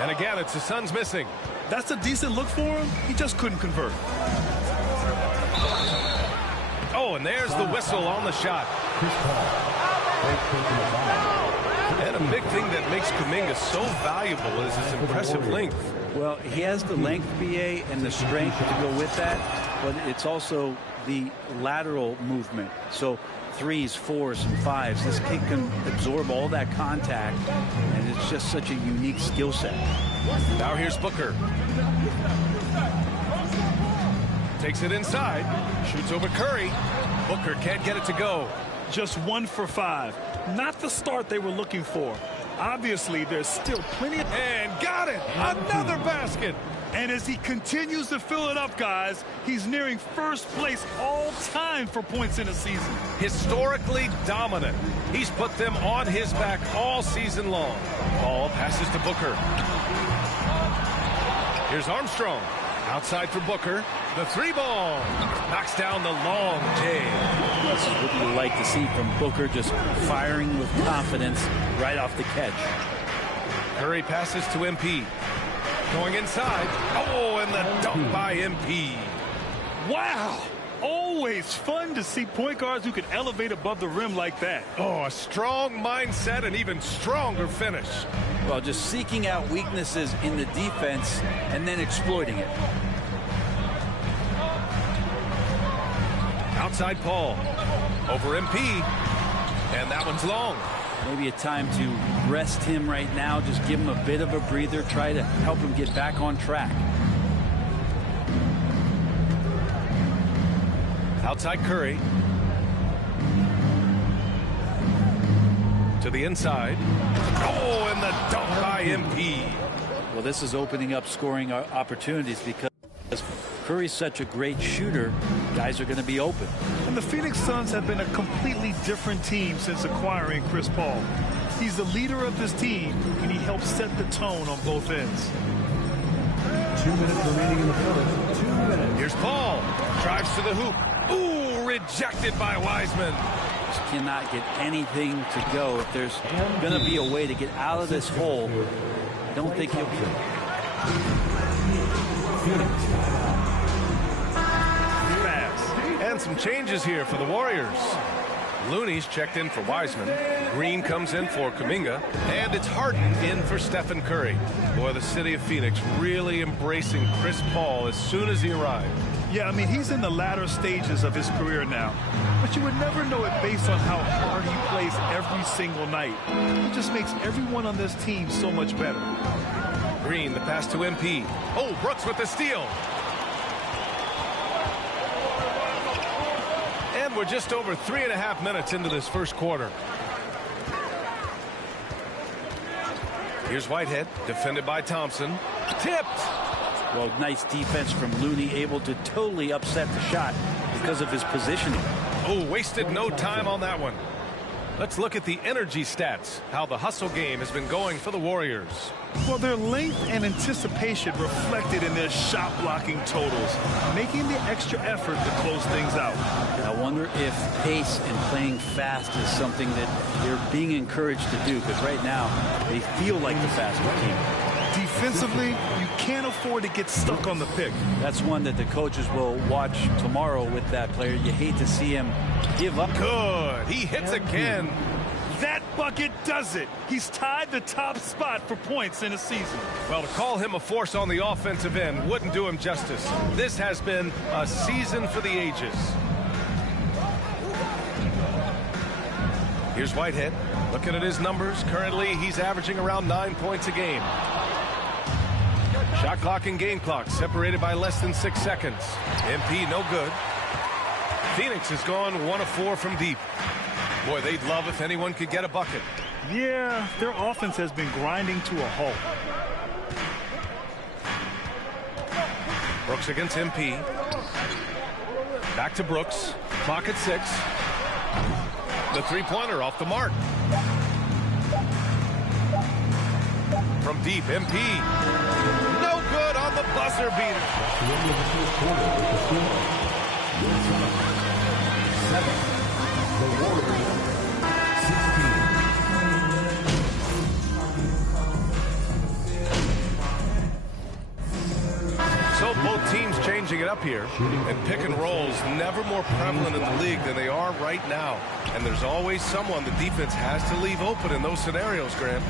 and again, it's the Suns missing. That's a decent look for him. He just couldn't convert. Oh, and there's the whistle on the shot. And a big thing that makes Kuminga so valuable is his impressive length. Well, he has the length, BA, and the strength to go with that, but it's also the lateral movement. So 3s, 4s, and 5s. This kid can absorb all that contact, and it's just such a unique skill set. Now here's Booker. Takes it inside, shoots over Curry. Booker can't get it to go. Just 1 for 5. Not the start they were looking for. Obviously, there's still plenty. And got it! Another basket! And as he continues to fill it up, guys, he's nearing first place all time for points in a season. Historically dominant. He's put them on his back all season long. Ball passes to Booker. Here's Armstrong. Outside for Booker. The 3-ball. Knocks down the long J. This is what you like to see from Booker, just firing with confidence right off the catch. Curry passes to MP. Going inside. Oh, and the dunk by MP. Wow. Always fun to see point guards who can elevate above the rim like that. Oh, a strong mindset and even stronger finish. Well, just seeking out weaknesses in the defense and then exploiting it. Outside Paul. Over MP. And that one's long. Maybe a time to rest him right now. Just give him a bit of a breather. Try to help him get back on track. Outside Curry. To the inside. Oh, and the dunk by MP. Well, this is opening up scoring opportunities because Curry's such a great shooter. Guys are going to be open. And the Phoenix Suns have been a completely different team since acquiring Chris Paul. He's the leader of this team, and he helps set the tone on both ends. 2 minutes remaining in the first. 2 minutes. Here's Paul. Drives to the hoop. Ooh, rejected by Wiseman. Just cannot get anything to go. If there's going to be a way to get out of this hole, I don't think he'll be. And some changes here for the Warriors. Looney's checked in for Wiseman. Green comes in for Kuminga. And it's Harden in for Stephen Curry. Boy, the city of Phoenix really embracing Chris Paul as soon as he arrived. Yeah, I mean, he's in the latter stages of his career now. But you would never know it based on how hard he plays every single night. He just makes everyone on this team so much better. Green, the pass to MP. Oh, Brooks with the steal. And we're just over 3.5 minutes into this first quarter. Here's Whitehead, defended by Thompson. Tipped. Well, nice defense from Looney, able to totally upset the shot because of his positioning. Oh, wasted no time on that one. Let's look at the energy stats, how the hustle game has been going for the Warriors. Well, their length and anticipation reflected in their shot blocking totals, making the extra effort to close things out. I wonder if pace and playing fast is something that they're being encouraged to do, because right now they feel like the faster team. Defensively, you can't afford to get stuck on the pick. That's one that the coaches will watch tomorrow with that player. You hate to see him give up. Good. He hits again. That bucket does it. He's tied the top spot for points in a season. Well, to call him a force on the offensive end wouldn't do him justice. This has been a season for the ages. Here's Whitehead. Looking at his numbers, currently he's averaging around 9 points a game. Shot clock and game clock separated by less than 6 seconds. MP no good. Phoenix has gone 1 of 4 from deep. Boy, they'd love if anyone could get a bucket. Yeah, their offense has been grinding to a halt. Brooks against MP. Back to Brooks. Clock at 6. The three-pointer off the mark. From deep, MP. the buzzer beater. That's the end of the first quarter with the score. Your Suns 7. The Warriors 16. So both teams changing it up here, and pick and rolls never more prevalent in the league than they are right now. And there's always someone the defense has to leave open in those scenarios, Graham.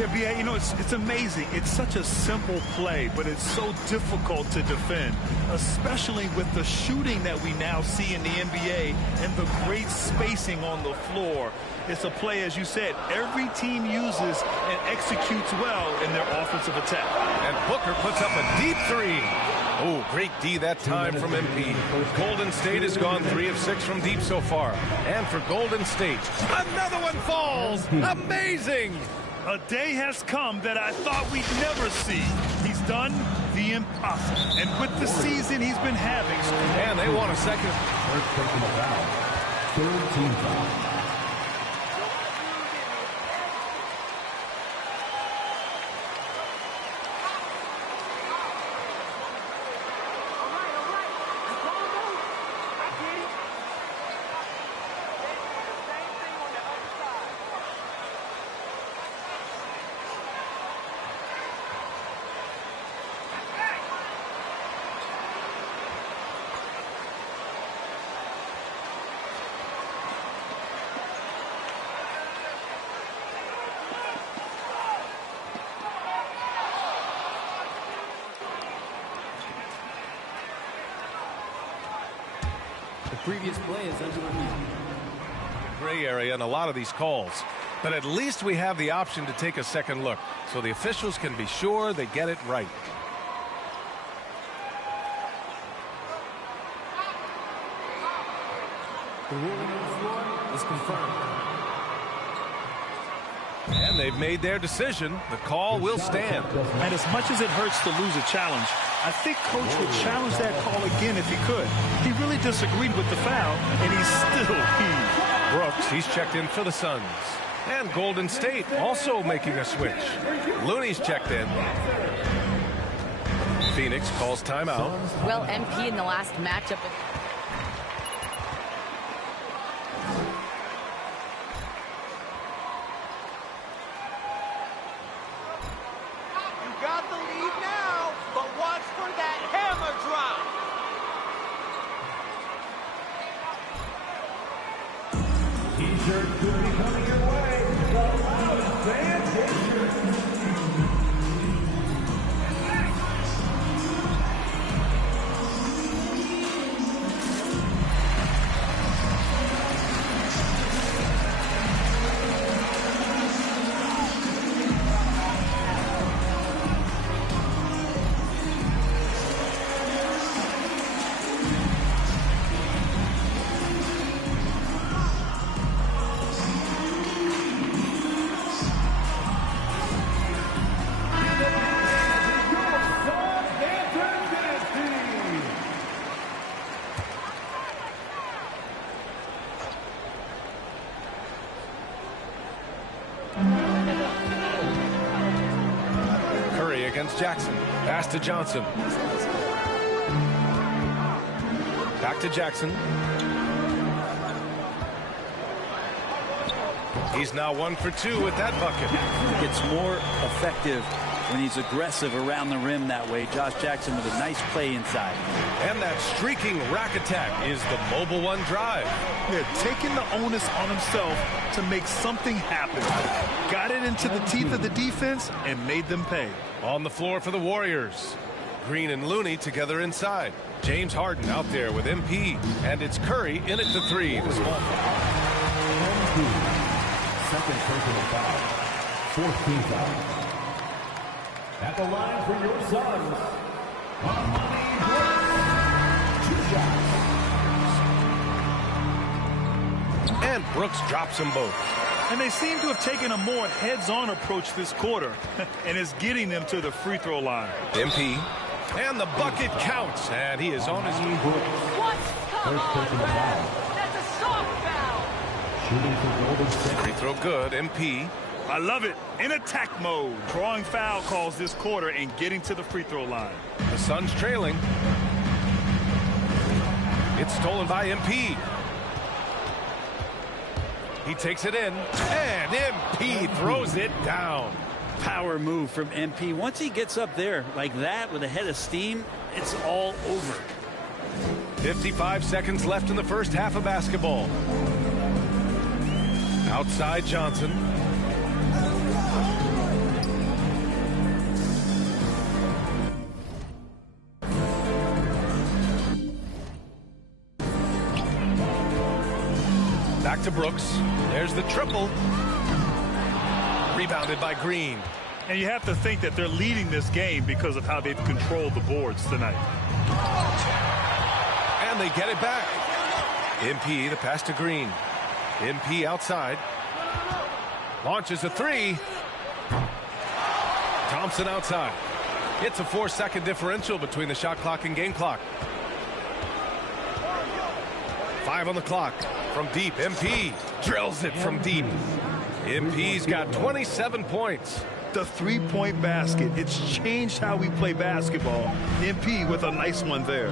Yeah, B.A., you know, it's amazing. It's such a simple play, but it's so difficult to defend, especially with the shooting that we now see in the NBA and the great spacing on the floor. It's a play, as you said, every team uses and executes well in their offensive attack. And Booker puts up a deep three. Oh, great D that time from MP. Golden State has gone 3 of 6 from deep so far. And for Golden State, another one falls. Amazing. A day has come that I thought we'd never see. He's done the impossible. And with the season he's been having. And they want a second. First personal foul. Third team foul. The previous play is under review. Gray area in a lot of these calls. But at least we have the option to take a second look, so the officials can be sure they get it right. The ruling on the floor is confirmed. And they've made their decision. The call will stand. And as much as it hurts to lose a challenge, I think Coach would challenge that call again if he could. He really disagreed with the foul, and he's still heaved. Brooks, he's checked in for the Suns. And Golden State also making a switch. Looney's checked in. Phoenix calls timeout. Well, MP in the last matchup. You got the lead now, but watch for that hammer drop. T-shirt could be coming your way. The loudest fan T-shirt. Against Jackson. Pass to Johnson. Back to Jackson. He's now 1 for 2 with that bucket. Gets more effective when he's aggressive around the rim that way. Josh Jackson with a nice play inside. And that streaking rack attack is the Mobile One drive. Yeah, taking the onus on himself to make something happen. Got it into the teeth of the defense and made them pay. On the floor for the Warriors. Green and Looney together inside. James Harden out there with MP. And it's Curry in at the 3. The small foul. Second personal foul. Fourth team foul. At the line for your Suns. And Brooks drops them both. And they seem to have taken a more heads-on approach this quarter, and it's getting them to the free throw line. MP, and the bucket counts, and he is on his feet. What? Come on, Brad. That's a soft foul. Shooting for Golden State. Free throw good, MP. I love it. In attack mode. Drawing foul calls this quarter and getting to the free throw line. The Suns trailing. It's stolen by MP. He takes it in, and MP throws it down. Power move from MP. Once he gets up there like that with a head of steam, it's all over. 55 seconds left in the first half of basketball. Outside Johnson. Back to Brooks. There's the triple. Rebounded by Green. And you have to think that they're leading this game because of how they've controlled the boards tonight. And they get it back. MP, the pass to Green. MP outside. Launches a three. Thompson outside. It's a 4-second differential between the shot clock and game clock. 5 on the clock. From deep, MP drills it from deep. MP's got 27 points. The three-point basket. It's changed how we play basketball. MP with a nice one there.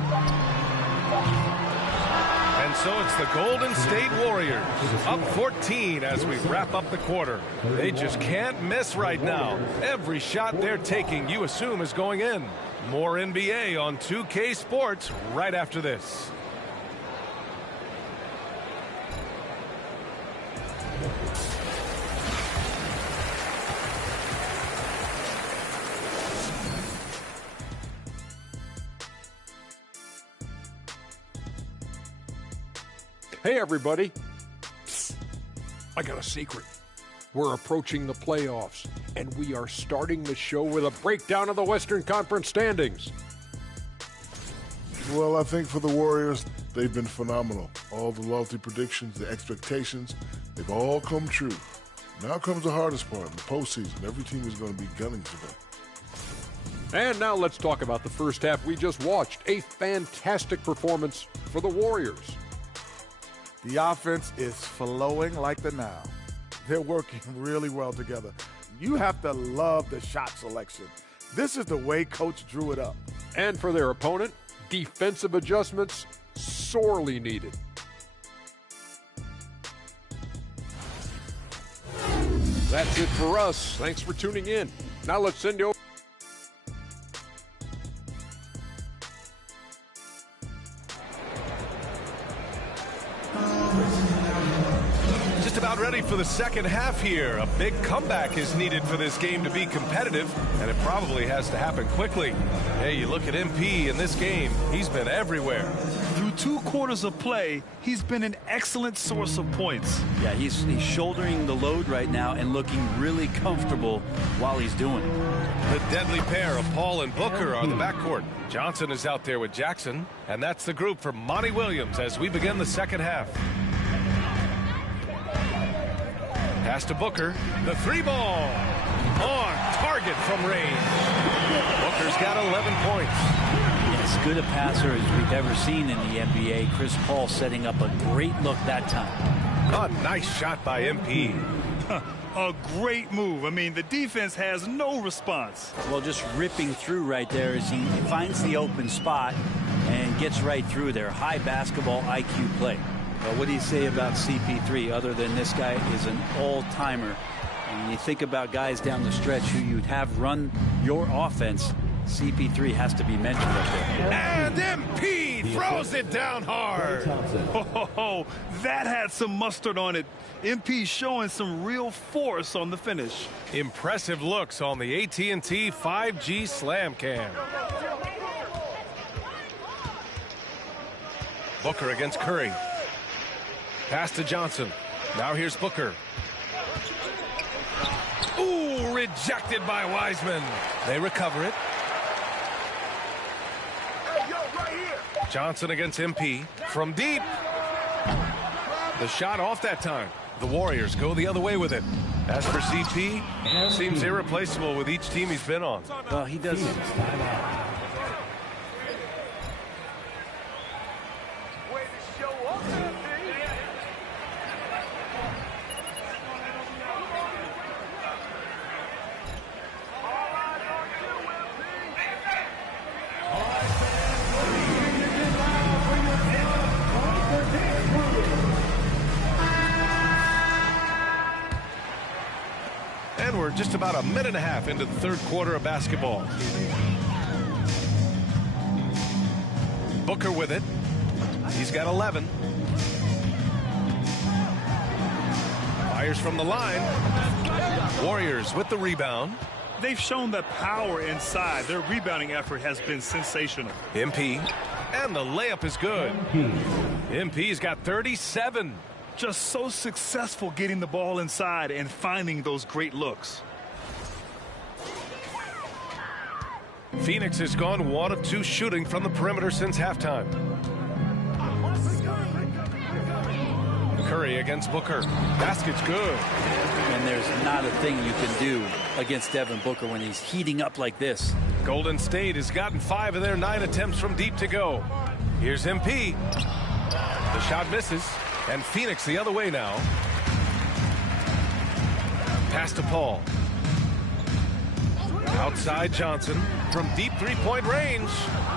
And so it's the Golden State Warriors up 14 as we wrap up the quarter. They just can't miss right now. Every shot they're taking, you assume, is going in. More NBA on 2K Sports right after this. Hey, everybody. Psst. I got a secret. We're approaching the playoffs, and we are starting the show with a breakdown of the Western Conference standings. Well, I think for the Warriors, they've been phenomenal. All the lofty predictions, the expectations, they've all come true. Now comes the hardest part, the postseason. Every team is going to be gunning for them. And now let's talk about the first half we just watched. A fantastic performance for the Warriors. The offense is flowing like the Nile. They're working really well together. You have to love the shot selection. This is the way Coach drew it up. And for their opponent, defensive adjustments sorely needed. That's it for us. Thanks for tuning in. Now let's send you over. Just about ready for the second half here. A big comeback is needed for this game to be competitive, and it probably has to happen quickly. Hey, you look at MP in this game, he's been everywhere. Through 2 quarters of play, he's been an excellent source of points. Yeah, he's shouldering the load right now and looking really comfortable while he's doing it. The deadly pair of Paul and Booker are the backcourt. Johnson is out there with Jackson, and that's the group for Monty Williams as we begin the second half. Pass to Booker. The 3-ball. On target from range. Booker's got 11 points. As good a passer as we've ever seen in the NBA. Chris Paul setting up a great look that time. A nice shot by MP. A great move. I mean, the defense has no response. Well, just ripping through right there as he finds the open spot and gets right through there. High basketball IQ play. Well, what do you say about CP3 other than this guy is an all-timer? And when you think about guys down the stretch who you'd have run your offense, CP3 has to be mentioned up there. And MP throws it down hard. Oh, that had some mustard on it. MP showing some real force on the finish. Impressive looks on the AT&T 5G Slam Cam. Booker against Curry. Pass to Johnson. Now here's Booker. Ooh, rejected by Wiseman. They recover it. Johnson against MP. From deep. The shot off that time. The Warriors go the other way with it. As for CP, seems irreplaceable with each team he's been on. Well, he does. And we're just about a minute and a half into the third quarter of basketball. Booker with it. He's got 11. Fires from the line. Warriors with the rebound. They've shown that power inside. Their rebounding effort has been sensational. MP. And the layup is good. MP's got 37. Just so successful getting the ball inside and finding those great looks. Phoenix has gone 1 of 2 shooting from the perimeter since halftime. Curry against Booker. Basket's good. And there's not a thing you can do against Devin Booker when he's heating up like this. Golden State has gotten 5 of their 9 attempts from deep to go. Here's MP. The shot misses. And Phoenix the other way now. Pass to Paul. Outside Johnson from deep three-point range.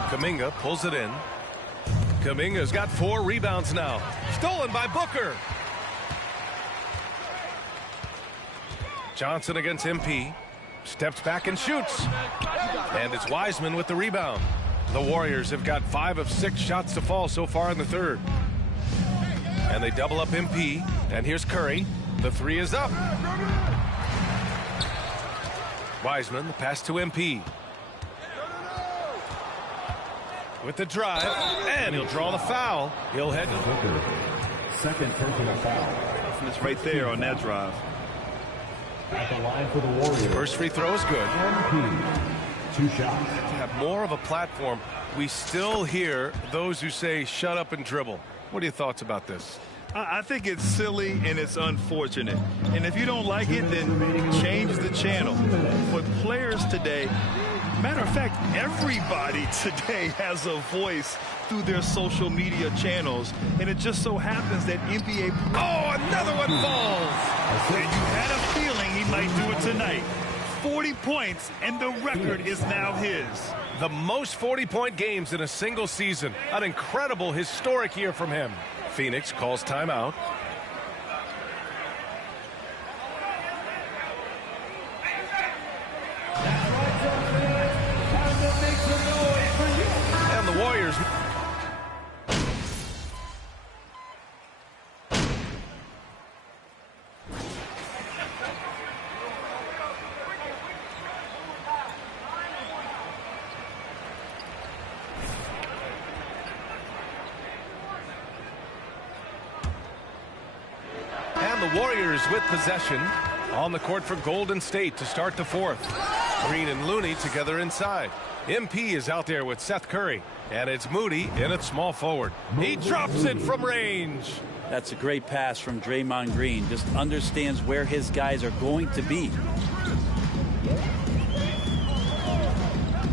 Kuminga pulls it in. Kuminga's got 4 rebounds now. Stolen by Booker. Johnson against MP. Steps back and shoots. And it's Wiseman with the rebound. The Warriors have got 5 of 6 shots to fall so far in the third. And they double up MP. And here's Curry. The 3 is up. Wiseman, the pass to MP. With the drive. And he'll draw the foul. He'll head to second personal foul. It's right there on that drive. At the line for the Warriors. First free throw is good. MP. 2 shots. To have more of a platform, we still hear those who say shut up and dribble. What are your thoughts about this? I think it's silly and it's unfortunate. And if you don't like it, then change the channel. But players today, matter of fact, everybody today has a voice through their social media channels. And it just so happens that NBA... Oh, another one falls! And you had a feeling he might do it tonight. 40 points, and the record is now his. The most 40-point games in a single season. An incredible, historic year from him. Phoenix calls timeout. And the Warriors... Warriors with possession on the court for Golden State to start the fourth. Green and Looney together inside. MP is out there with Seth Curry, and it's Moody in at small forward. He drops it from range. That's a great pass from Draymond Green. Just understands where his guys are going to be.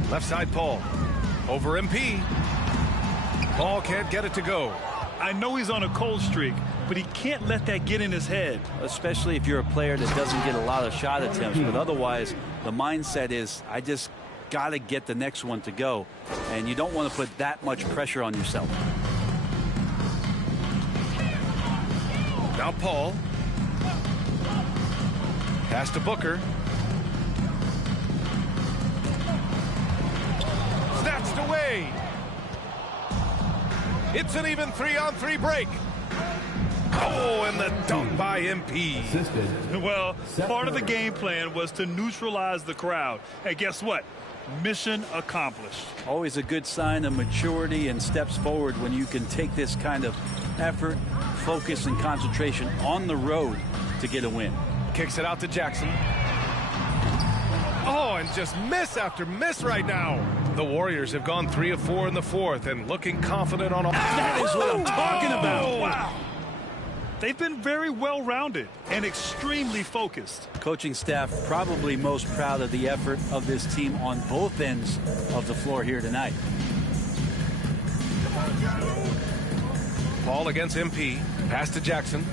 Left side Paul. Over MP. Paul can't get it to go. I know he's on a cold streak, but he can't let that get in his head. Especially if you're a player that doesn't get a lot of shot attempts. But otherwise, the mindset is, I just got to get the next one to go. And you don't want to put that much pressure on yourself. Now Paul. Pass to Booker. Snatched away. It's an even 3-on-3 break. Oh, and the dunk by MP. Well, part of the game plan was to neutralize the crowd. And guess what? Mission accomplished. Always a good sign of maturity and steps forward when you can take this kind of effort, focus, and concentration on the road to get a win. Kicks it out to Jackson. Oh, and just miss after miss right now. The Warriors have gone 3 of 4 in the fourth and looking confident on all. That is what I'm talking about. Wow. They've been very well-rounded and extremely focused. Coaching staff probably most proud of the effort of this team on both ends of the floor here tonight. Paul against MP. Pass to Jackson.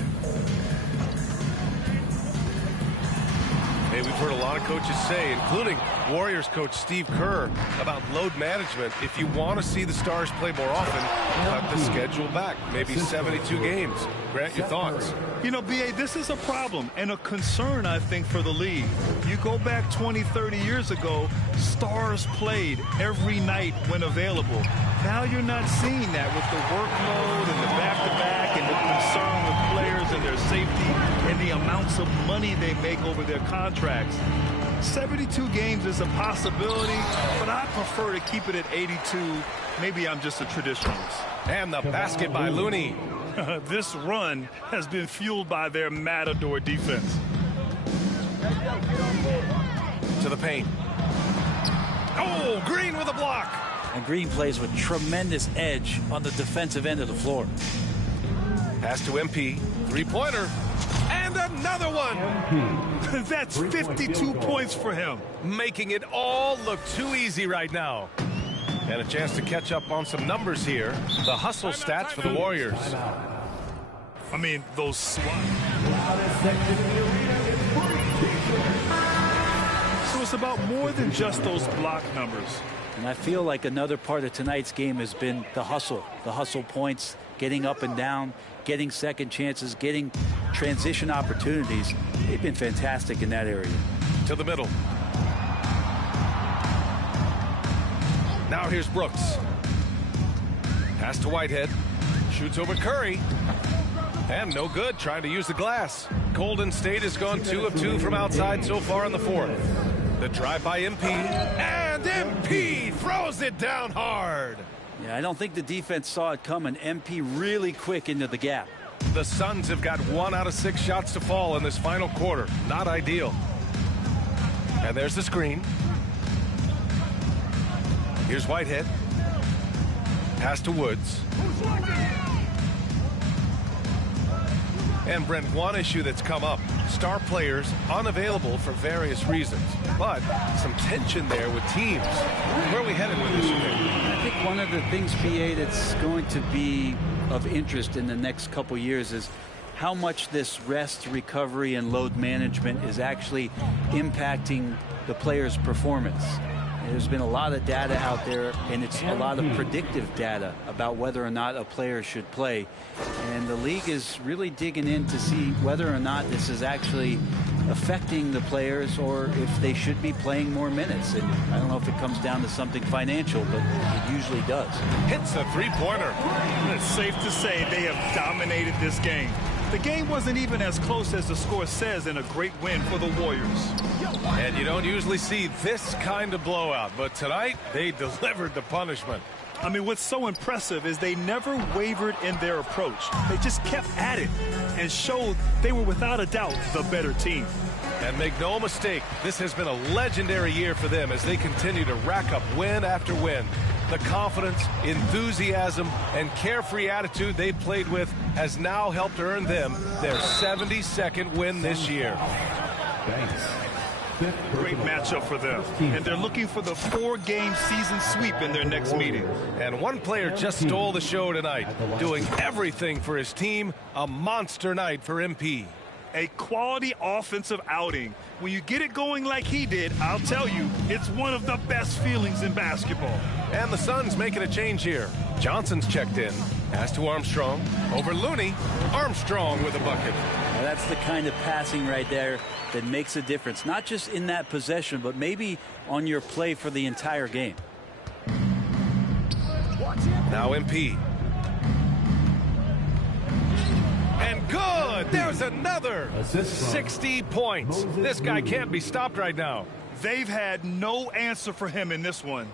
Hey, we've heard a lot of coaches say, including Warriors coach Steve Kerr, about load management. If you want to see the Stars play more often, cut the schedule back, maybe 72 games. Grant, your thoughts? You know, B.A., this is a problem and a concern, I think, for the league. You go back 20, 30 years ago, Stars played every night when available. Now you're not seeing that with the workload and the back-to-back and the concern with players and their safety and the amounts of money they make over their contracts. 72 games is a possibility, but I prefer to keep it at 82. Maybe I'm just a traditionalist. And the basket by Looney. This run has been fueled by their Matador defense. To the paint. Oh, Green with a block. And Green plays with tremendous edge on the defensive end of the floor. Pass to MP. Three-pointer. And another one. That's 52 points for him. Making it all look too easy right now. And a chance to catch up on some numbers here. The hustle stats for the Warriors. I mean, those swats. So it's about more than just those block numbers. And I feel like another part of tonight's game has been the hustle points, getting up and down, getting second chances, getting transition opportunities. They've been fantastic in that area. To the middle. Now here's Brooks. Pass to Whitehead. Shoots over Curry. And no good, trying to use the glass. Golden State has gone 2 of 2 from outside so far in the fourth. The drive by MP. And MP throws it down hard. Yeah, I don't think the defense saw it coming. MP really quick into the gap. The Suns have got 1 out of 6 shots to fall in this final quarter. Not ideal. And there's the screen. Here's Whitehead. Pass to Woods. And Brent, one issue that's come up. Star players unavailable for various reasons. But some tension there with teams. Where are we headed with this? I think one of the things, BA, that's going to be of interest in the next couple years is how much this rest, recovery, and load management is actually impacting the player's performance. There's been a lot of data out there, and it's a lot of predictive data about whether or not a player should play. And the league is really digging in to see whether or not this is actually affecting the players or if they should be playing more minutes. And I don't know if it comes down to something financial, but it usually does. Hits a three-pointer. It's safe to say they have dominated this game. The game wasn't even as close as the score says in a great win for the Warriors. And you don't usually see this kind of blowout, but tonight they delivered the punishment. I mean, what's so impressive is they never wavered in their approach. They just kept at it and showed they were without a doubt the better team. And make no mistake, this has been a legendary year for them as they continue to rack up win after win. The confidence, enthusiasm, and carefree attitude they played with has now helped earn them their 72nd win this year. Great matchup for them. And they're looking for the 4-game season sweep in their next meeting. And one player just stole the show tonight, doing everything for his team. A monster night for MP. A quality offensive outing. When you get it going like he did, I'll tell you, it's one of the best feelings in basketball. And the Suns making a change here. Johnson's checked in. Pass to Armstrong. Over Looney. Armstrong with a bucket. Now that's the kind of passing right there that makes a difference. Not just in that possession, but maybe on your play for the entire game. Now MP. And good! There's another 60 points. This guy can't be stopped right now. They've had no answer for him in this one.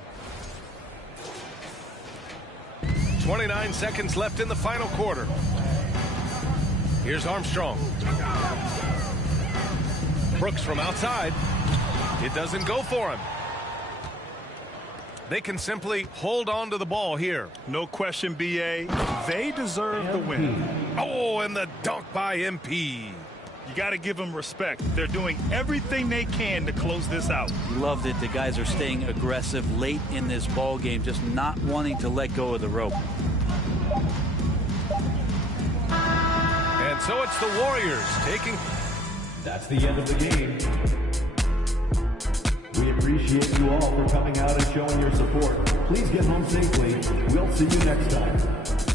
29 seconds left in the final quarter. Here's Armstrong. Brooks from outside. It doesn't go for him. They can simply hold on to the ball here. No question, B.A. They deserve the win. Oh, and the dunk by MP. You got to give them respect. They're doing everything they can to close this out. Love that the guys are staying aggressive late in this ball game, just not wanting to let go of the rope. And so it's the Warriors taking. That's the end of the game. We appreciate you all for coming out and showing your support. Please get home safely. We'll see you next time.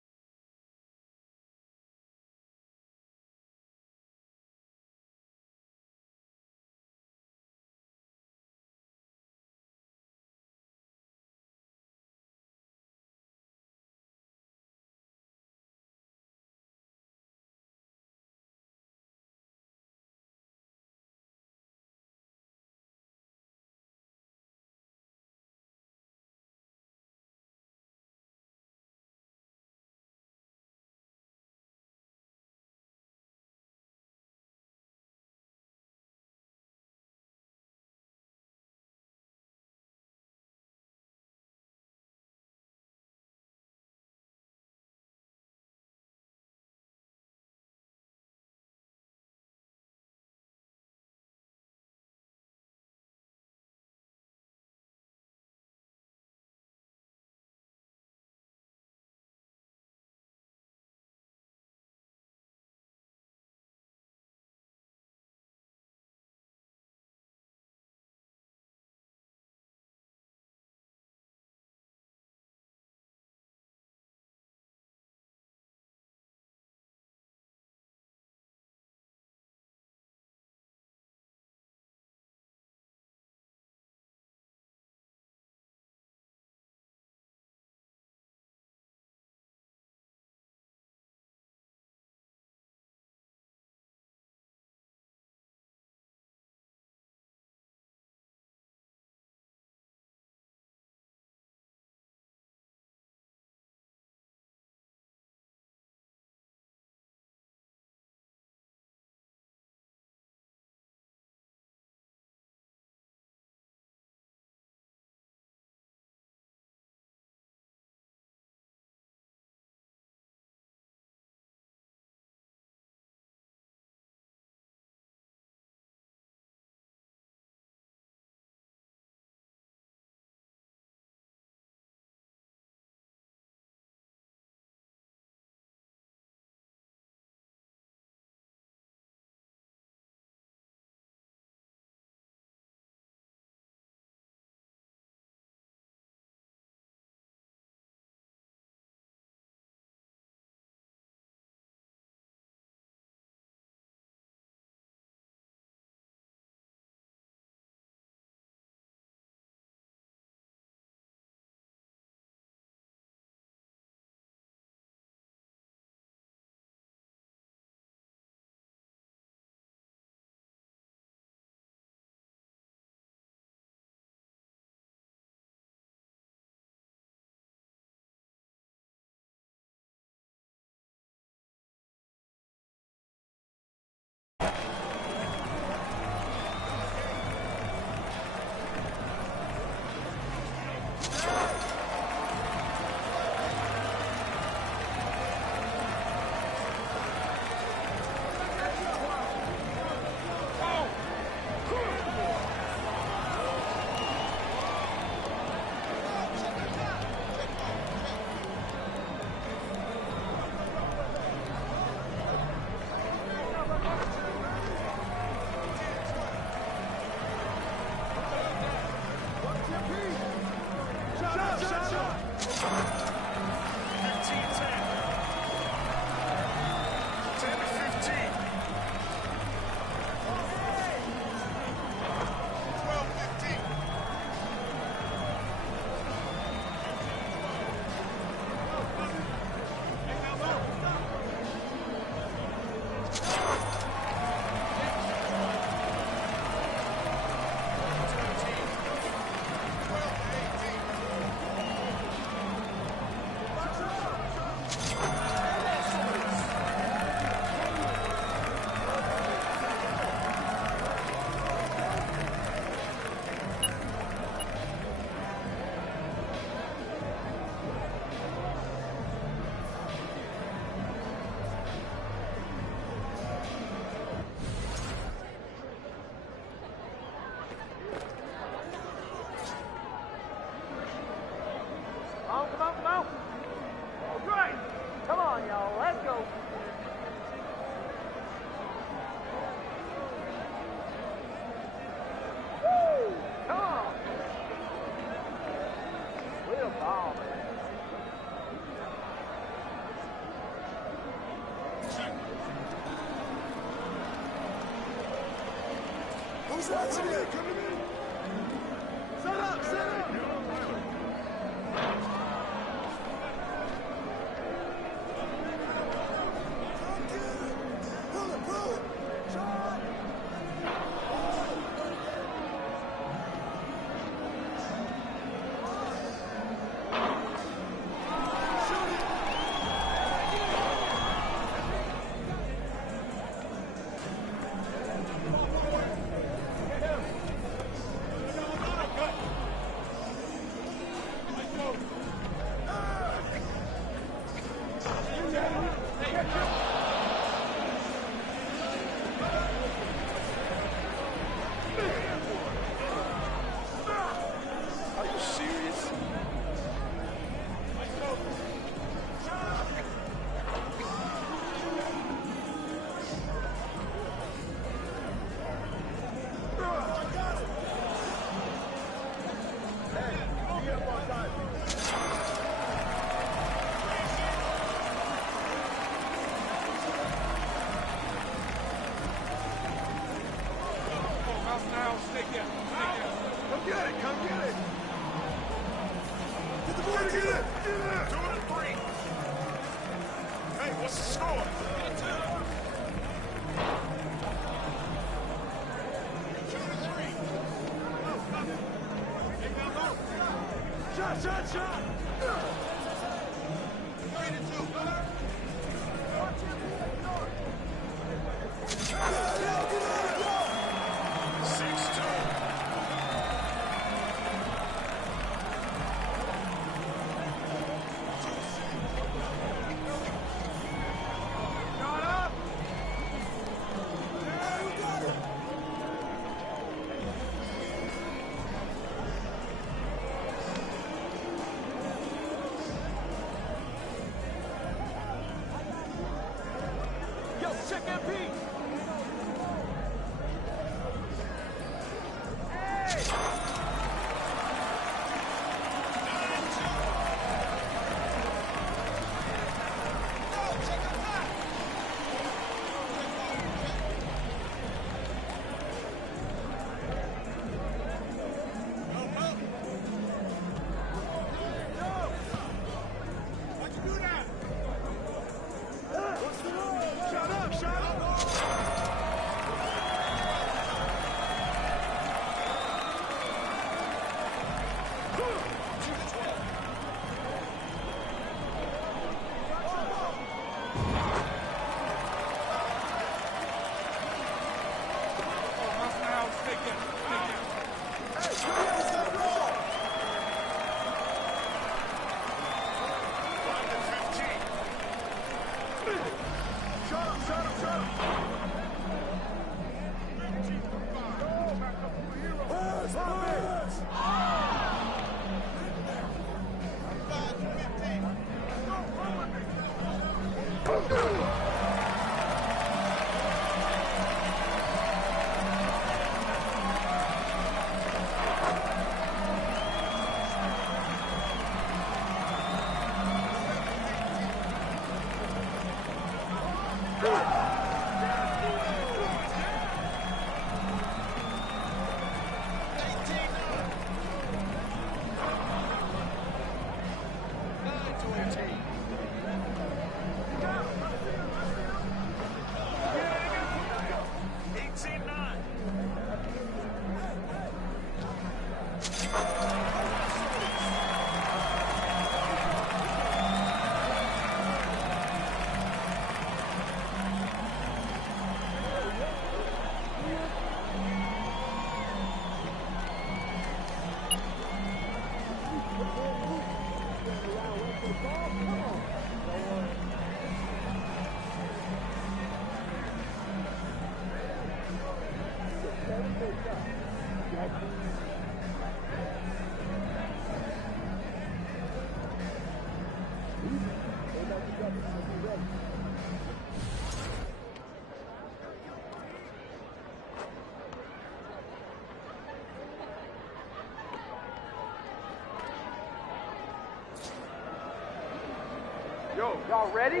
Yo, y'all ready?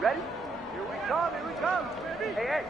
Ready? Here we come, here we come. Hey, hey.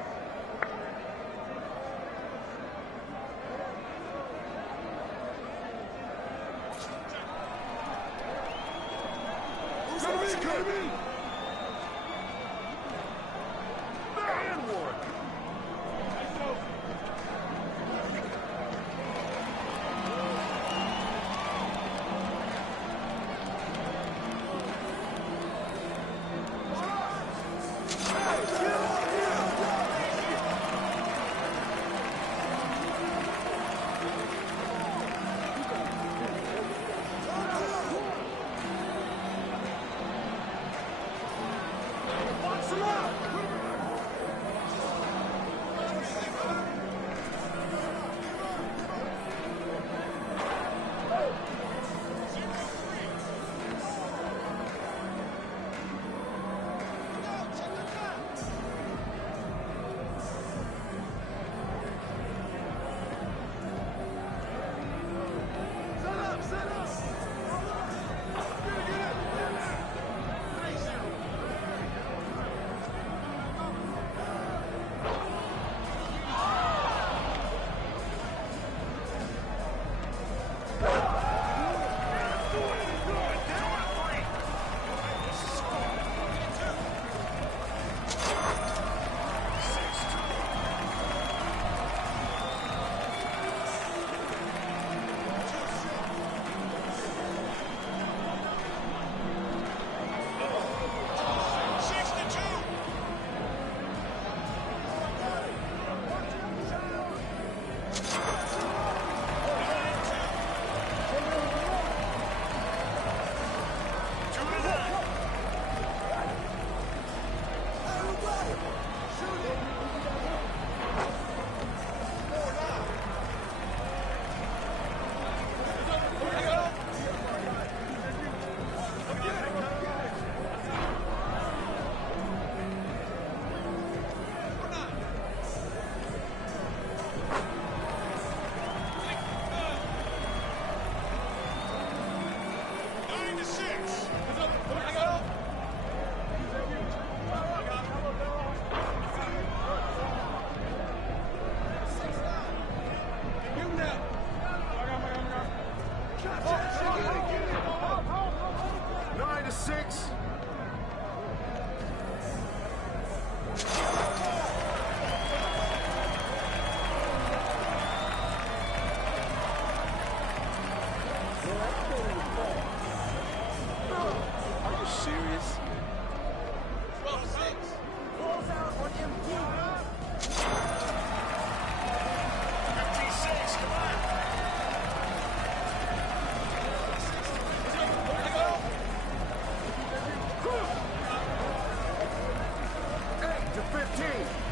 15.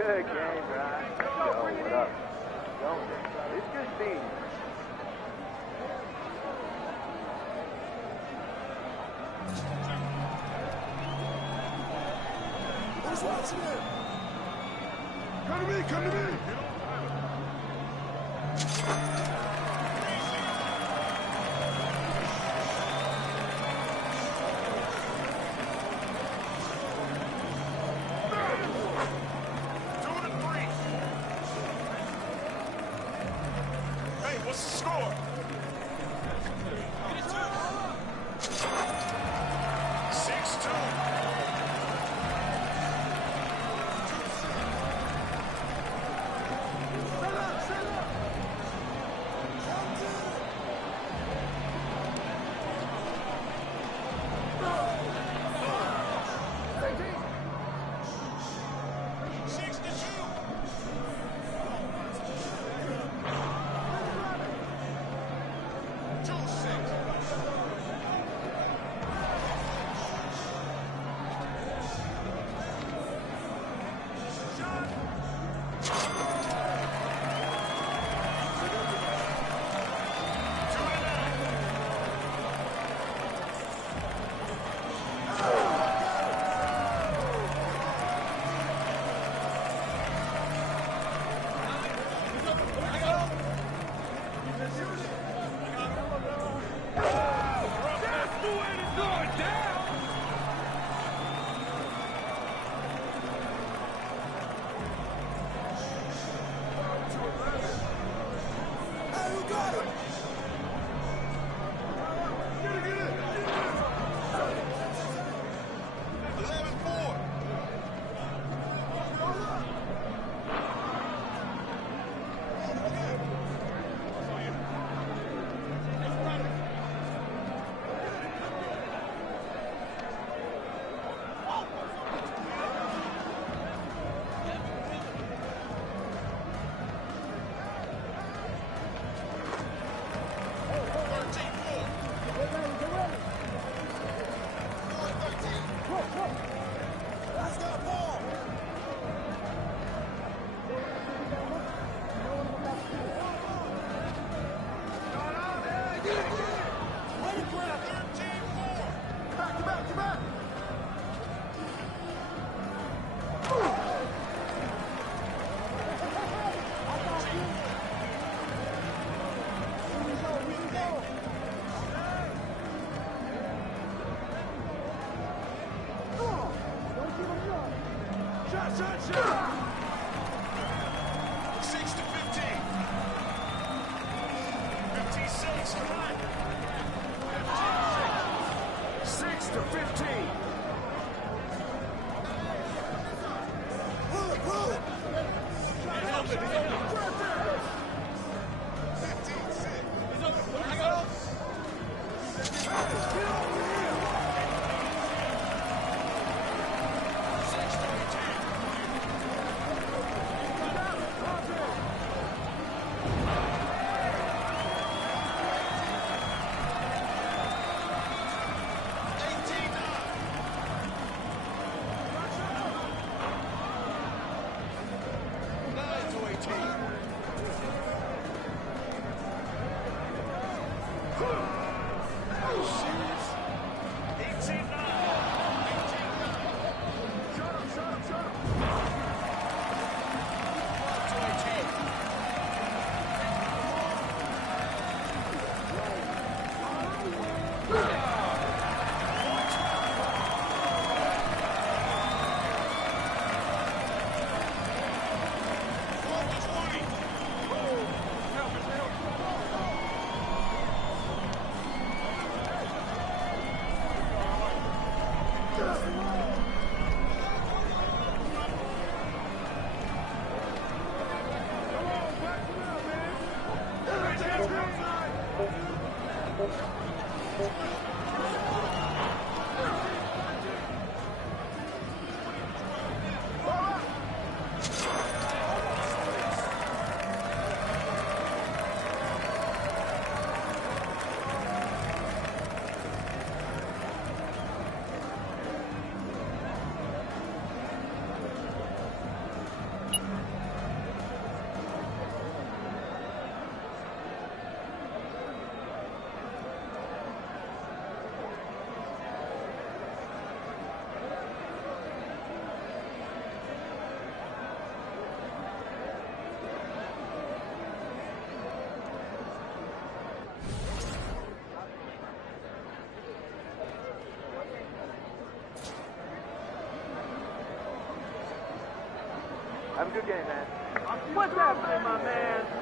Good game, Ryan. Yo, what up? It's good seeing you. Who's watching it? Come to me, come to me. What's the score? 6-2. Have a good game, man. What's happening, my man?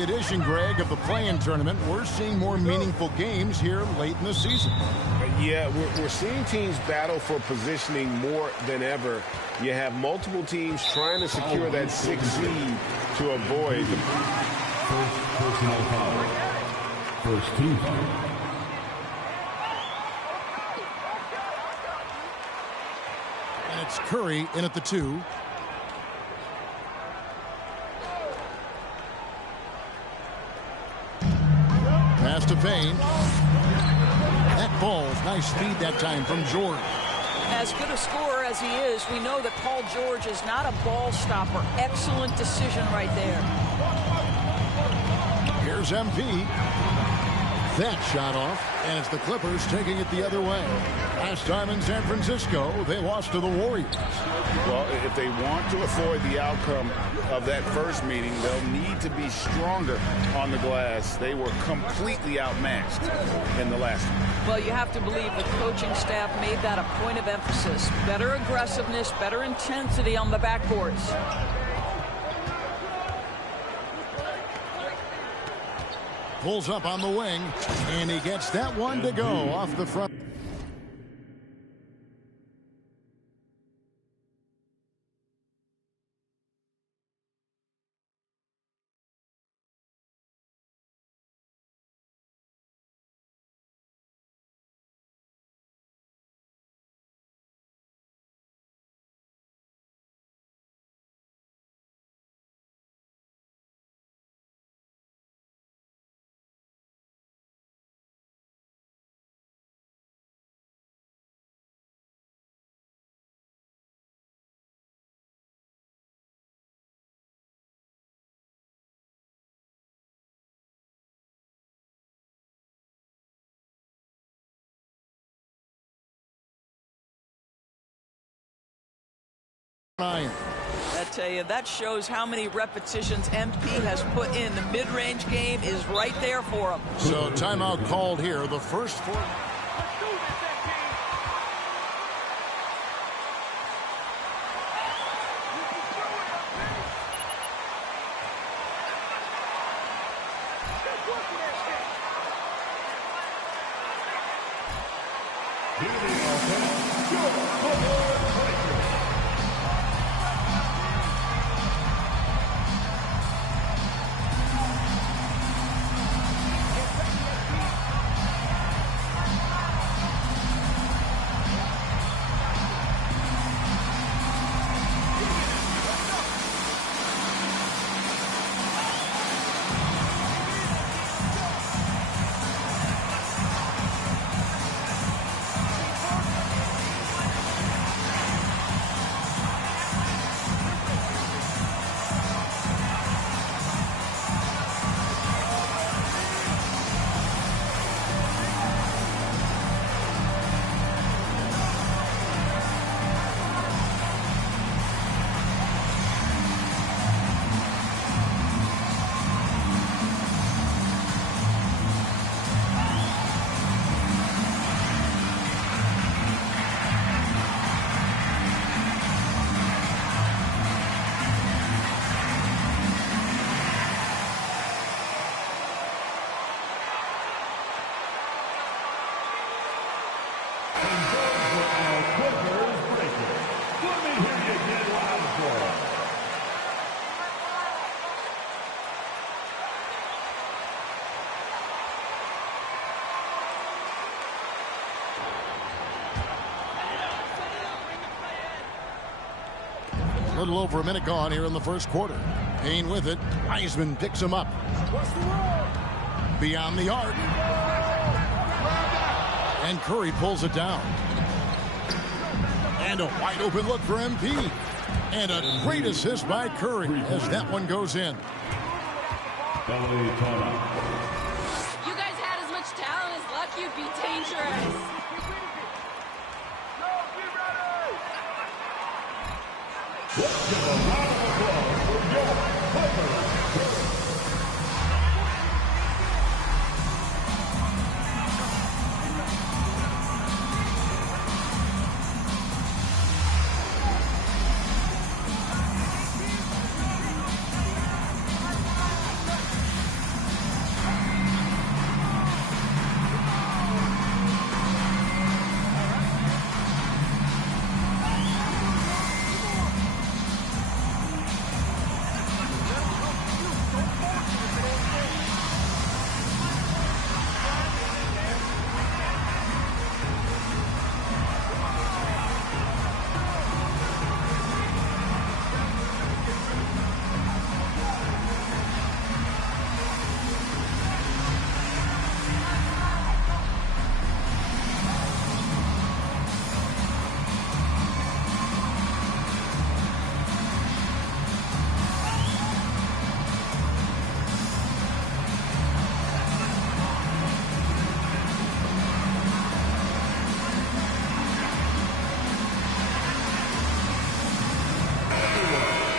the addition, Greg, of the play-in tournament, we're seeing more meaningful games here late in the season. Yeah, we're seeing teams battle for positioning more than ever. You have multiple teams trying to secure that 6th seed to avoid the First personal foul. First team foul. And it's Curry in at the 2. Pass to Payne. That ball's nice speed that time from George. As good a scorer as he is, we know that Paul George is not a ball stopper. Excellent decision right there. Here's MP. That shot off, and it's the Clippers taking it the other way. Last time in San Francisco, they lost to the Warriors. Well, if they want to avoid the outcome of that first meeting, they'll need to be stronger on the glass. They were completely outmatched in the last one. Well, you have to believe the coaching staff made that a point of emphasis. Better aggressiveness, better intensity on the backboards. Pulls up on the wing, and he gets that one to go off the front. I tell you, that shows how many repetitions MP has put in. The mid-range game is right there for him. So timeout called here. The first 4. A little over a minute gone here in the first quarter. Payne with it. Wiseman picks him up. Beyond the arc. And Curry pulls it down. And a wide open look for MP. And a great assist by Curry as that one goes in. You guys had as much talent as luck, you'd be dangerous. Let's give a round of applause for your Clippers.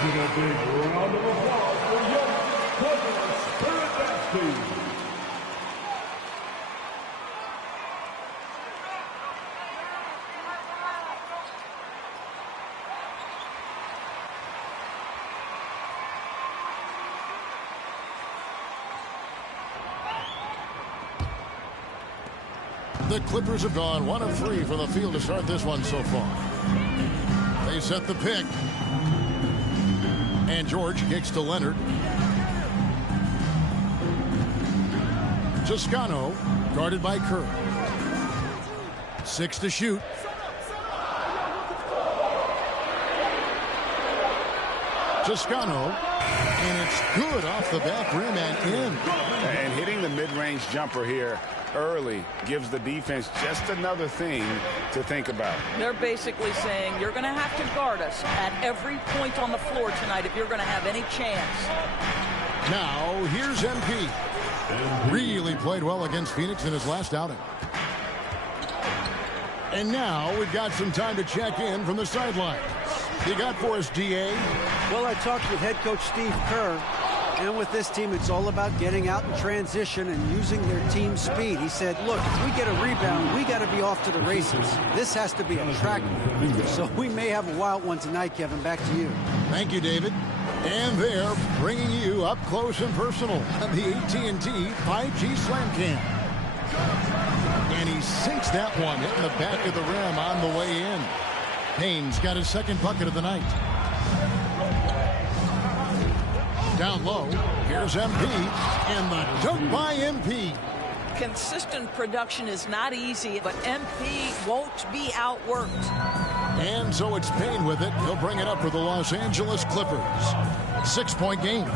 And a big round of applause for young Clippers Spirit Nasty. The Clippers have gone 1 of 3 from the field to start this one so far. They set the pick. And George kicks to Leonard. Toscano, guarded by Kerr. 6 to shoot. Toscano, and it's good off the back rim and in. And hitting the mid-range jumper here early gives the defense just another thing to think about. They're basically saying you're going to have to guard us at every point on the floor tonight if you're going to have any chance. Now, here's MP. Really played well against Phoenix in his last outing. And now we've got some time to check in from the sideline. You got for us, DA? Well, I talked with head coach Steve Kerr, and with this team, it's all about getting out in transition and using their team speed. He said, look, if we get a rebound, we got to be off to the races. This has to be a track meet. So we may have a wild one tonight, Kevin. Back to you. Thank you, David. And they're bringing you up close and personal on the AT&T 5G Slam Cam. And he sinks that one, hitting the back of the rim on the way in. Payne's got his second bucket of the night. Down low, here's MP, and the dunk by MP. Consistent production is not easy, but MP won't be outworked. And so it's Payne with it. He'll bring it up for the Los Angeles Clippers. 6-point game.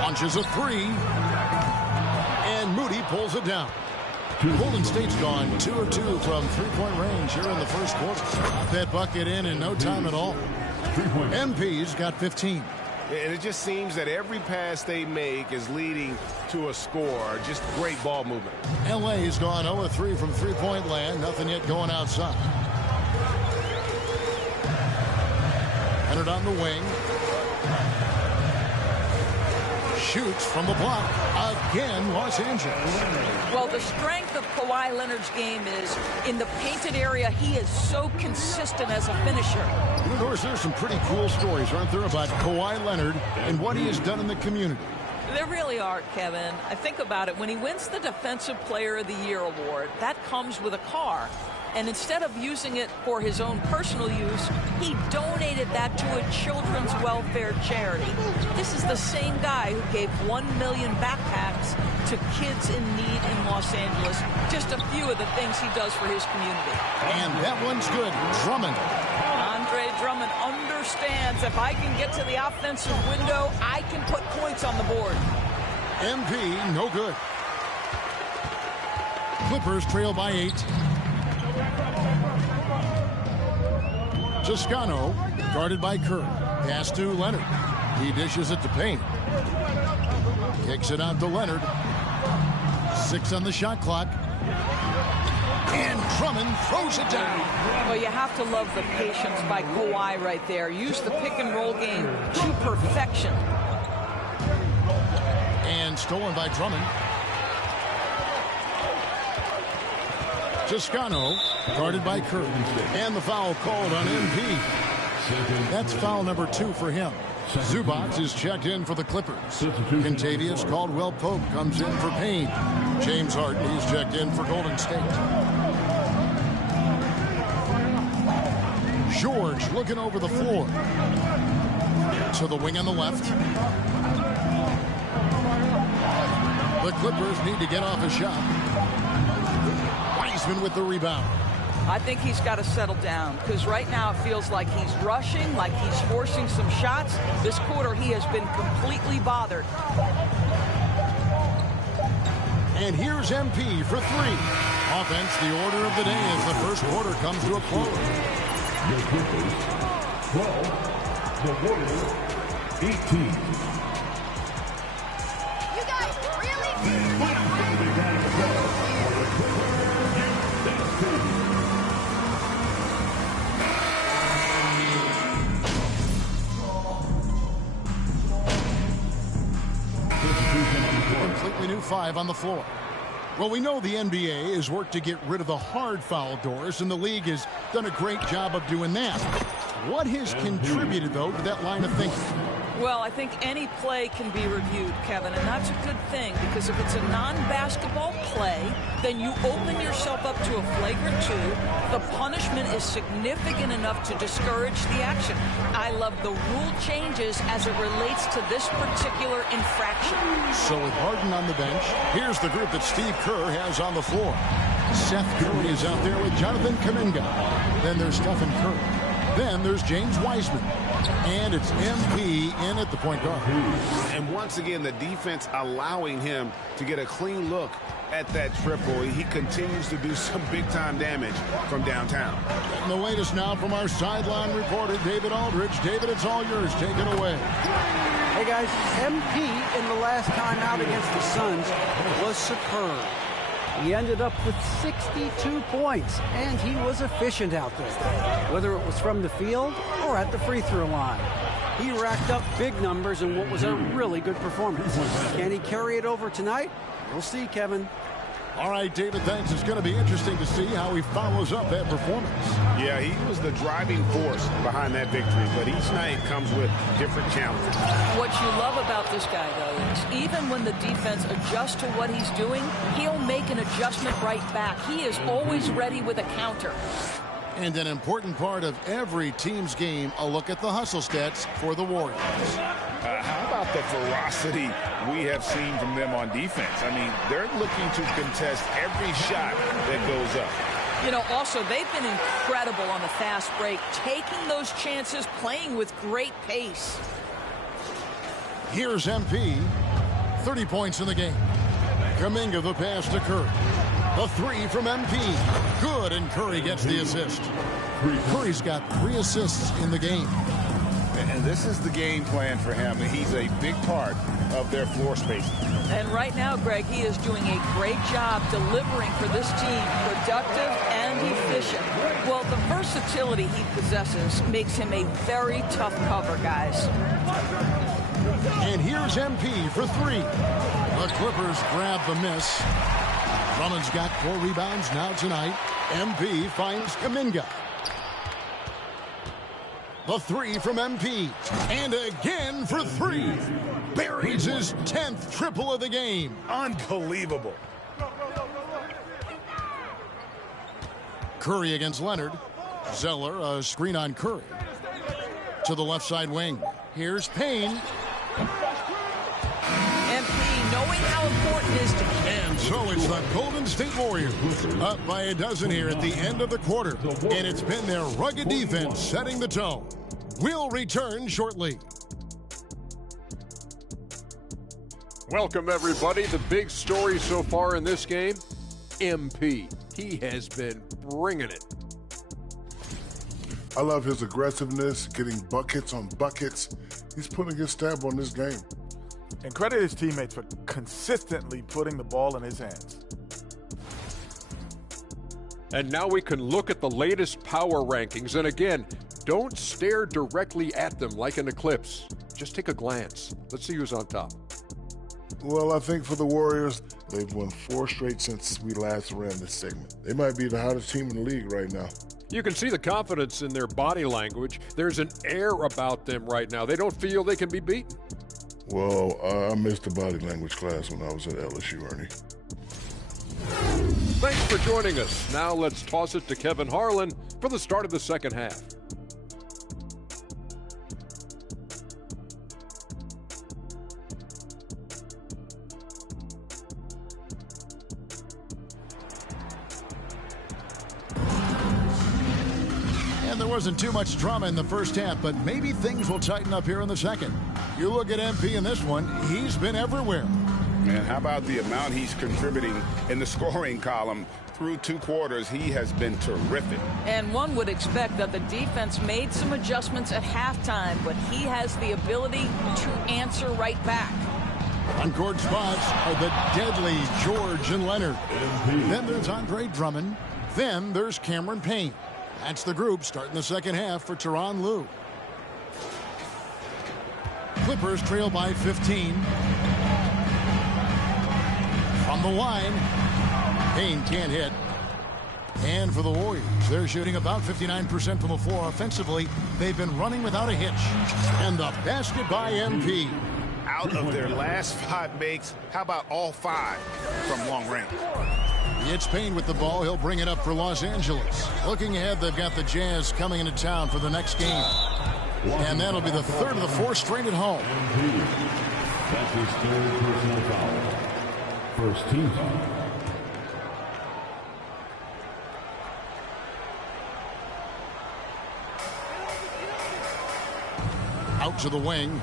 Launches a 3. And Moody pulls it down. Golden State's gone 2 of 2 from three-point range here in the first quarter. Got that bucket in no time at all. MP's got 15. And it just seems that every pass they make is leading to a score. Just great ball movement. LA's gone 0 of 3 from three-point land. Nothing yet going outside. Leonard on the wing. Shoots from the block. Again, Los Angeles. Well, the strength of Kawhi Leonard's game is in the painted area. He is so consistent as a finisher. And of course, there's some pretty cool stories, aren't there, about Kawhi Leonard and what he has done in the community. There really are, Kevin. I think about it. When he wins the Defensive Player of the Year award, that comes with a car. And instead of using it for his own personal use, he donated that to a children's welfare charity. This is the same guy who gave 1 million backpacks to kids in need in Los Angeles. Just a few of the things he does for his community. And that one's good. Drummond. Andre Drummond understands if I can get to the offensive window, I can put points on the board. MP, no good. Clippers trail by 8. Toscano, guarded by Kerr. Pass to Leonard. He dishes it to Payne. Kicks it out to Leonard. 6 on the shot clock. And Drummond throws it down. Well, you have to love the patience by Kawhi right there. Use the pick and roll game to perfection. And stolen by Drummond. Toscano, guarded by Kerr. And the foul called on MP. That's foul number 2 for him. Zubac is checked in for the Clippers. Contavious Caldwell-Pope comes in for Payne. James Harden is checked in for Golden State. George looking over the floor. To the wing on the left. The Clippers need to get off a shot. Wiseman with the rebound. I think he's got to settle down because right now it feels like he's rushing, like he's forcing some shots. This quarter he has been completely bothered. And here's MP for 3. Offense, the order of the day as the first quarter comes to a close. The Clippers 12, the Warriors 18. You guys really? the new 5 on the floor. Well, we know the NBA has worked to get rid of the hard foul doors, and the league has done a great job of doing that. What has contributed, though, to that line of thinking? Well, I think any play can be reviewed, Kevin, and that's a good thing, because if it's a non-basketball play, then you open yourself up to a flagrant 2. The punishment is significant enough to discourage the action. I love the rule changes as it relates to this particular infraction. So with Harden on the bench, here's the group that Steve Kerr has on the floor. Seth Curry is out there with Jonathan Kuminga. Then there's Stephen Curry. Then there's James Wiseman. And it's MP in at the point guard. And once again, the defense allowing him to get a clean look at that triple. He continues to do some big-time damage from downtown. And the latest now from our sideline reporter, David Aldridge. David, it's all yours. Take it away. Hey, guys, MP in the last time out against the Suns was superb. He ended up with 62 points, and he was efficient out there, whether it was from the field or at the free throw line. He racked up big numbers in what was a really good performance. Can he carry it over tonight? We'll see, Kevin. All right, David, thanks. It's going to be interesting to see how he follows up that performance. Yeah, he was the driving force behind that victory, but each night comes with different challenges. What you love about this guy, though, is even when the defense adjusts to what he's doing, he'll make an adjustment right back. He is always ready with a counter. And an important part of every team's game, a look at the hustle stats for the Warriors. How about the ferocity we have seen from them on defense? I mean, they're looking to contest every shot that goes up. You know, also, they've been incredible on the fast break, taking those chances, playing with great pace. Here's MP, 30 points in the game. Kuminga the pass to Curry. The 3 from MP. Good, and Curry gets the assist. Curry's got 3 assists in the game. And this is the game plan for him. He's a big part of their floor space. And right now, Greg, he is doing a great job delivering for this team, productive and efficient. Well, the versatility he possesses makes him a very tough cover, guys. And here's MP for 3. The Clippers grab the miss. Drummond's got 4 rebounds now tonight. MP finds Kuminga. The 3 from MP. And again for 3. Buries his 10th triple of the game. Unbelievable. Curry against Leonard. Zeller, a screen on Curry. To the left side wing. Here's Payne. MP, knowing how important it is to... And so it's the Golden State Warriors up by a dozen here at the end of the quarter. And it's been their rugged defense setting the tone. We'll return shortly. Welcome, everybody. The big story so far in this game, MP. He has been bringing it. I love his aggressiveness, getting buckets on buckets. He's putting his stamp on this game. And credit his teammates for consistently putting the ball in his hands. And now we can look at the latest power rankings. And again, don't stare directly at them like an eclipse. Just take a glance. Let's see who's on top. Well, I think for the Warriors, they've won 4 straight since we last ran this segment. They might be the hottest team in the league right now. You can see the confidence in their body language. There's an air about them right now. They don't feel they can be beaten. Well, I missed the body language class when I was at LSU, Ernie. Thanks for joining us. Now let's toss it to Kevin Harlan for the start of the second half. And there wasn't too much drama in the first half, but maybe things will tighten up here in the second. You look at MP in this one, he's been everywhere. And how about the amount he's contributing in the scoring column? Through 2 quarters, he has been terrific. And one would expect that the defense made some adjustments at halftime, but he has the ability to answer right back. On court spots are the deadly George and Leonard. Then there's Andre Drummond. Then there's Cameron Payne. That's the group starting the second half for Tyronn Lue. Clippers trail by 15. From the line, Payne can't hit. And for the Warriors, they're shooting about 59% from the floor offensively. They've been running without a hitch. And the basket by MP. Out of their last 5 makes, how about all 5 from long range? It's Payne with the ball. He'll bring it up for Los Angeles. Looking ahead, they've got the Jazz coming into town for the next game. And that'll be the 3rd of the 4 straight at home. That's his 3rd personal foul. First team foul. Out to the wing.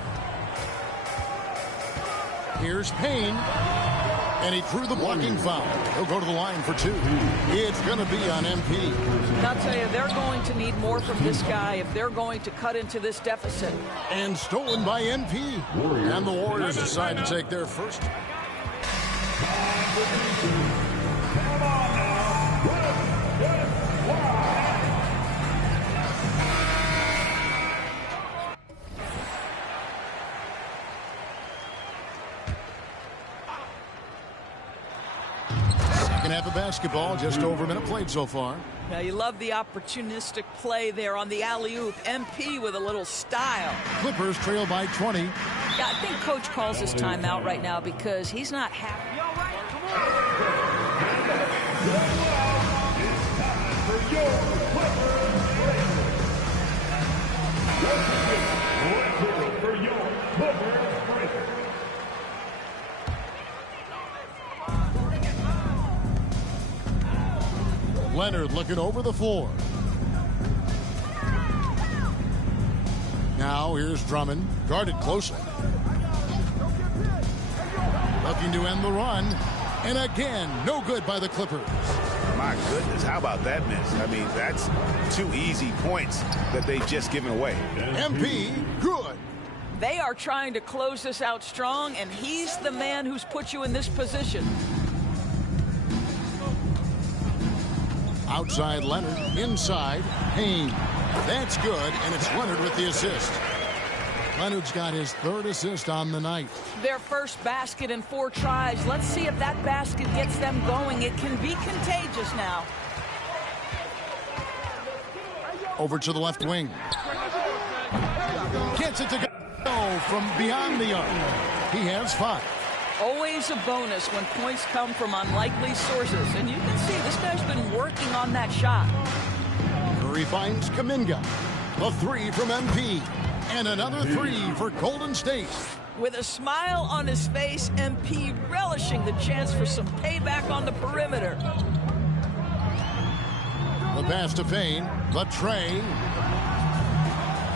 Here's Payne. And he drew the blocking foul. He'll go to the line for 2. It's going to be on MP. And I'll tell you, they're going to need more from this guy if they're going to cut into this deficit. And stolen by MP. And the Warriors decide to take their first. Half of basketball, just over a minute played so far. Now you love the opportunistic play there on the alley-oop. MP with a little style. Clippers trail by 20. Yeah, I think Coach calls this timeout right now because he's not happy. Leonard looking over the floor. Now here's Drummond, guarded closely. Looking to end the run. And again, no good by the Clippers. My goodness, how about that miss? I mean, that's 2 easy points that they've just given away. MP, good. They are trying to close this out strong, and he's the man who's put you in this position. Outside Leonard, inside Payne. That's good, and it's Leonard with the assist. Leonard's got his 3rd assist on the night. Their first basket in 4 tries. Let's see if that basket gets them going. It can be contagious now. Over to the left wing. Gets it to go from beyond the arc. He has 5. Always a bonus when points come from unlikely sources. And you can see this guy's been working on that shot. Curry finds Kuminga. A 3 from MP. And another 3 for Golden State. With a smile on his face, MP relishing the chance for some payback on the perimeter. The pass to Payne. The tray.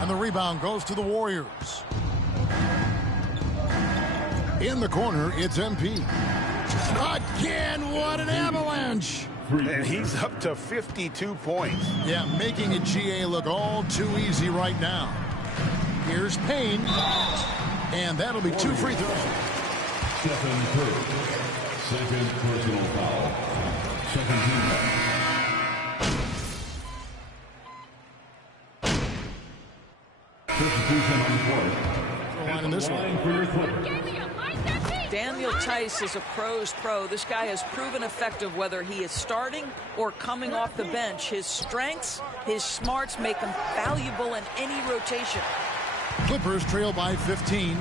And the rebound goes to the Warriors. In the corner, it's MP. Again, what an avalanche. And he's up to 52 points. Yeah, making a GA look all too easy right now. Here's Payne. And that'll be 2 free throws. Stephen Curry, 2nd personal foul. 2nd team foul. Substitution on the court. Line in this one. Daniel Tice is a pro's pro. This guy has proven effective whether he is starting or coming off the bench. His strengths, his smarts make him valuable in any rotation. Clippers trail by 15.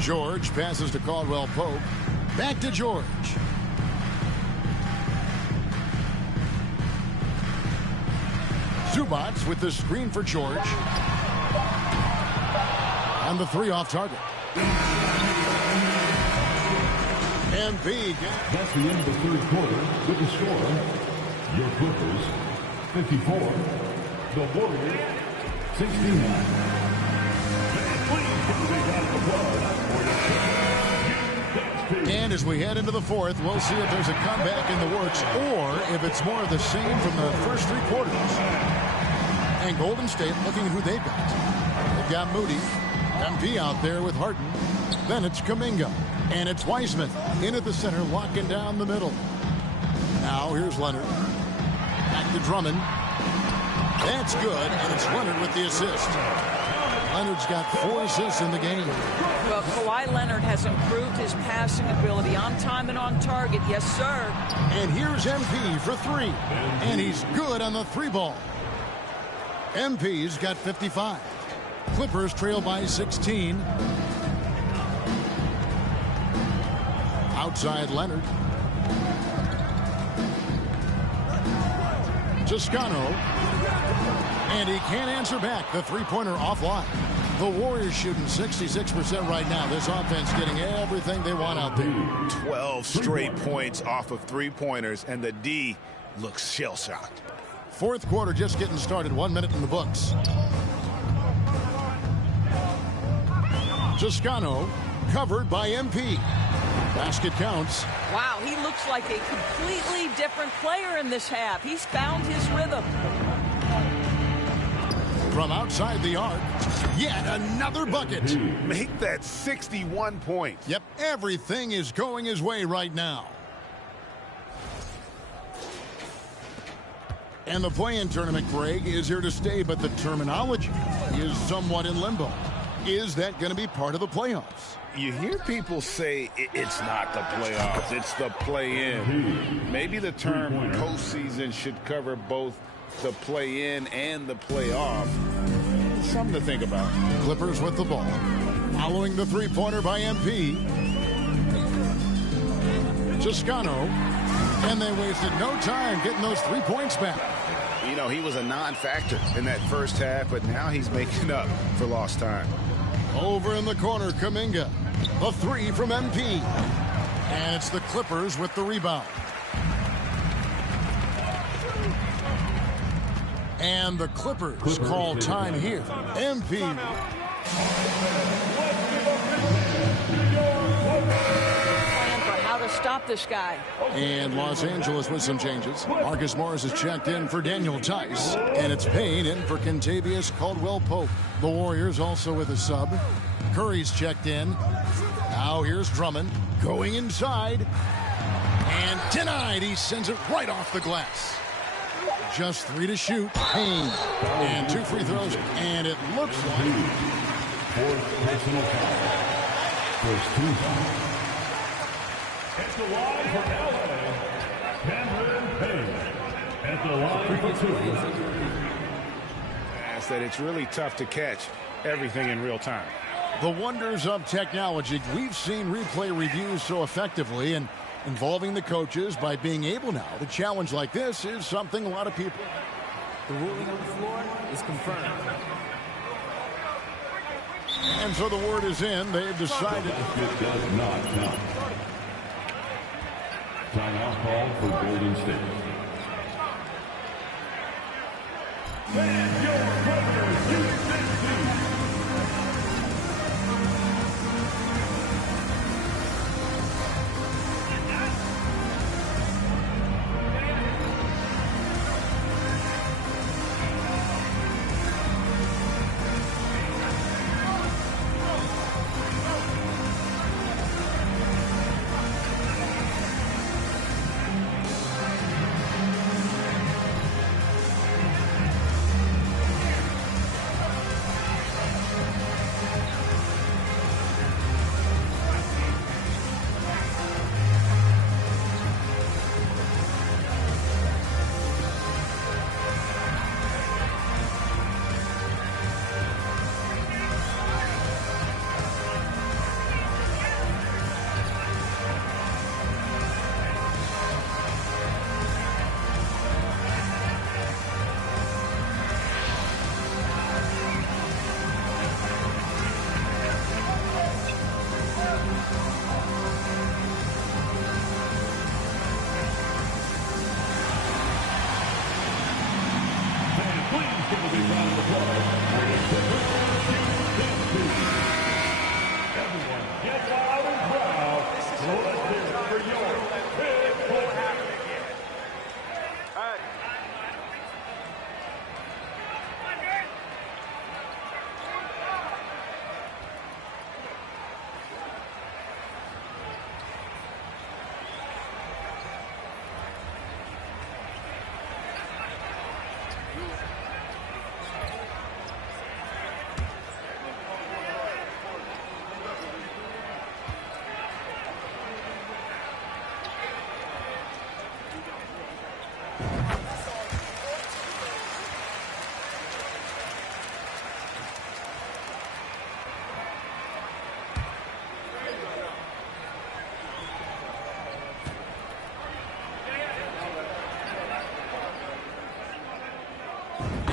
George passes to Caldwell Pope. Back to George. Zubats with the screen for George. And the 3 off target. And big. That's the end of the 3rd quarter with the score. Your Clippers, 54. The Warriors, 69. And as we head into the 4th, we'll see if there's a comeback in the works or if it's more of the same from the first 3 quarters. And Golden State looking at who they've got. They've got Moody. MP out there with Harden. Then it's Kuminga. And it's Wiseman in at the center, locking down the middle. Now here's Leonard. Back to Drummond. That's good, and it's Leonard with the assist. Leonard's got 4 assists in the game. Well, Kawhi Leonard has improved his passing ability on time and on target. Yes, sir. And here's MP for 3. And he's good on the 3-ball. MP's got 55. Clippers trail by 16. Outside Leonard. Toscano. And he can't answer back. The three-pointer offline. The Warriors shooting 66% right now. This offense getting everything they want out there. 12 straight points off of three-pointers, and the D looks shell-shocked. Fourth quarter just getting started. 1 minute in the books. Toscano covered by MP. Basket counts. Wow, he looks like a completely different player in this half. He's found his rhythm. From outside the arc, yet another bucket. Make that 61 points. Yep, everything is going his way right now. And the play-in tournament, Greg, is here to stay, but the terminology is somewhat in limbo. Is that going to be part of the playoffs? You hear people say it's not the playoffs, it's the play-in. Maybe the term postseason should cover both the play-in and the playoff. Something to think about. Clippers with the ball. Following the three-pointer by MP. Toscano. And they wasted no time getting those 3 points back. You know, he was a non-factor in that first half, but now he's making up for lost time. Over in the corner, Kuminga. A 3 from MP. And it's the Clippers with the rebound. And the Clippers call time here. MP. Plan for how to stop this guy. And Los Angeles with some changes. Marcus Morris is checked in for Daniel Tice. And it's Payne in for Kentavious Caldwell-Pope. The Warriors also with a sub. Curry's checked in. Now here's Drummond going inside. And denied. He sends it right off the glass. Just 3 to shoot. Payne. And 2 free throws. And it looks like... Fourth personal foul. First 2 fouls. At the line for LA, Cameron Payne. At the line for 2. I said it's really tough to catch everything in real time. The wonders of technology. We've seen replay reviews so effectively, and involving the coaches by being able now to challenge like this is something a lot of people. The ruling on the floor is confirmed. And so the word is in. They've decided. It does not count. Timeout call for Golden State. And your players,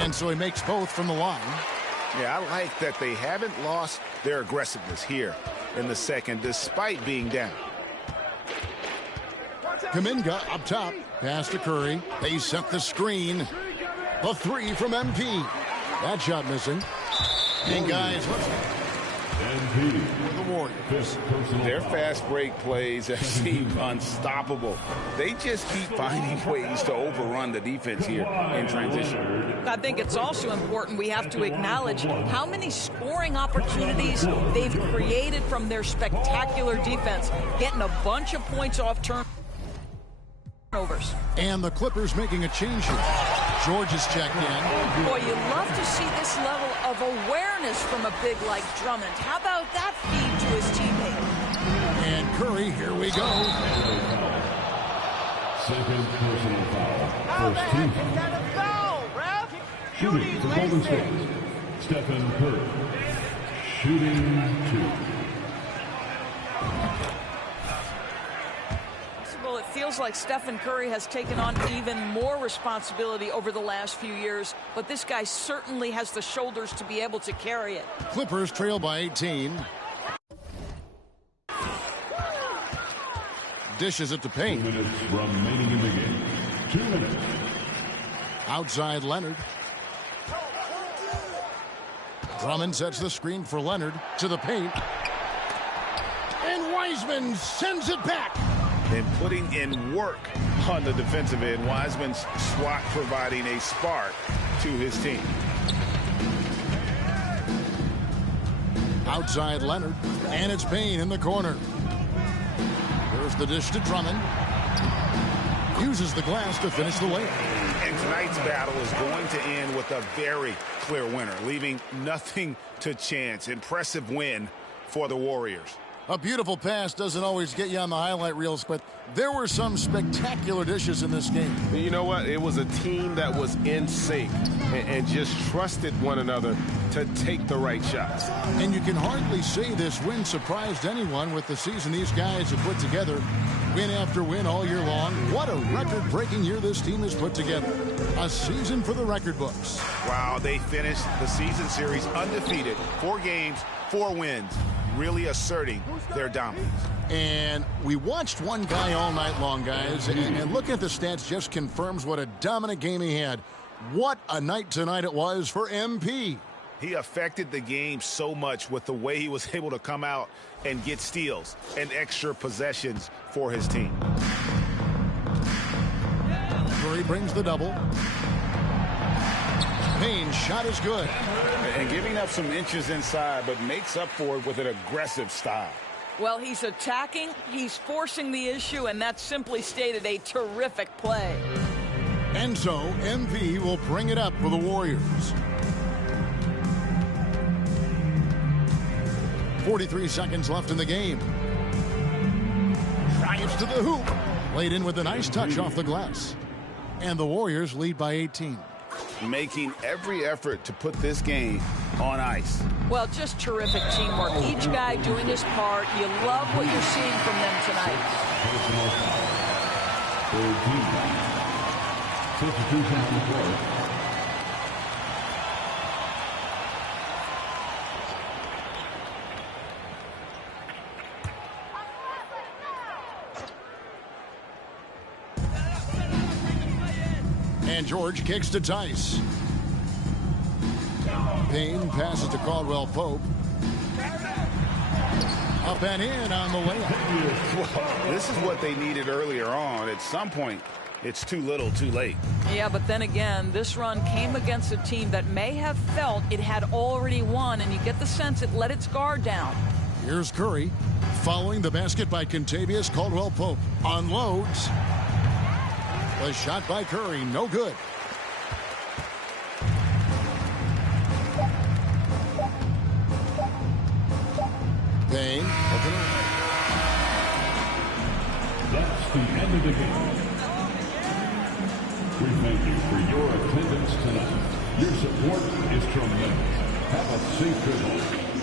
And so he makes both from the line. Yeah, I like that they haven't lost their aggressiveness here in the second, despite being down. Kuminga up top. Pass to Curry. They set the screen. A three from MP. That shot missing. And guys, what's the Warriors? Their fast break plays have seemed unstoppable. They just keep finding ways to overrun the defense here in transition. I think it's also important we have to acknowledge how many scoring opportunities they've created from their spectacular defense, getting a bunch of points off turnovers. And the Clippers making a change here. George is checked in. Boy, you love to see this level of awareness from a big like Drummond. How about that feed to his teammate? And Curry, here we go. Second personal foul. How the First heck team is that a foul, ref? Shooting for Golden State, Stephen Curry. Shooting 2. Well, it feels like Stephen Curry has taken on even more responsibility over the last few years, but this guy certainly has the shoulders to be able to carry it. Clippers trail by 18. Dishes it to Payne. 2 minutes remaining in the game. 2 minutes. Outside Leonard. Drummond sets the screen for Leonard to the paint. And Wiseman sends it back. And putting in work on the defensive end. Wiseman's swat providing a spark to his team. Outside Leonard. And it's Payne in the corner. There's the dish to Drummond. Uses the glass to finish the layup. And tonight's battle is going to end with a very clear winner, leaving nothing to chance. Impressive win for the Warriors. A beautiful pass doesn't always get you on the highlight reels, but there were some spectacular dishes in this game. You know what? It was a team that was in sync and just trusted one another to take the right shots. And you can hardly say this win surprised anyone with the season these guys have put together. Win after win all year long. What a record-breaking year this team has put together. A season for the record books. Wow, they finished the season series undefeated. 4 games, 4 wins. Really asserting their dominance. And we watched one guy all night long, guys, and looking at the stats just confirms what a dominant game he had. What a night tonight it was for MP. He affected the game so much with the way he was able to come out and get steals and extra possessions for his team. Curry brings the double. Payne's shot is good. And giving up some inches inside, but makes up for it with an aggressive style. Well, he's attacking, he's forcing the issue, and that's simply stated a terrific play. And so, MP will bring it up for the Warriors. 43 seconds left in the game. Drives to the hoop. Laid in with a nice touch off the glass. And the Warriors lead by 18. Making every effort to put this game on ice. Well, just terrific teamwork. Each guy doing his part. You love what you're seeing from them tonight. Substitution on the floor. And George kicks to Tice. Payne passes to Caldwell Pope. Up and in on the layup. Well, this is what they needed earlier on. At some point, it's too little, too late. Yeah, but then again, this run came against a team that may have felt it had already won, and you get the sense it let its guard down. Here's Curry. Following the basket by Kentavious Caldwell Pope. Unloads. The shot by Curry, no good. Payne. That's the end of the game. We thank you for your attendance tonight. Your support is tremendous. Have a safe trip home.